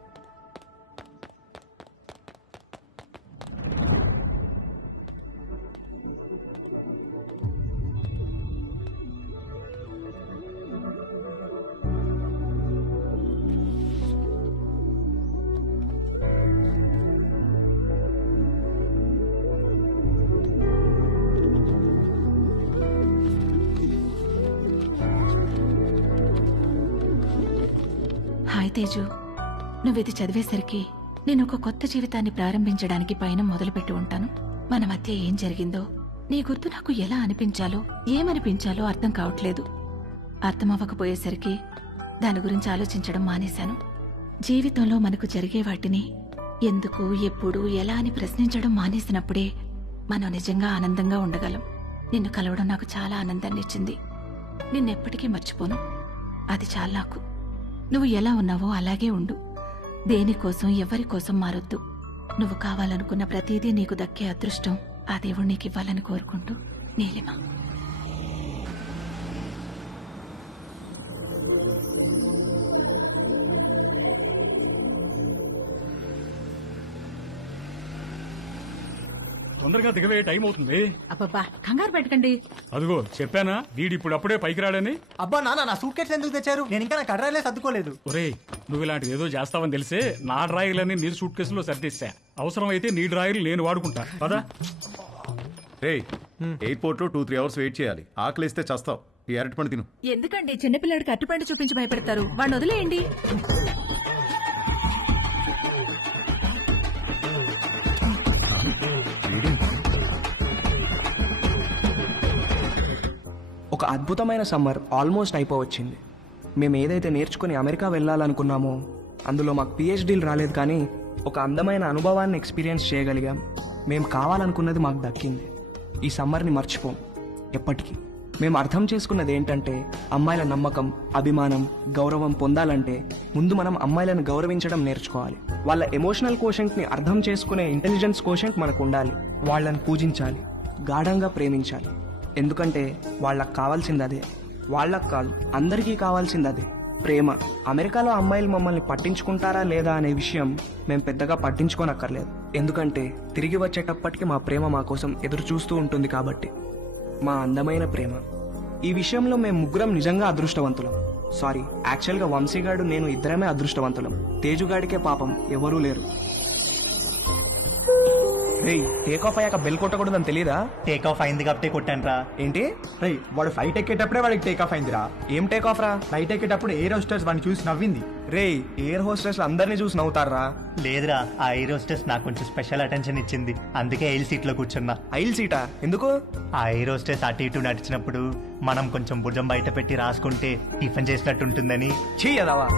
తేజు, నువ్వు ఇది చదివేసరికి నేను ఒక కొత్త జీవితాన్ని ప్రారంభించడానికి పైన మొదలుపెట్టి ఉంటాను. మన మధ్య ఏం జరిగిందో నీ గుర్తు నాకు ఎలా అనిపించాలో ఏమనిపించాలో అర్థం కావట్లేదు. అర్థమవ్వకపోయేసరికి దాని గురించి ఆలోచించడం మానేశాను. జీవితంలో మనకు జరిగే వాటిని ఎందుకు, ఎప్పుడు, ఎలా అని ప్రశ్నించడం మానేసినప్పుడే మనం నిజంగా ఆనందంగా ఉండగలం. నిన్ను కలవడం నాకు చాలా ఆనందాన్ని ఇచ్చింది. నిన్నెప్పటికీ మర్చిపోను. అది చాలా నాకు. నువ్వు ఎలా ఉన్నావో అలాగే ఉండు. దేనికోసం ఎవరి కోసం మారొద్దు. నువ్వు కావాలనుకున్న ప్రతిదీ నీకు దక్కే అదృష్టం ఆ దేవుడు నీకు ఇవ్వాలని కోరుకుంటూ, నీలిమ. తొందరగా దిగవే, టైం అవుతుంది. అబ్బబ్బా కంగారు పెట్టకండి. అదిగో చెప్పానా వీడి ఇప్పుడు అప్పుడే పైకి రాడని. అబ్బా నాన్న, నా సూట్ కేసు ఎందుకు తెచ్చారు? నేను ఇంకా నా కడ్రాయిలే సర్దుకోలేదు. ఒరేయ్, నువ్వు ఇలాంటిది ఏదో చేస్తావని తెలిసే నా డ్రాయర్లన్నీ నీ సూట్ కేసులో సర్దేశా. అవసరం అయితే నీ డ్రాయర్లు నేను వాడుకుంటా పదా. రే, ఎయిర్పోర్ట్ లో 2-3 అవర్స్ వెయిట్ చేయాలి. ఆకలిస్తే చస్తావు. ఈ అరటిపండు తిను. ఎందుకండి చిన్నపిల్లాడికి అట్టుపండు చూపించి భయపెడతారు? వాడిని వదిలేయండి. ఒక అద్భుతమైన సమ్మర్ ఆల్మోస్ట్ అయిపోవచ్చింది. మేము ఏదైతే నేర్చుకుని అమెరికా వెళ్ళాలనుకున్నామో అందులో మాకు పిహెచ్డీలు రాలేదు, కానీ ఒక అందమైన అనుభవాన్ని ఎక్స్పీరియన్స్ చేయగలిగాం. మేము కావాలనుకున్నది మాకు దక్కింది. ఈ సమ్మర్ని మర్చిపోం ఎప్పటికీ. మేము అర్థం చేసుకున్నది ఏంటంటే, అమ్మాయిల నమ్మకం, అభిమానం, గౌరవం పొందాలంటే ముందు మనం అమ్మాయిలను గౌరవించడం నేర్చుకోవాలి. వాళ్ళ ఎమోషనల్ కోషెంట్ని అర్థం చేసుకునే ఇంటెలిజెన్స్ కోషెంట్ మనకు ఉండాలి. వాళ్ళని పూజించాలి, గాఢంగా ప్రేమించాలి. ఎందుకంటే వాళ్ళకు కావాల్సింది అదే. వాళ్ళకు కాదు, అందరికీ కావాల్సింది అదే, ప్రేమ. అమెరికాలో అమ్మాయిలు మమ్మల్ని పట్టించుకుంటారా లేదా అనే విషయం మేము పెద్దగా పట్టించుకోనక్కర్లేదు. ఎందుకంటే తిరిగి వచ్చేటప్పటికి మా ప్రేమ మా కోసం ఎదురు చూస్తూ ఉంటుంది కాబట్టి. మా అందమైన ప్రేమ. ఈ విషయంలో మేము ముగ్గురం నిజంగా అదృష్టవంతులం. సారీ, యాక్చువల్గా వంశీగాడు నేను ఇద్దరమే అదృష్టవంతులం. తేజుగాడికే పాపం ఎవరూ లేరు. రేయ్, టేక్ ఆఫ్ అయ్యాక బెల్ కొట్టకూడదని తెలీదా? టేక్ ఆఫ్ అయింది కాబట్టి కొట్టాను రా. ఏంటి? రేయ్, వాడు ఫ్లైట్ ఎక్కేటప్పుడే వాడికి టేక్ ఆఫ్ అయిందిరా. ఏం టేక్ ఆఫ్ రా? ఫ్లైట్ ఎక్కేటప్పుడు ఎయిర్ హోస్టెస్ వాడిని చూసి నవ్వింది. రేయ్, ఎయిర్ హోస్టెస్ అందరినీ చూసి నవ్వుతారా? లేదురా, ఆ ఎయిర్ హోస్టెస్ నాకు కొంచెం స్పెషల్ అటెన్షన్ ఇచ్చింది. అందుకే ఐల్ సీట్ లో కూర్చున్నా. ఐల్ సీటా? ఎందుకు? ఆ ఎయిర్ హోస్టెస్ అటు ఇటు నడిచినప్పుడు మనం కొంచెం భుజం బయట పెట్టి రాసుకుంటే టిఫిన్ చేసినట్టు ఉంటుందని. చెయ్యదావా?